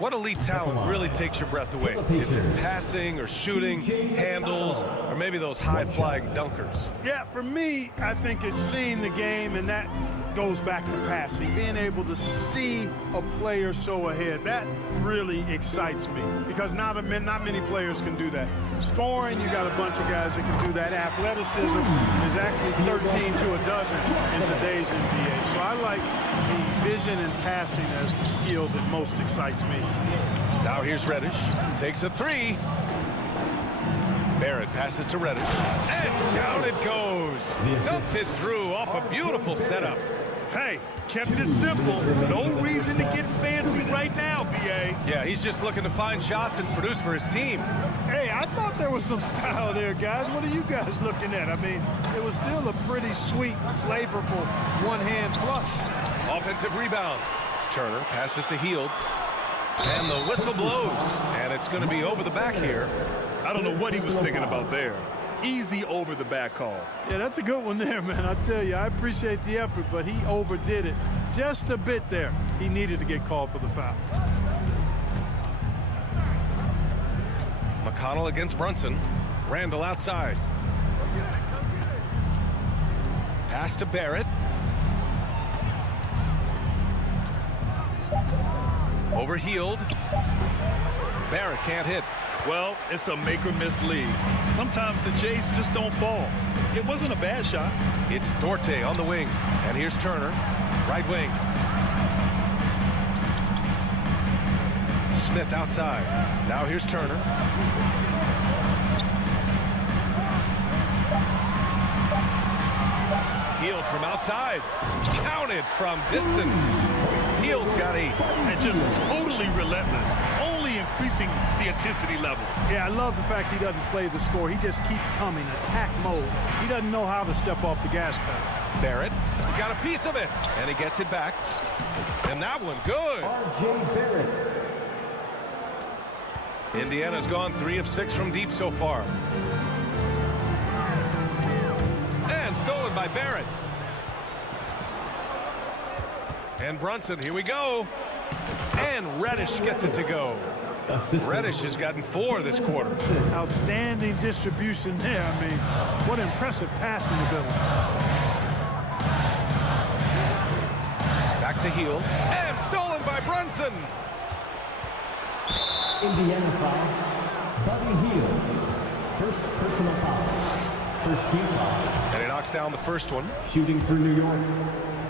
What elite talent really takes your breath away? Is it passing or shooting, handles, or maybe those high-flying dunkers? Yeah, for me, I think it's seeing the game, and that goes back to passing. Being able to see a player so ahead, that really excites me because not many players can do that. Scoring, you got a bunch of guys that can do that. Athleticism is actually 13 to a dozen in today's NBA. So I like the vision and passing as the skill that most excites me. Now here's Reddish. Takes a 3. Barrett passes to Reddish, and down it goes. Dumped it through off a beautiful setup. Hey, kept it simple. No reason to get fancy right now, B.A. Yeah, he's just looking to find shots and produce for his team. Hey, I thought there was some style there, guys. What are you guys looking at? I mean, it was still a pretty sweet, flavorful one-hand flush. Offensive rebound. Turner passes to Hield. And the whistle blows. And it's going to be over the back here. I don't know what he was thinking about there. Easy over the back call. Yeah, that's a good one there, man. I tell you, I appreciate the effort, but he overdid it just a bit there. He needed to get called for the foul. McConnell against Brunson. Randall outside. Pass to Barrett. Over Hield. Barrett can't hit. Well, it's a make-or-miss league. Sometimes the Jays just don't fall. It wasn't a bad shot. It's Dorte on the wing. And here's Turner. Right wing. Smith outside. Now here's Turner. Hield from outside. Counted from distance. Hield's got 8. And just totally relentless. Only increasing the intensity level. Yeah, I love the fact he doesn't play the score. He just keeps coming, attack mode. He doesn't know how to step off the gas pedal. Barrett got a piece of it, and he gets it back. And that one, good. R.J. Barrett. Indiana's gone 3 of 6 from deep so far. And stolen by Barrett. And Brunson, here we go. And Reddish gets it to go. Reddish has gotten 4 this quarter. Outstanding distribution there. I mean, what impressive passing ability. Back to Hield. And stolen by Brunson. Indiana foul. Buddy Hield. First personal foul. First team foul. And he knocks down the first one. Shooting for New York.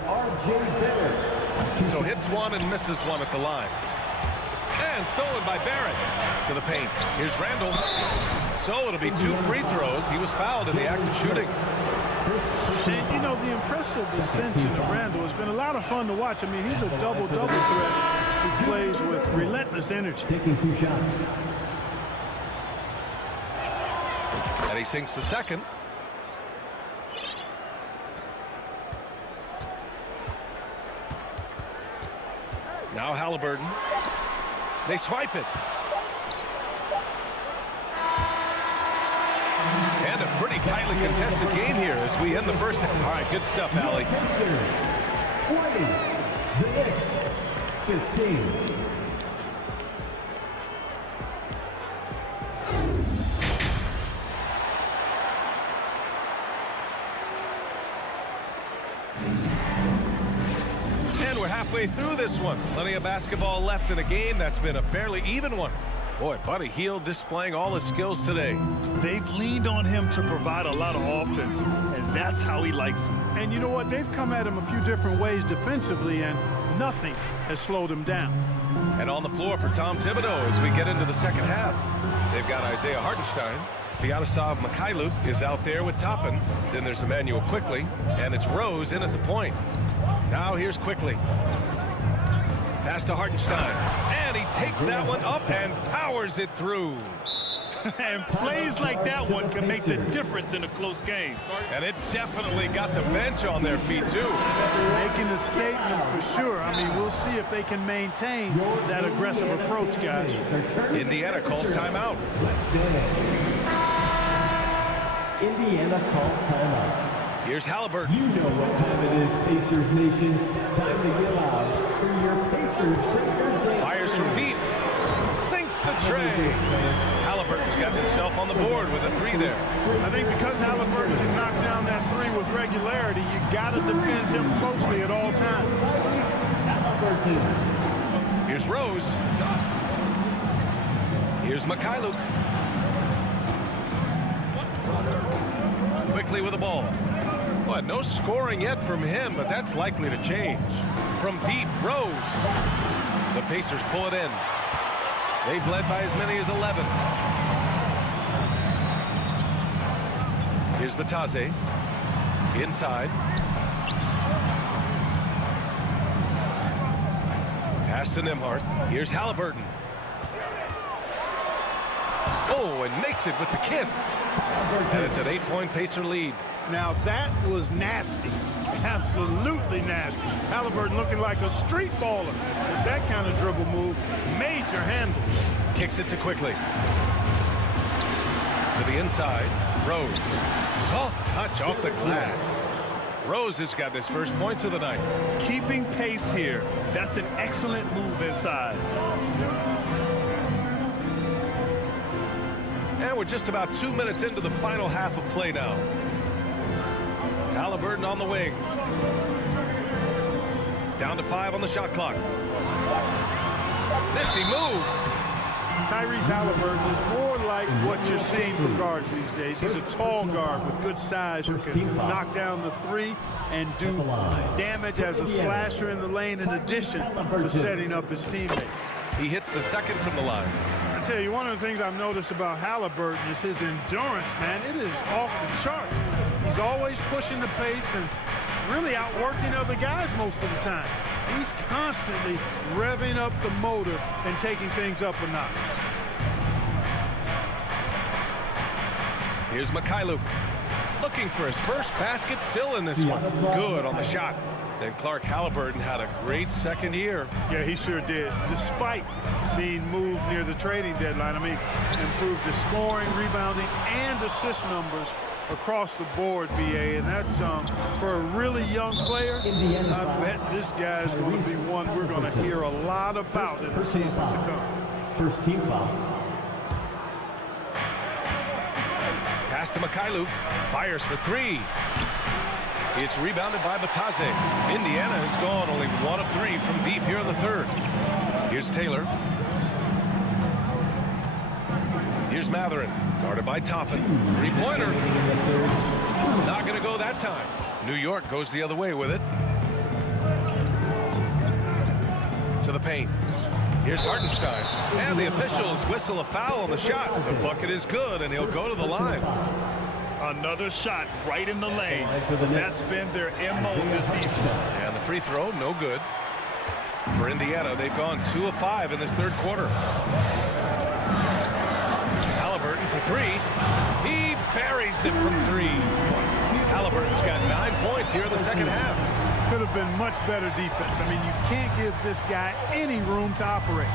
R.J. Barrett. So hits one and misses one at the line. And stolen by Barrett to the paint. Here's Randall. So it'll be 2 free throws. He was fouled in the act of shooting. And, you know, the impressive ascension of Randall has been a lot of fun to watch. I mean, he's a double-double threat who plays with relentless energy. Taking 2 shots. And he sinks the second. Now Halliburton. They swipe it. And a pretty tightly contested game here as we end the first half. All right, good stuff, Allie. 20. The Knicks, 15. And we're halfway through this one. Plenty of basketball left in a game that's been a fairly even one. Boy, Buddy Hield displaying all his skills today. They've leaned on him to provide a lot of offense, and that's how he likes it. And you know what? They've come at him a few different ways defensively, and nothing has slowed him down. And on the floor for Tom Thibodeau as we get into the second half. They've got Isaiah Hartenstein. Vyacheslav Mikhailuk is out there with Toppin. Then there's Emmanuel Quickly, and it's Rose in at the point. Now here's Quickly. Pass to Hartenstein. And he takes that one up and powers it through. And plays like that one can make the difference in a close game. And it definitely got the bench on their feet, too. Making a statement for sure. I mean, we'll see if they can maintain that aggressive approach, guys. Indiana calls timeout. Indiana calls timeout. Here's Halliburton. You know what time it is, Pacers Nation. Time to get loud for your Pacers Breaker Day. Fires from deep. Sinks the tray. Halliburton's got himself on the board with a 3 there. I think because Halliburton can knock down that 3 with regularity, you got to defend him closely at all times. Here's Rose. Here's Mikhailuk. Quickly with the ball. Well, no scoring yet from him, but that's likely to change. From deep, Rose. The Pacers pull it in. They've led by as many as 11. Here's Batase. Inside. Pass to Nembhard. Here's Halliburton. Oh, and makes it with the kiss. And it's an 8-point Pacer lead. Now that was nasty. Absolutely nasty. Halliburton looking like a street baller with that kind of dribble move. Major handle. Kicks it to Quickly. To the inside. Rose. Soft touch off the glass. Rose has got his first points of the night. Keeping pace here. That's an excellent move inside. And we're just about 2 minutes into the final half of play now. Halliburton on the wing. Down to 5 on the shot clock. Nifty move. Tyrese Halliburton is more like what you're seeing from guards these days. He's a tall guard with good size who can knock down the three and do damage as a slasher in the lane in addition to setting up his teammates. He hits the second from the line. I tell you, one of the things I've noticed about Halliburton is his endurance, man. It is off the chart. He's always pushing the pace and really outworking other guys most of the time. He's constantly revving up the motor and taking things up a notch. Here's Mikhailuk. Looking for his first basket still in this one. Good on the shot. And Clark Halliburton had a great second year. Yeah, he sure did. Despite being moved near the trading deadline, I mean, improved his scoring, rebounding, and assist numbers across the board, BA, and that's for a really young player. I bet this guy's going to be one we're going to hear a lot about in the seasons to come. First team foul. Pass to Mikhailuk. Fires for 3. It's rebounded by Batase. Indiana has gone only 1 of 3 from deep here in the third. Here's Taylor. Here's Matherin. Guarded by Toppin. 3-pointer. Not going to go that time. New York goes the other way with it. To the paint. Here's Hartenstein. And the officials whistle a foul on the shot. The bucket is good, and he'll go to the line. Another shot right in the lane. That's been their MO this season. And the free throw, no good. For Indiana, they've gone 2 of 5 in this third quarter. Halliburton for 3. He buries it from 3. Halliburton's got 9 points here in the second half. Could have been much better defense. I mean, you can't give this guy any room to operate.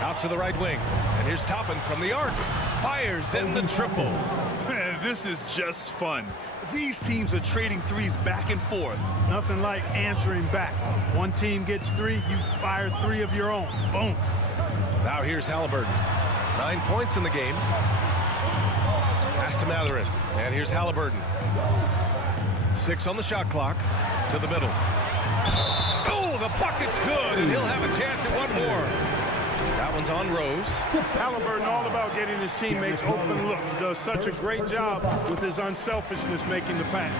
Out to the right wing. And here's Toppin from the arc. Fires in the triple. Man, this is just fun. These teams are trading threes back and forth. Nothing like answering back. One team gets 3, you fire 3 of your own. Boom. Now here's Halliburton. 9 points in the game. Pass to Matherin. And here's Halliburton. 6 on the shot clock. To the middle. Oh, the bucket's good, and he'll have a chance at one more. That one's on Rose. Halliburton all about getting his teammates open looks. Does such a great job with his unselfishness making the pass.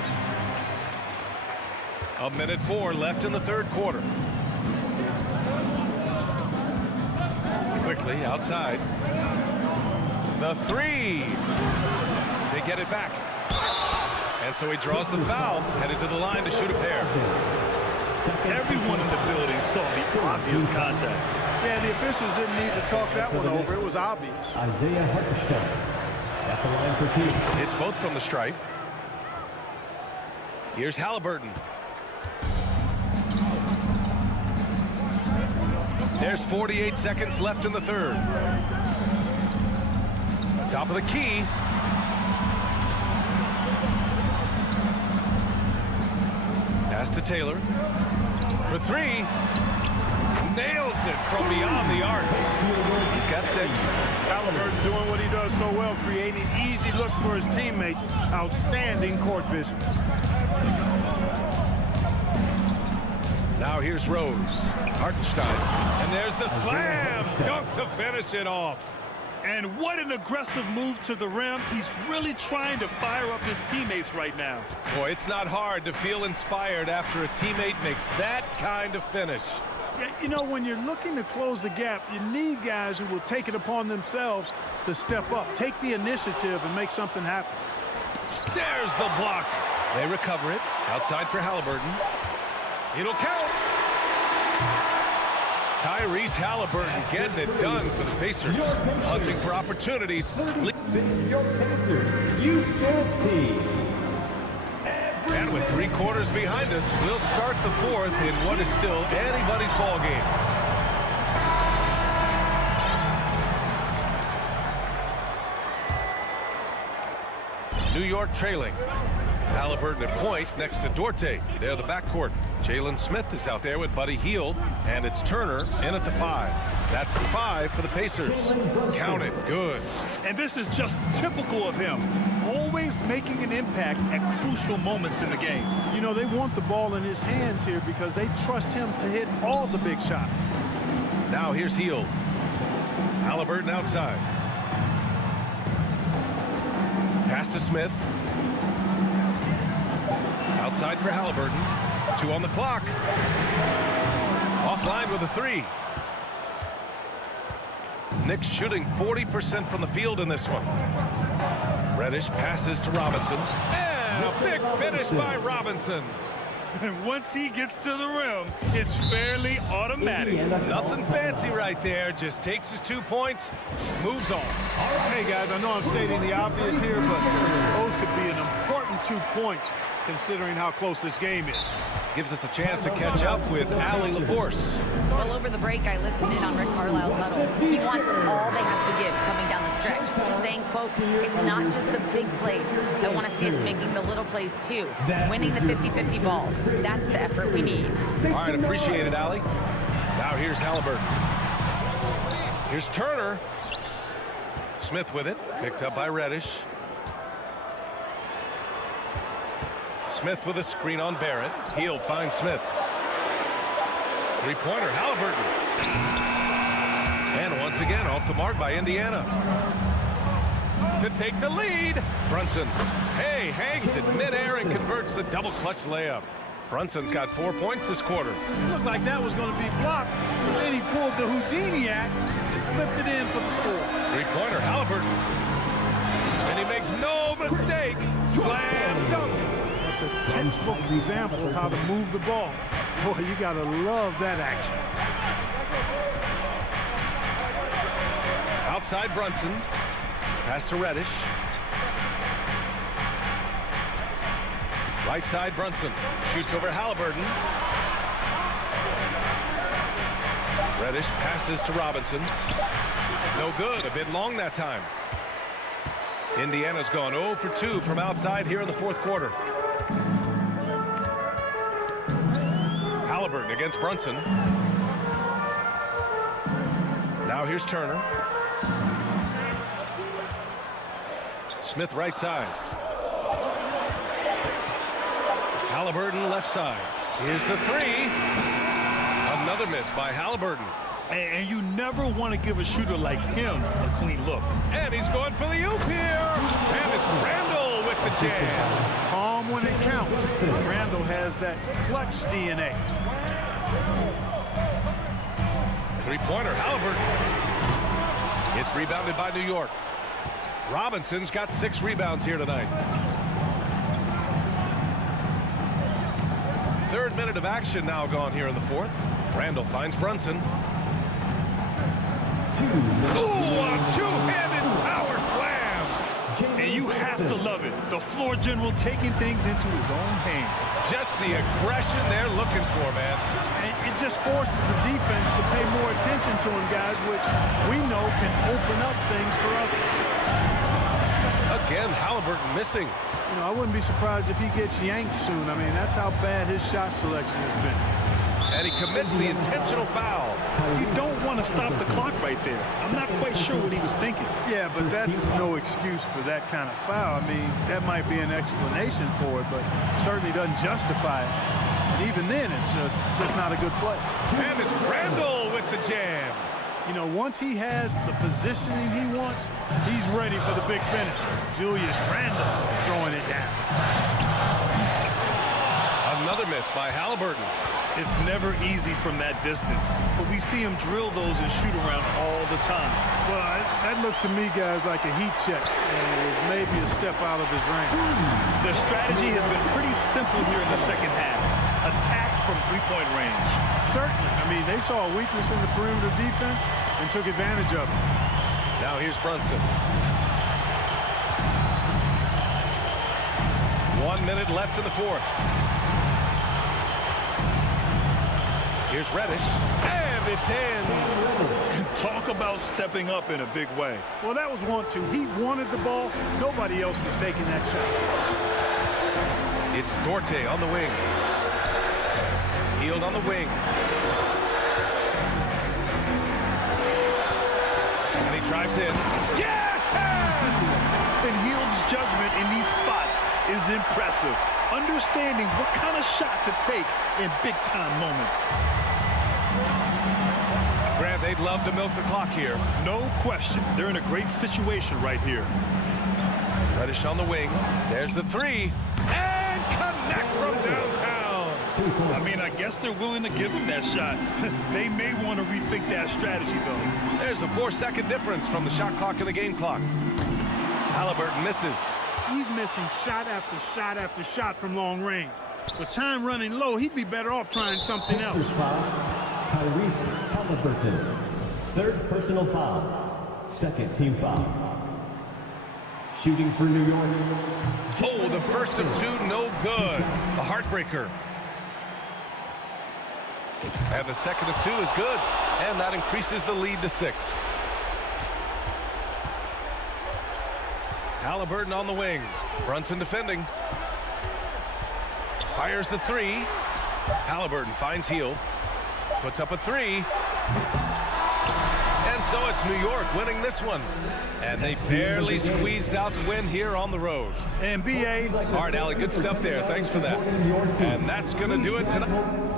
1:04 left in the third quarter. Quickly outside. The 3. They get it back. And so he draws the foul, headed to the line to shoot a pair. Everyone in the building saw the obvious contact. Yeah, the officials didn't need to talk that one over. It was obvious. Isaiah Hartenstein at the line for 2. It's both from the stripe. Here's Halliburton. There's 48 seconds left in the third. Top of the key. Pass to Taylor. For 3. Nails it from beyond the arc. He's got 6. Halliburton doing what he does so well, creating easy looks for his teammates. Outstanding court vision. Now here's Rose. Hartenstein. And there's the slam dunk to finish it off. And what an aggressive move to the rim. He's really trying to fire up his teammates right now. Boy, it's not hard to feel inspired after a teammate makes that kind of finish. Yeah, you know, when you're looking to close the gap, you need guys who will take it upon themselves to step up, take the initiative, and make something happen. There's the block. They recover it. Outside for Halliburton. It'll count. Tyrese Halliburton getting it done for the Pacers. Hunting for opportunities. Your Pacers Youth Dance Team. And with 3 quarters behind us, we'll start the 4th in what is still anybody's ball game. New York trailing. Halliburton at point next to Duarte. They're the backcourt. Jalen Smith is out there with Buddy Hield, and it's Turner in at the 5. That's the 5 for the Pacers. Count it. Good. And this is just typical of him. Always making an impact at crucial moments in the game. You know, they want the ball in his hands here because they trust him to hit all the big shots. Now here's Hield. Halliburton outside. Pass to Smith. Outside for Halliburton. 2 on the clock. Offline with a 3. Knicks shooting 40% from the field in this one. Reddish passes to Robinson. And a big finish by Robinson. And once he gets to the rim, it's fairly automatic. Nothing fancy right there. Just takes his 2 points, moves on. Hey, guys, I know I'm stating the obvious here, but those could be an important 2 points considering how close this game is. Gives us a chance to catch up with Allie LaForce. Well, over the break, I listened in on Rick Carlisle's huddle. He wants all they have to give coming down the stretch. He's saying, quote, it's not just the big plays. I want to see us making the little plays, too. Winning the 50-50 balls. That's the effort we need. All right, appreciate it, Allie. Now here's Halliburton. Here's Turner. Smith with it. Picked up by Reddish. Smith with a screen on Barrett. Hield finds Smith. 3-pointer, Halliburton. And once again, off the mark by Indiana. To take the lead, Brunson. Hey, hangs in midair and converts the double clutch layup. Brunson's got 4 points this quarter. It looked like that was going to be blocked. But then he pulled the Houdini act and flipped it in for the score. 3-pointer, Halliburton. And he makes no mistake. Slam dunk. That's a textbook example of how to move the ball. Boy, you got to love that action. Outside Brunson. Pass to Reddish. Right side Brunson. Shoots over Halliburton. Reddish passes to Robinson. No good. A bit long that time. Indiana's gone 0 for 2 from outside here in the 4th quarter. Halliburton against Brunson. Now here's Turner. Smith right side. Halliburton left side. Here's the 3. Another miss by Halliburton. And you never want to give a shooter like him a clean look. And he's going for the oop here. And it's Randall with the jam. Calm when it counts. Randall has that clutch DNA. 3-pointer, Halliburton. It's rebounded by New York. Robinson's got 6 rebounds here tonight. 3rd minute of action now gone here in the 4th. Randall finds Brunson. Ooh, a 2-handed power slam. And you have to love it. The floor general taking things into his own hands. Just the aggression they're looking for, man. And it just forces the defense to pay more attention to him, guys, which we know can open up things for others. Again, Halliburton missing. You know, I wouldn't be surprised if he gets yanked soon. I mean, that's how bad his shot selection has been. And he commits the intentional foul. You don't want to stop the clock right there. I'm not quite sure what he was thinking. Yeah, but that's no excuse for that kind of foul. I mean, that might be an explanation for it, but certainly doesn't justify it. And even then, it's just not a good play. And it's Randall with the jam. You know, once he has the positioning he wants, he's ready for the big finish. Julius Randall throwing it down. Another miss by Halliburton. It's never easy from that distance, but we see him drill those and shoot around all the time. Well, that looked to me, guys, like a heat check, and it was maybe a step out of his range. Their strategy has been pretty simple here in the second half. Attack from three-point range. Certainly. I mean, they saw a weakness in the perimeter defense and took advantage of it. Now here's Brunson. 1 minute left in the fourth. Here's Reddish, and it's in. Talk about stepping up in a big way. Well, that was 1-2. He wanted the ball. Nobody else was taking that shot. It's Dorte on the wing. Hield on the wing. And he drives in. Yes! And Hield's judgment in these spots is impressive. Understanding what kind of shot to take in big-time moments. Grant, they'd love to milk the clock here. No question. They're in a great situation right here. Reddish on the wing. There's the three. And connects from downtown. I mean, I guess they're willing to give him that shot. They may want to rethink that strategy, though. There's a 4-second difference from the shot clock to the game clock. Halliburton misses. He's missing shot after shot after shot from long range. With time running low, he'd be better off trying something else. Tyrese Halliburton. Third personal foul. Second team foul. Shooting for New York. Oh, the first of two, no good. A heartbreaker. And the second of two is good. And that increases the lead to 6. Halliburton on the wing. Brunson defending. Fires the three. Halliburton finds Hield. Puts up a three. And so it's New York winning this one. And they barely squeezed out the win here on the road. And B.A. All right, Allie, good stuff there. Thanks for that. And that's going to do it tonight.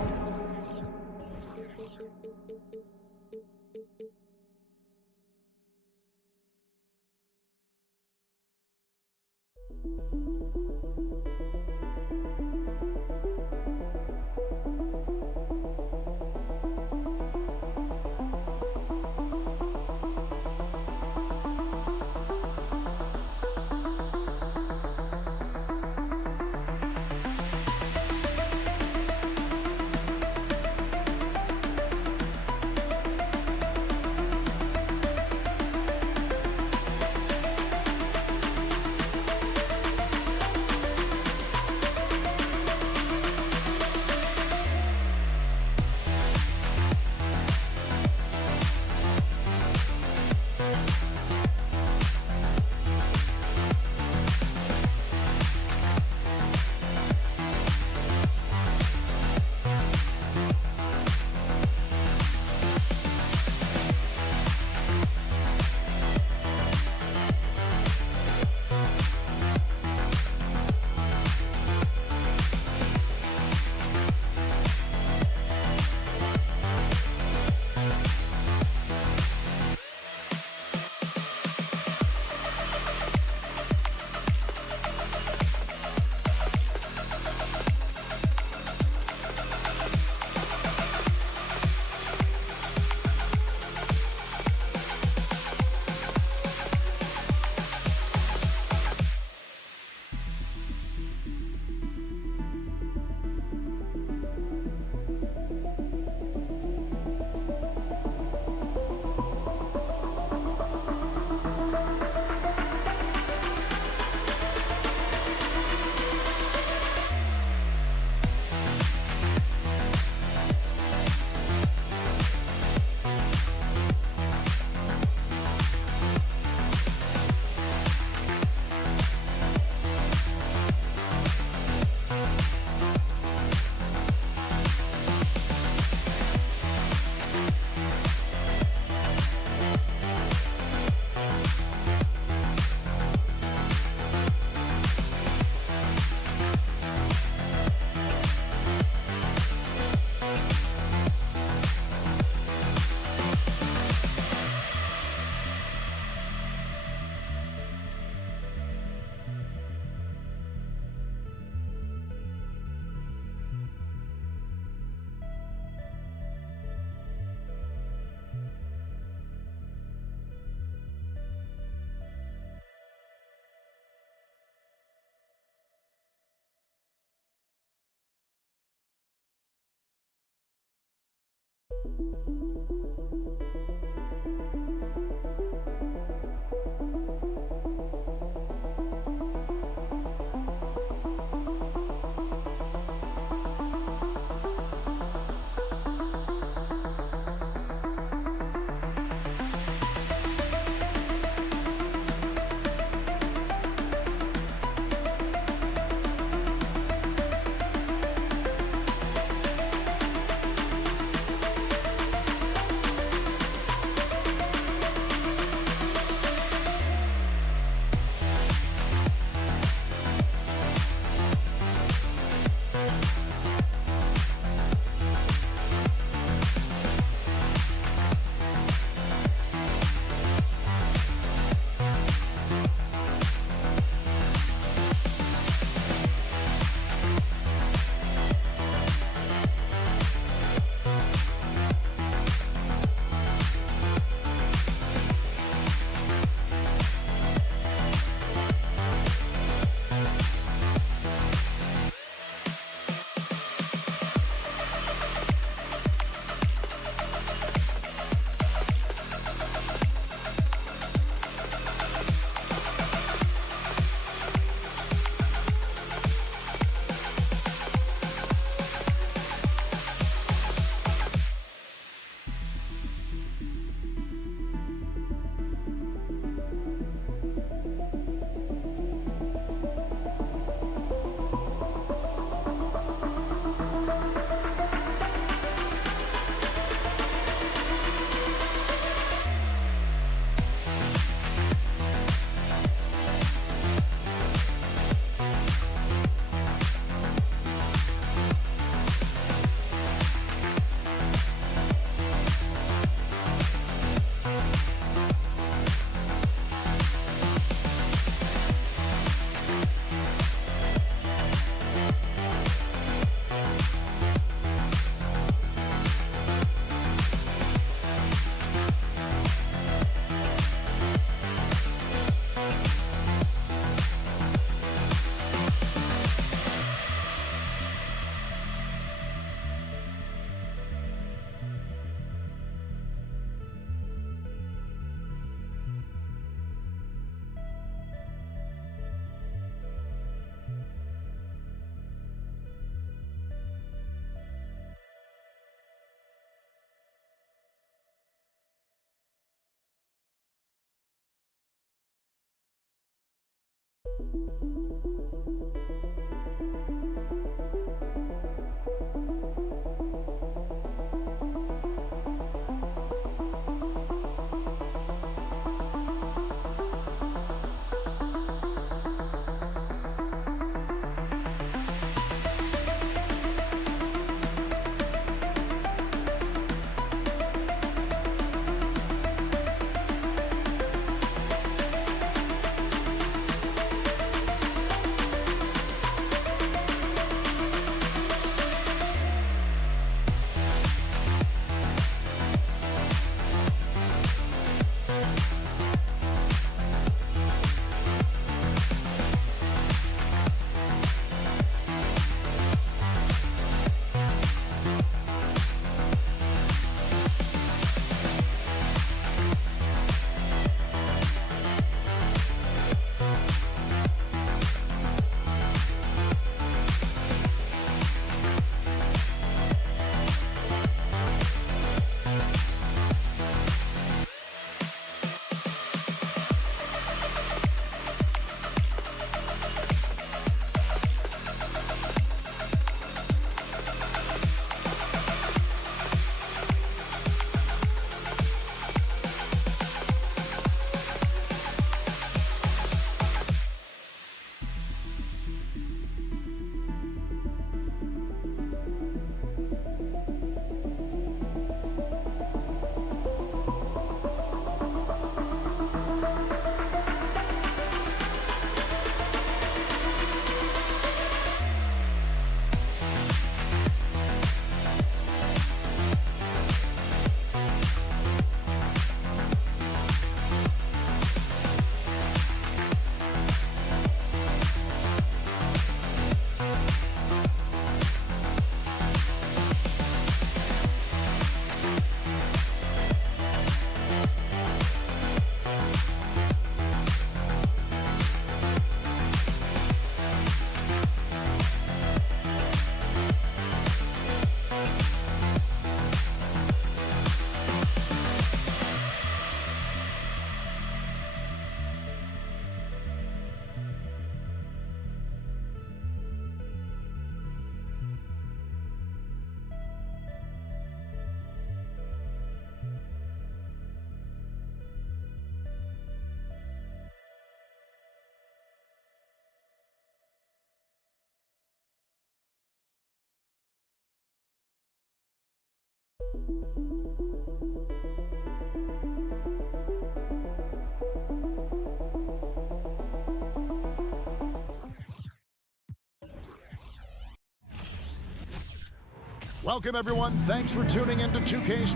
Welcome, everyone. Thanks for tuning into 2K.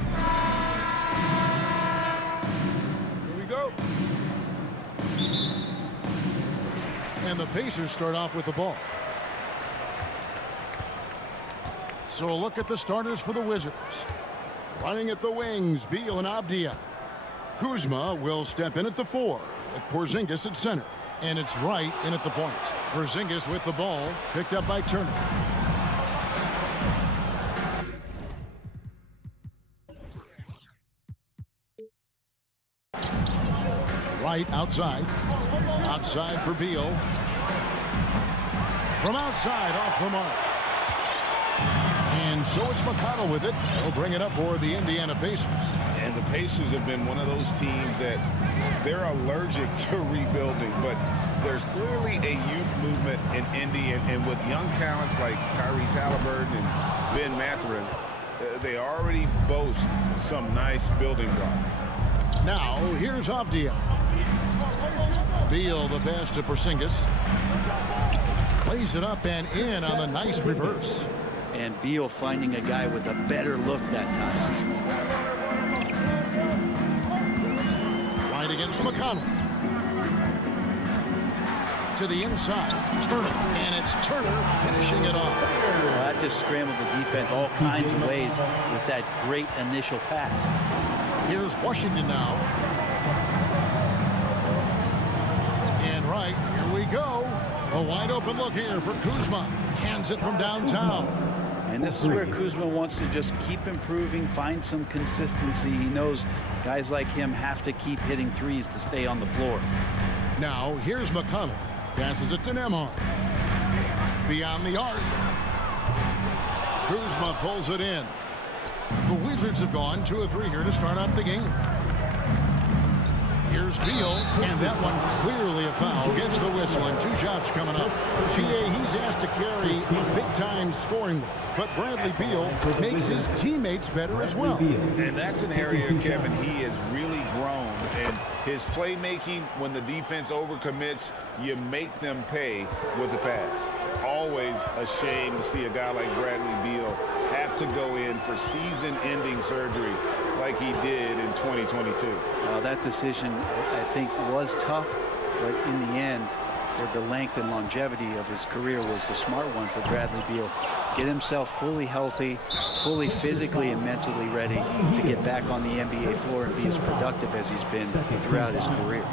Here we go. And the Pacers start off with the ball. So a look at the starters for the Wizards. Running at the wings, Beal and Avdia. Kuzma will step in at the 4, with Porzingis at center. And it's Wright in at the point. Porzingis with the ball, picked up by Turner. Wright outside. Outside for Beal. From outside, off the mark. And so it's McConnell with it. He'll bring it up for the Indiana Pacers. And the Pacers have been one of those teams that they're allergic to rebuilding, but there's clearly a youth movement in Indy, and with young talents like Tyrese Halliburton and Ben Mathurin, they already boast some nice building blocks. Now, here's Avdia. Beal, the pass to Porzingis. Plays it up and in on the nice reverse. And Beal finding a guy with a better look that time. Right against McConnell. To the inside. Turner. And it's Turner finishing it off. Well, that just scrambled the defense all kinds of ways with that great initial pass. Here's Washington now. And right, here we go. A wide open look here for Kuzma. Cans it from downtown. And this is where Kuzma wants to just keep improving, find some consistency. He knows guys like him have to keep hitting threes to stay on the floor. Now, here's McConnell. Passes it to Nembhard. Beyond the arc. Kuzma pulls it in. The Wizards have gone 2 of 3 here to start out the game. Here's Beal, and that one clearly a foul. Gets the whistle, and 2 shots coming up. GA, he's asked to carry a big-time scoring, but Bradley Beal makes his teammates better as well. And that's an area, Kevin, he has really grown. And his playmaking, when the defense overcommits, you make them pay with the pass. Always a shame to see a guy like Bradley Beal have to go in for season-ending surgery like he did in 2022. That decision, I think, was tough, but in the end, for the length and longevity of his career, was the smart one for Bradley Beal. Get himself fully healthy, fully physically and mentally ready to get back on the NBA floor and be as productive as he's been throughout his career.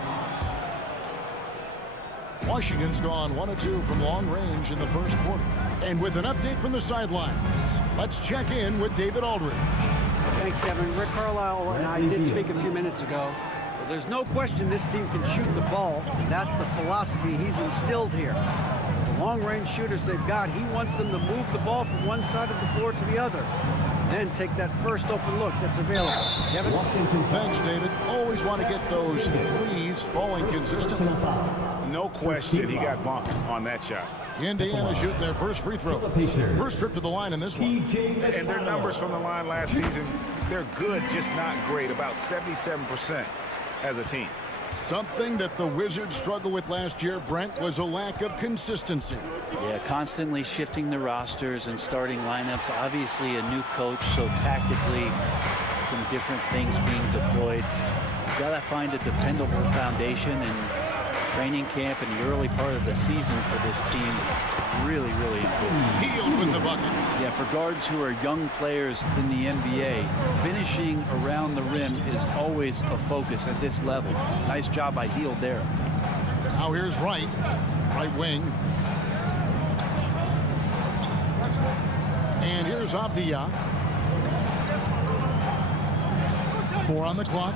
Washington's gone 1 of 2 from long range in the first quarter. And with an update from the sidelines, let's check in with David Aldridge. Thanks, Kevin. Rick Carlisle and I did speak a few minutes ago. Well, there's no question this team can shoot the ball. That's the philosophy he's instilled here. The long-range shooters they've got, he wants them to move the ball from one side of the floor to the other. Then take that first open look that's available. Kevin? Thanks, David. Always want to get those threes falling consistently. No question, he got bumped on that shot. Indiana shoot their first free throw. First trip to the line in this one. And their numbers from the line last season, they're good, just not great. About 77% as a team. Something that the Wizards struggled with last year, Brent, was a lack of consistency. Yeah, constantly shifting the rosters and starting lineups. Obviously a new coach, so tactically some different things being deployed. You've got to find a dependable foundation, and training camp in the early part of the season for this team really important. Healed with the bucket. Yeah, for guards who are young players in the NBA, finishing around the rim is always a focus at this level. Nice job by Hield there. Now here's right wing. And here's Avdia. 4 on the clock.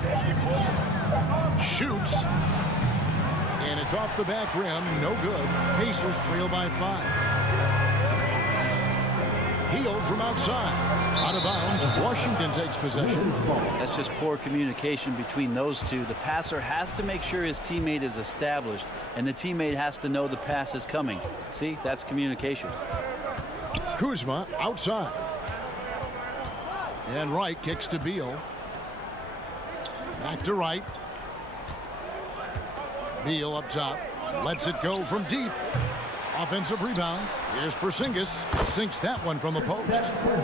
Shoots. And it's off the back rim. No good. Pacers trail by 5. Hield from outside. Out of bounds. Washington takes possession. That's just poor communication between those two. The passer has to make sure his teammate is established, and the teammate has to know the pass is coming. See, that's communication. Kuzma outside. And Wright kicks to Beal. Back to Wright. Beal up top. Lets it go from deep. Offensive rebound. Here's Porzingis. Sinks that one from the post.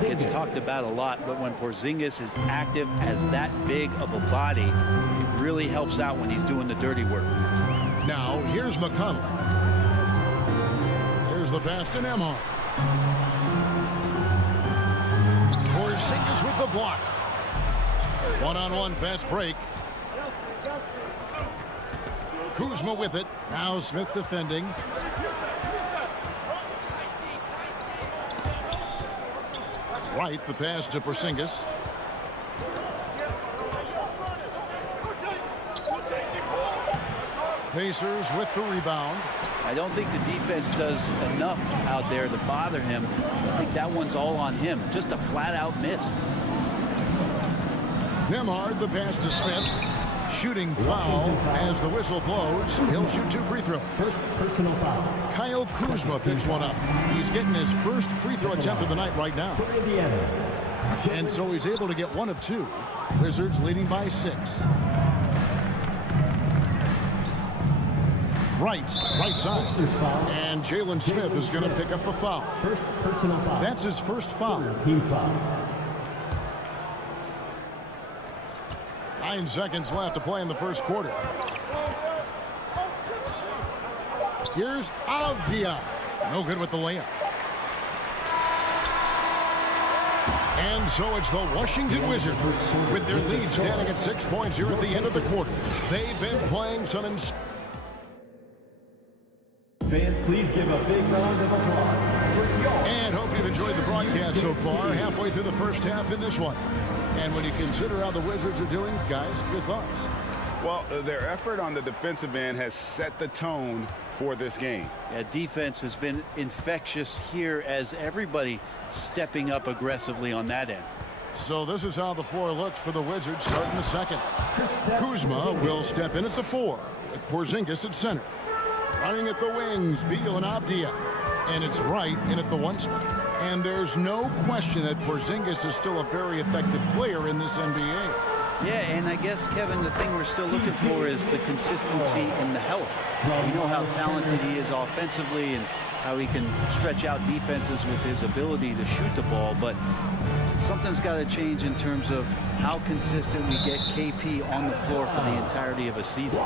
It's talked about a lot, but when Porzingis is active as that big of a body, it really helps out when he's doing the dirty work. Now, here's McConnell. Here's the pass to Nembhard. Porzingis with the block. One-on-one fast break. Kuzma with it. Now Smith defending. Right, the pass to Porzingis. Pacers with the rebound. I don't think the defense does enough out there to bother him. I think that one's all on him. Just a flat-out miss. Nembhard, the pass to Smith. Shooting foul as the whistle blows. He'll shoot 2 free throws. First personal foul. Kyle Kuzma picks one up. He's getting his first free throw attempt of the night right now. For Indiana. And so he's able to get 1 of 2. Wizards leading by 6. Right side. And Jalen Smith is going to pick up the foul. First personal foul. That's his first foul. Team foul. 9 seconds left to play in the first quarter. Here's Avdia. No good with the layup. And so it's the Washington Wizards with their lead standing at 6 points here at the end of the quarter. They've been playing some Fans, please give a big round of applause. And hope you've enjoyed the broadcast so far. Halfway through the first half in this one. And when you consider how the Wizards are doing, guys, your thoughts? Well, their effort on the defensive end has set the tone for this game. Yeah, defense has been infectious here as everybody stepping up aggressively on that end. So this is how the floor looks for the Wizards starting the second. Kuzma will step in at the 4 with Porzingis at center. Running at the wings, Beal and Avdija. And it's Wright in at the 1 spot. And there's no question that Porzingis is still a very effective player in this NBA. Yeah, and I guess, Kevin, the thing we're still looking for is the consistency and the health. We know how talented he is offensively and how he can stretch out defenses with his ability to shoot the ball, but something's got to change in terms of how consistent we get KP on the floor for the entirety of a season.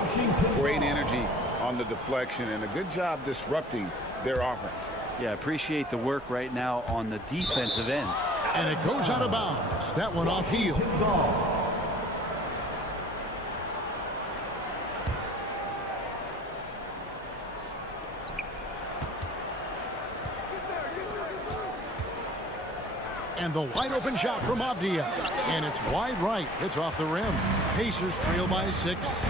Great energy on the deflection and a good job disrupting their offense. Yeah, appreciate the work right now on the defensive end. And it goes out of bounds. That one off heel. And the wide open shot from Avdija. And it's wide right. It's off the rim. Pacers trail by 6.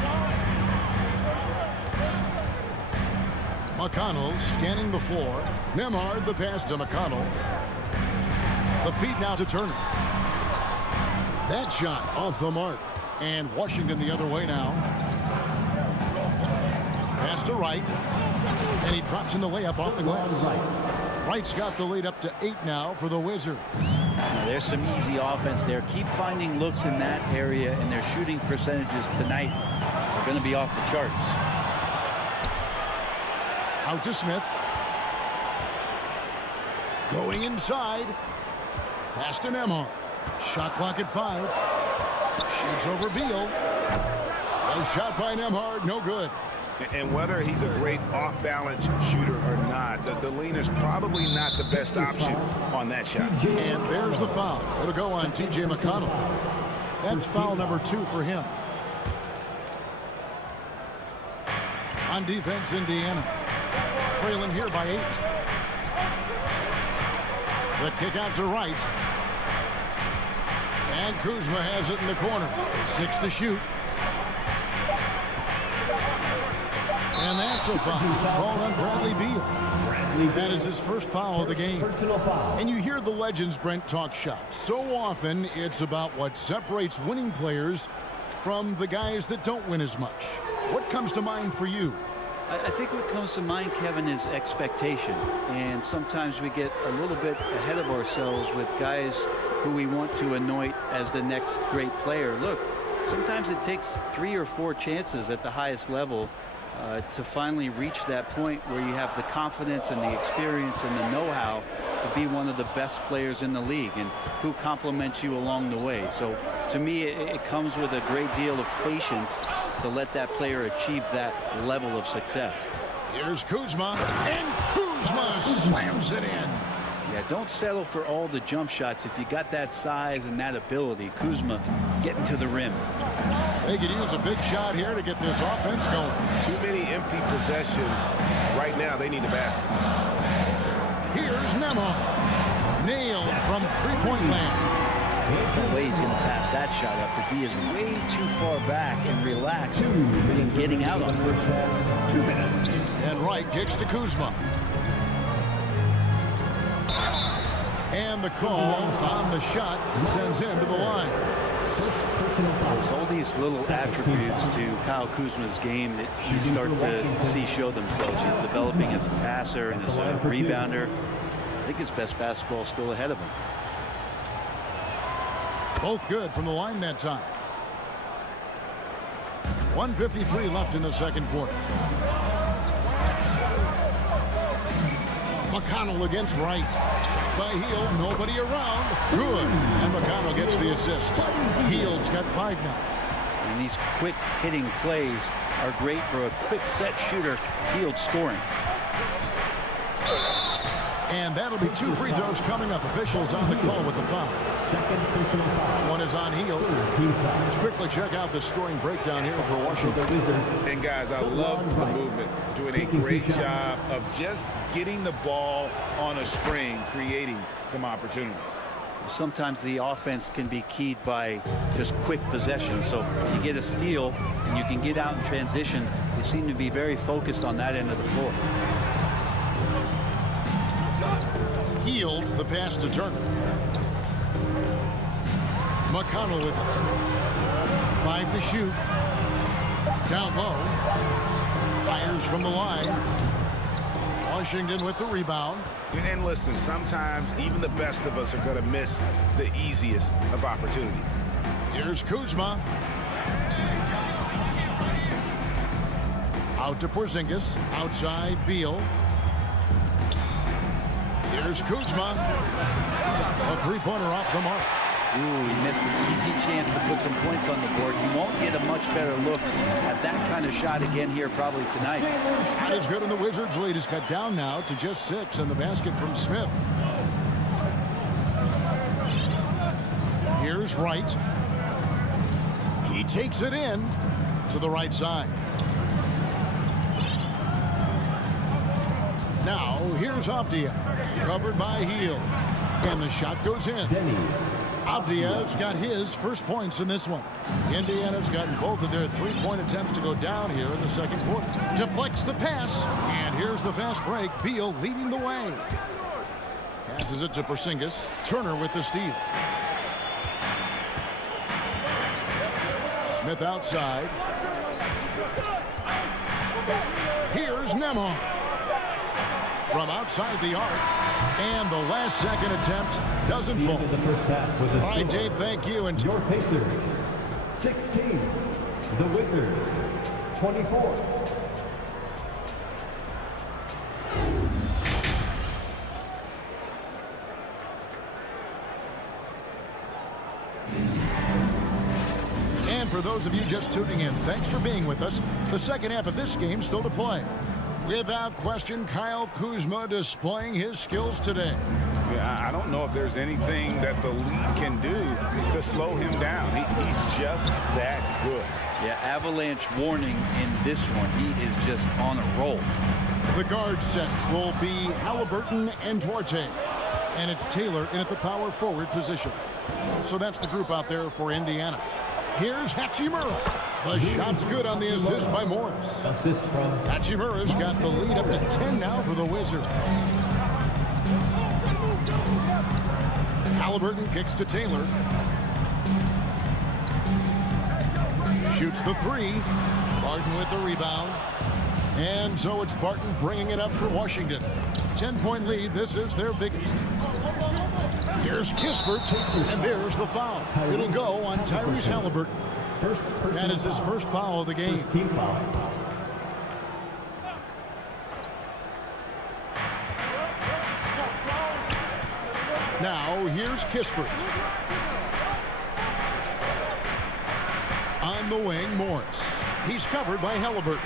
McConnell scanning the floor. Nembhard the pass to McConnell. The feed now to Turner. That shot off the mark. And Washington the other way now. Pass to Wright. And he drops in the layup off the glass. Wright's got the lead up to 8 now for the Wizards. Now, there's some easy offense there. Keep finding looks in that area, and their shooting percentages tonight are going to be off the charts. Out to Smith. Going inside. Pass to Nembhard. Shot clock at 5. Shoots over Beal. A shot by Nembhard, no good. And whether he's a great off-balance shooter or not, the lean is probably not the best option on that shot. And there's the foul. It'll go on T.J. McConnell. That's foul number 2 for him. On defense, Indiana. Trailing here by 8. The kick out to Wright. And Kuzma has it in the corner. 6 to shoot. And that's a foul called on Bradley Beal. That is his first foul of the game. And you hear the legends, Brent, talk shop. So often it's about what separates winning players from the guys that don't win as much. What comes to mind for you? I think what comes to mind, Kevin, is expectation. And sometimes we get a little bit ahead of ourselves with guys who we want to anoint as the next great player. Look, sometimes it takes 3 or 4 chances at the highest level to finally reach that point where you have the confidence and the experience and the know-how to be one of the best players in the league and who compliments you along the way. So to me, it comes with a great deal of patience to let that player achieve that level of success. Here's Kuzma, and Kuzma slams it in. Yeah, don't settle for all the jump shots. If you got that size and that ability, Kuzma getting to the rim. They could use a big shot here to get this offense going. Too many empty possessions. Right now, they need a basket. Here's Nembhard. Nailed from three-point land. The way he's going to pass that shot up, the D is way too far back and relaxed in getting out on it. 2 minutes. And Wright kicks to Kuzma. And the call on the shot sends him to the line. There's all these little attributes to Kyle Kuzma's game that you start to see show themselves. He's developing as a passer and as a rebounder. I think his best basketball is still ahead of him. Both good from the line that time. 1:53 left in the second quarter. McConnell against Wright. By Hield, nobody around. Good. And McConnell gets the assist. Hield's got 5 now. And these quick hitting plays are great for a quick set shooter. Hield scoring. And that'll be 2 free throws coming up. Officials on the call with the foul. Second personal foul. One is on Hield. Let's quickly check out the scoring breakdown here for Washington. And guys, I love the movement. Doing a great job of just getting the ball on a string, creating some opportunities. Sometimes the offense can be keyed by just quick possession. So you get a steal and you can get out in transition. They seem to be very focused on that end of the floor. Healed the pass to Turner. McConnell with it. 5 to shoot. Down low. Fires from the line. Washington with the rebound. And listen, sometimes even the best of us are going to miss the easiest of opportunities. Here's Kuzma. Out to Porzingis. Outside Beal. Here's Kuzma. A three-pointer off the mark. Ooh, he missed an easy chance to put some points on the board. He won't get a much better look at that kind of shot again here probably tonight. Shot is good, and the Wizards' lead is cut down now to just 6, and the basket from Smith. Here's Wright. He takes it in to the right side. Now, here's Avdia. Covered by Heel. And the shot goes in. Avdia's got his first points in this one. Indiana's gotten both of their three-point attempts to go down here in the second quarter. Deflects the pass. And here's the fast break. Beal leading the way. Passes it to Porzingis. Turner with the steal. Smith outside. Here's Nembhard. From outside the arc, and the last second attempt doesn't fall. The first half with all right, Dave, thank you. And your Pacers, 16. The Wizards, 24. And for those of you just tuning in, thanks for being with us. The second half of this game still to play. Without question, Kyle Kuzma displaying his skills today. Yeah, I don't know if there's anything that the league can do to slow him down. He's just that good. Yeah, avalanche warning in this one. He is just on a roll. The guard set will be Halliburton and Duarte. And it's Taylor in at the power forward position. So that's the group out there for Indiana. Here's Hachimura. The shot's good on the assist by Morris. Assist from Hachimura's got the lead up to 10 now for the Wizards. Halliburton kicks to Taylor. Shoots the three. Barton with the rebound. And so it's Barton bringing it up for Washington. 10-point lead. This is their biggest. Here's Kispert, and there's the foul. It'll go on Tyrese Halliburton. That is his first foul of the game. Team foul. Now, here's Kispert. On the wing, Morris. He's covered by Halliburton.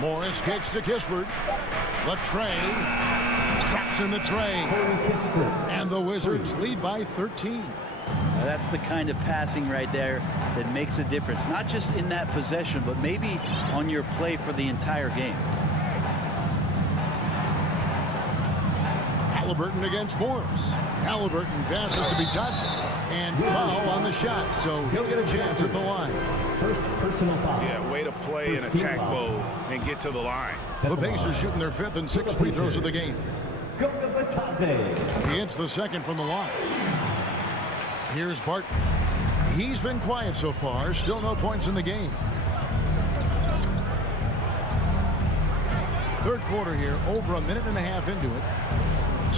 Morris kicks to Kispert. The tray. Traps in the tray. And the Wizards lead by 13. Now that's the kind of passing right there that makes a difference. Not just in that possession, but maybe on your play for the entire game. Halliburton against Morris. Halliburton passes to be touched. And foul on the shot, so he'll get a chance at the line. First personal foul. Yeah, way to play an attack mode and get to the line. The Pacers shooting their 5th and 6th free throws of the game. He hits the second from the line. Here's Barton. He's been quiet so far. Still no points in the game. Third quarter here, over a minute and a half into it.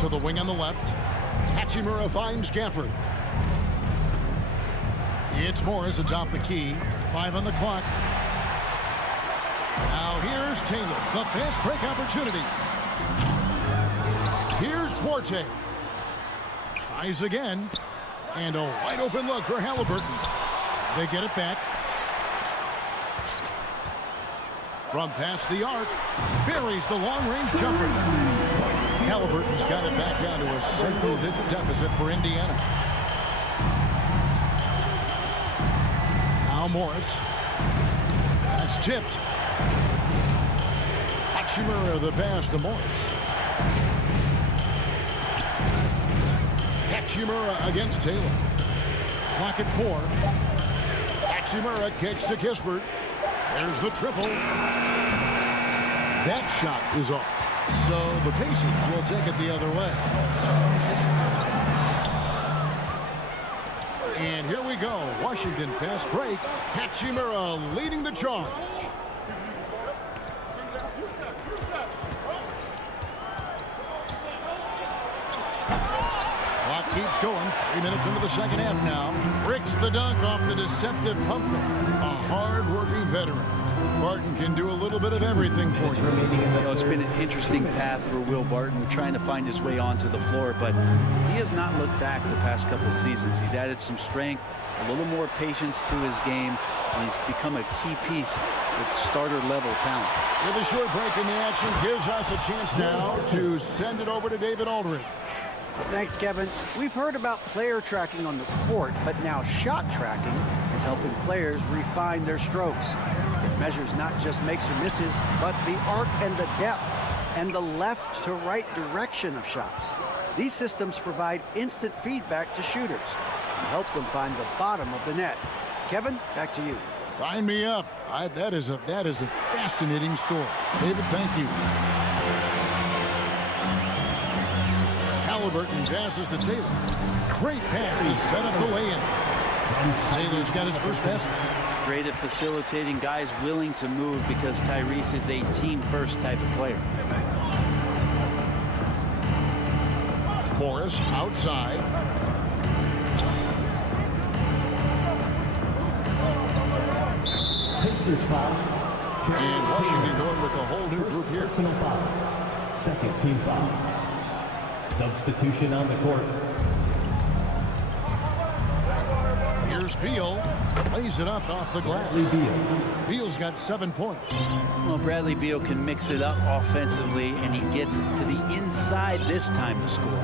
To the wing on the left. Hachimura finds Gafford. It's Morris atop the key. 5 on the clock. Now here's Taylor. The fast break opportunity. Here's Duarte. Tries again. And a wide open look for Halliburton. They get it back. From past the arc. Buries the long-range jumper. Halliburton's got it back down to a single-digit deficit for Indiana. Now Morris. That's tipped. Hachimura the pass to Morris. Hachimura against Taylor. Clock at 4. Hachimura kicks to Kispert. There's the triple. That shot is off. So the Pacers will take it the other way. And here we go. Washington fast break. Hachimura leading the charge. Clock keeps going. 3 minutes into the second half now. Bricks the dunk off the deceptive pump fake. A hard-working veteran. Barton can do a little bit of everything for you. It's been an interesting path for Will Barton, trying to find his way onto the floor, but he has not looked back the past couple of seasons. He's added some strength, a little more patience to his game, and he's become a key piece with starter-level talent. With a short break in the action, gives us a chance now to send it over to David Aldridge. Thanks, Kevin. We've heard about player tracking on the court, but now shot tracking is helping players refine their strokes. It measures not just makes or misses, but the arc and the depth and the left to right direction of shots. These systems provide instant feedback to shooters and help them find the bottom of the net. Kevin, back to you. Sign me up. That is a fascinating story. David, thank you. Halliburton passes to Taylor. Great pass to set up the lay-in. Taylor's got his first basket. Great at facilitating guys willing to move because Tyrese is a team-first type of player. Morris outside. Pacers foul. And Washington going with a whole new group here. Personal foul. Second team foul. Substitution on the court. Here's Beal. Lays it up off the glass. Beal's got 7 points. Well, Bradley Beal can mix it up offensively, and he gets to the inside this time to score.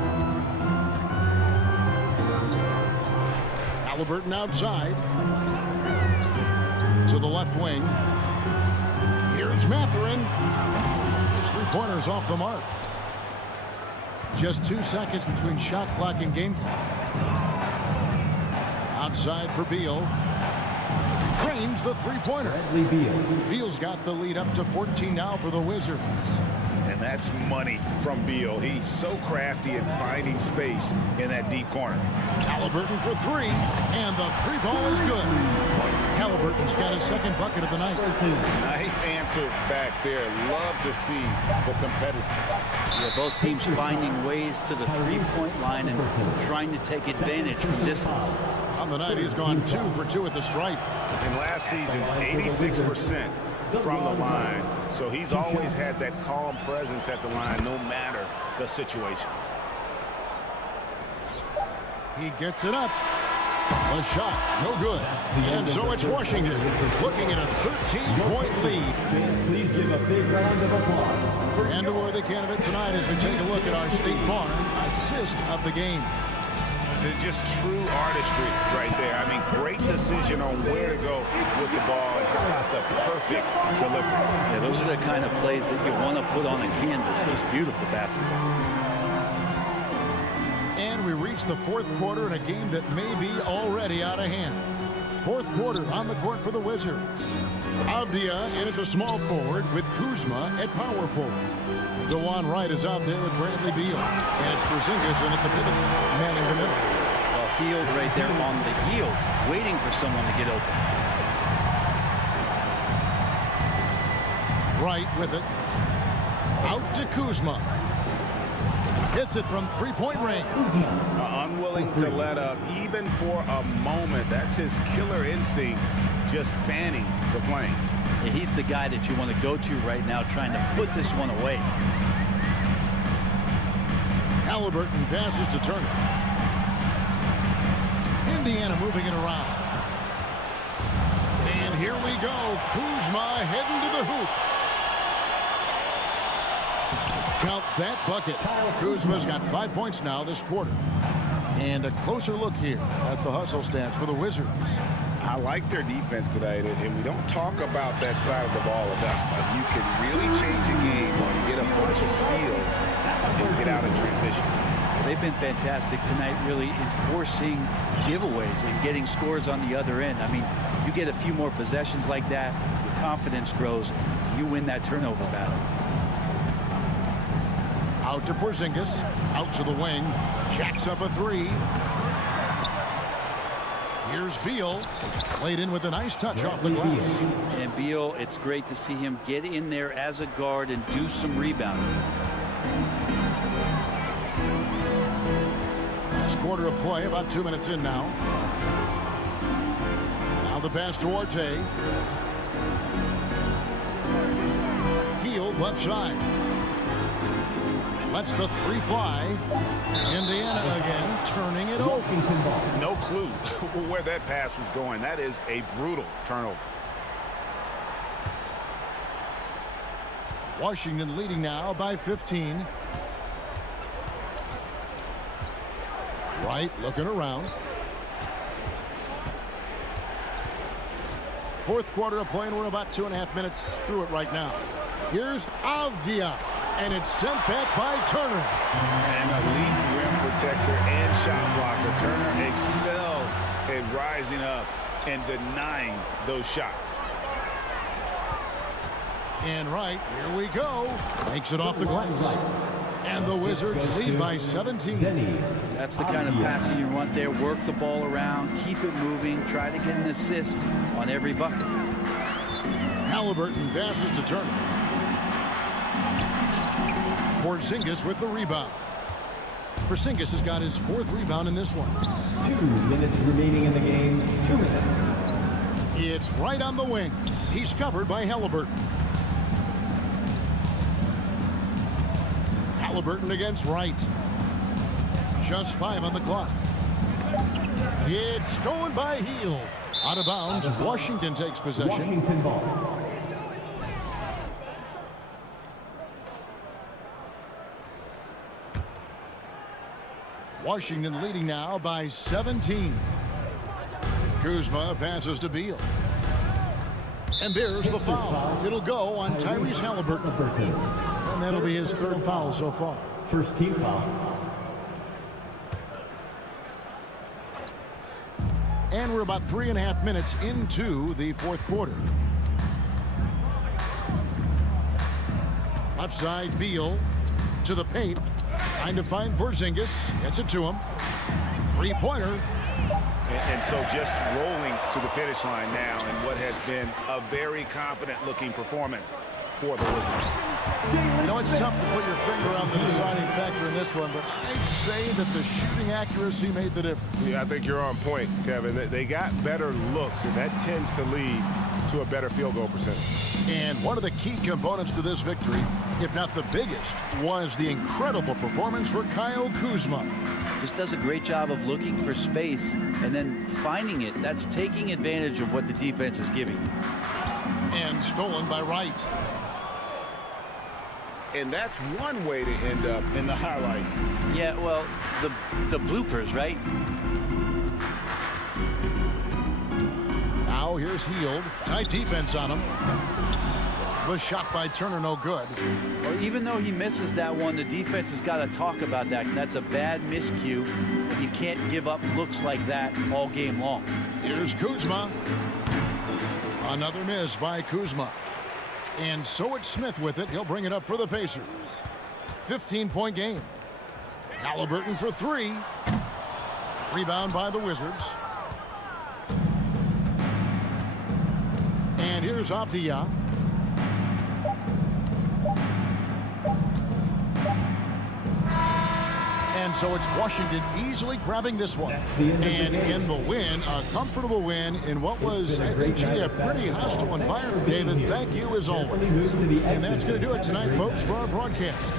Halliburton outside. To the left wing. Here's Mathurin. His three-pointer's off the mark. Just 2 seconds between shot clock and game clock. Outside for Beal. Drains the three-pointer. Beal's got the lead up to 14 now for the Wizards. And that's money from Beal. He's so crafty at finding space in that deep corner. Halliburton for 3, and the 3 ball is good. Halliburton's got his second bucket of the night. Nice answer back there. Love to see the competitiveness. Yeah, both teams finding ways to the three-point line and trying to take advantage from distance. On the night, he's gone 2 for 2 at the stripe. In last season, 86% from the line. So he's always had that calm presence at the line, no matter the situation. He gets it up. A shot, no good. And so it's Washington looking at a 13-point lead. Please give a big round of applause. And a worthy candidate tonight as we take a look at our State Farm assist of the game. It's just true artistry right there. I mean, great decision on where to go with the ball and how about the perfect delivery. Yeah, those are the kind of plays that you want to put on a canvas. Just beautiful basketball. And we reach the fourth quarter in a game that may be already out of hand. Fourth quarter on the court for the Wizards. Avdia in at the small forward with Kuzma at power forward. DeJuan Wright is out there with Bradley Beal. And it's Porzingis in at the pivot spot, manning the middle. Well, Hield right there on the heel, waiting for someone to get open. Wright with it. Out to Kuzma. Hits it from three-point range. Unwilling to let up even for a moment. That's his killer instinct, just fanning the flame. Yeah, he's the guy that you want to go to right now, trying to put this one away. Halliburton passes to Turner. Indiana moving it around. And here we go. Kuzma heading to the hoop. Count that bucket. Kuzma's got 5 points now this quarter. And a closer look here at the hustle stats for the Wizards. I like their defense tonight, and we don't talk about that side of the ball enough. You can really change a game when you get a bunch of steals and get out in transition. they've been fantastic tonight, really enforcing giveaways and getting scores on the other end. I mean, you get a few more possessions like that, your confidence grows, you win that turnover battle. Out to Porzingis, out to the wing, jacks up a three. Here's Beal, laid in with a nice touch off the glass. And Beal, it's great to see him get in there as a guard and do some rebounding. Last quarter of play, about 2 minutes in now. Now the pass to Orte. Healed left side. Lets the three fly. Indiana again, turning it over. No clue where that pass was going. That is a brutal turnover. Washington leading now by 15. Wright looking around. Fourth quarter of play, and we're about 2.5 minutes through it right now. Here's Avdia, and it's sent back by Turner. An elite rim protector and shot blocker. Turner excels at rising up and denying those shots. And Wright, here we go. Makes it off the glass. And the Wizards lead by 17. That's the kind of passing you want there. Work the ball around, keep it moving, try to get an assist on every bucket. Halliburton passes to Turner. Porzingis with the rebound. Porzingis has got his fourth rebound in this one. 2 minutes remaining in the game. 2 minutes. It's right on the wing. He's covered by Halliburton. Halliburton against Wright. Just 5 on the clock. It's stolen by Hield. Out of bounds. Washington takes possession. Washington ball. Washington leading now by 17. Kuzma passes to Beal. And there's the foul. It'll go on Tyrese Halliburton. And that'll be his third foul so far. First team foul. And we're about 3.5 minutes into the fourth quarter. Left side, Beal to the paint. Trying to find Porzingis. Gets it to him. Three-pointer. And so just rolling to the finish line now in what has been a very confident-looking performance for the Wizards. You know, it's tough to put your finger on the deciding factor in this one, but I'd say that the shooting accuracy made the difference. Yeah, I think you're on point, Kevin. They got better looks, and that tends to lead to a better field goal percentage. And one of the key components to this victory, if not the biggest, was the incredible performance for Kyle Kuzma. Just does a great job of looking for space and then finding it. That's taking advantage of what the defense is giving you. And stolen by Wright. And that's one way to end up in the highlights. Yeah, well, the bloopers, right? Now here's Hield. Tight defense on him. The shot by Turner, no good. Well, even though he misses that one, the defense has got to talk about that. That's a bad miscue. You can't give up looks like that all game long. Here's Kuzma. Another miss by Kuzma. And so it's Smith with it. He'll bring it up for the Pacers. 15-point game. Halliburton for three. Rebound by the Wizards. And here's Avdia. And so it's Washington easily grabbing this one. And in the win, a comfortable win in what was, I think, a pretty hostile environment. David, thank you as always. And that's going to do it tonight, folks, for our broadcast.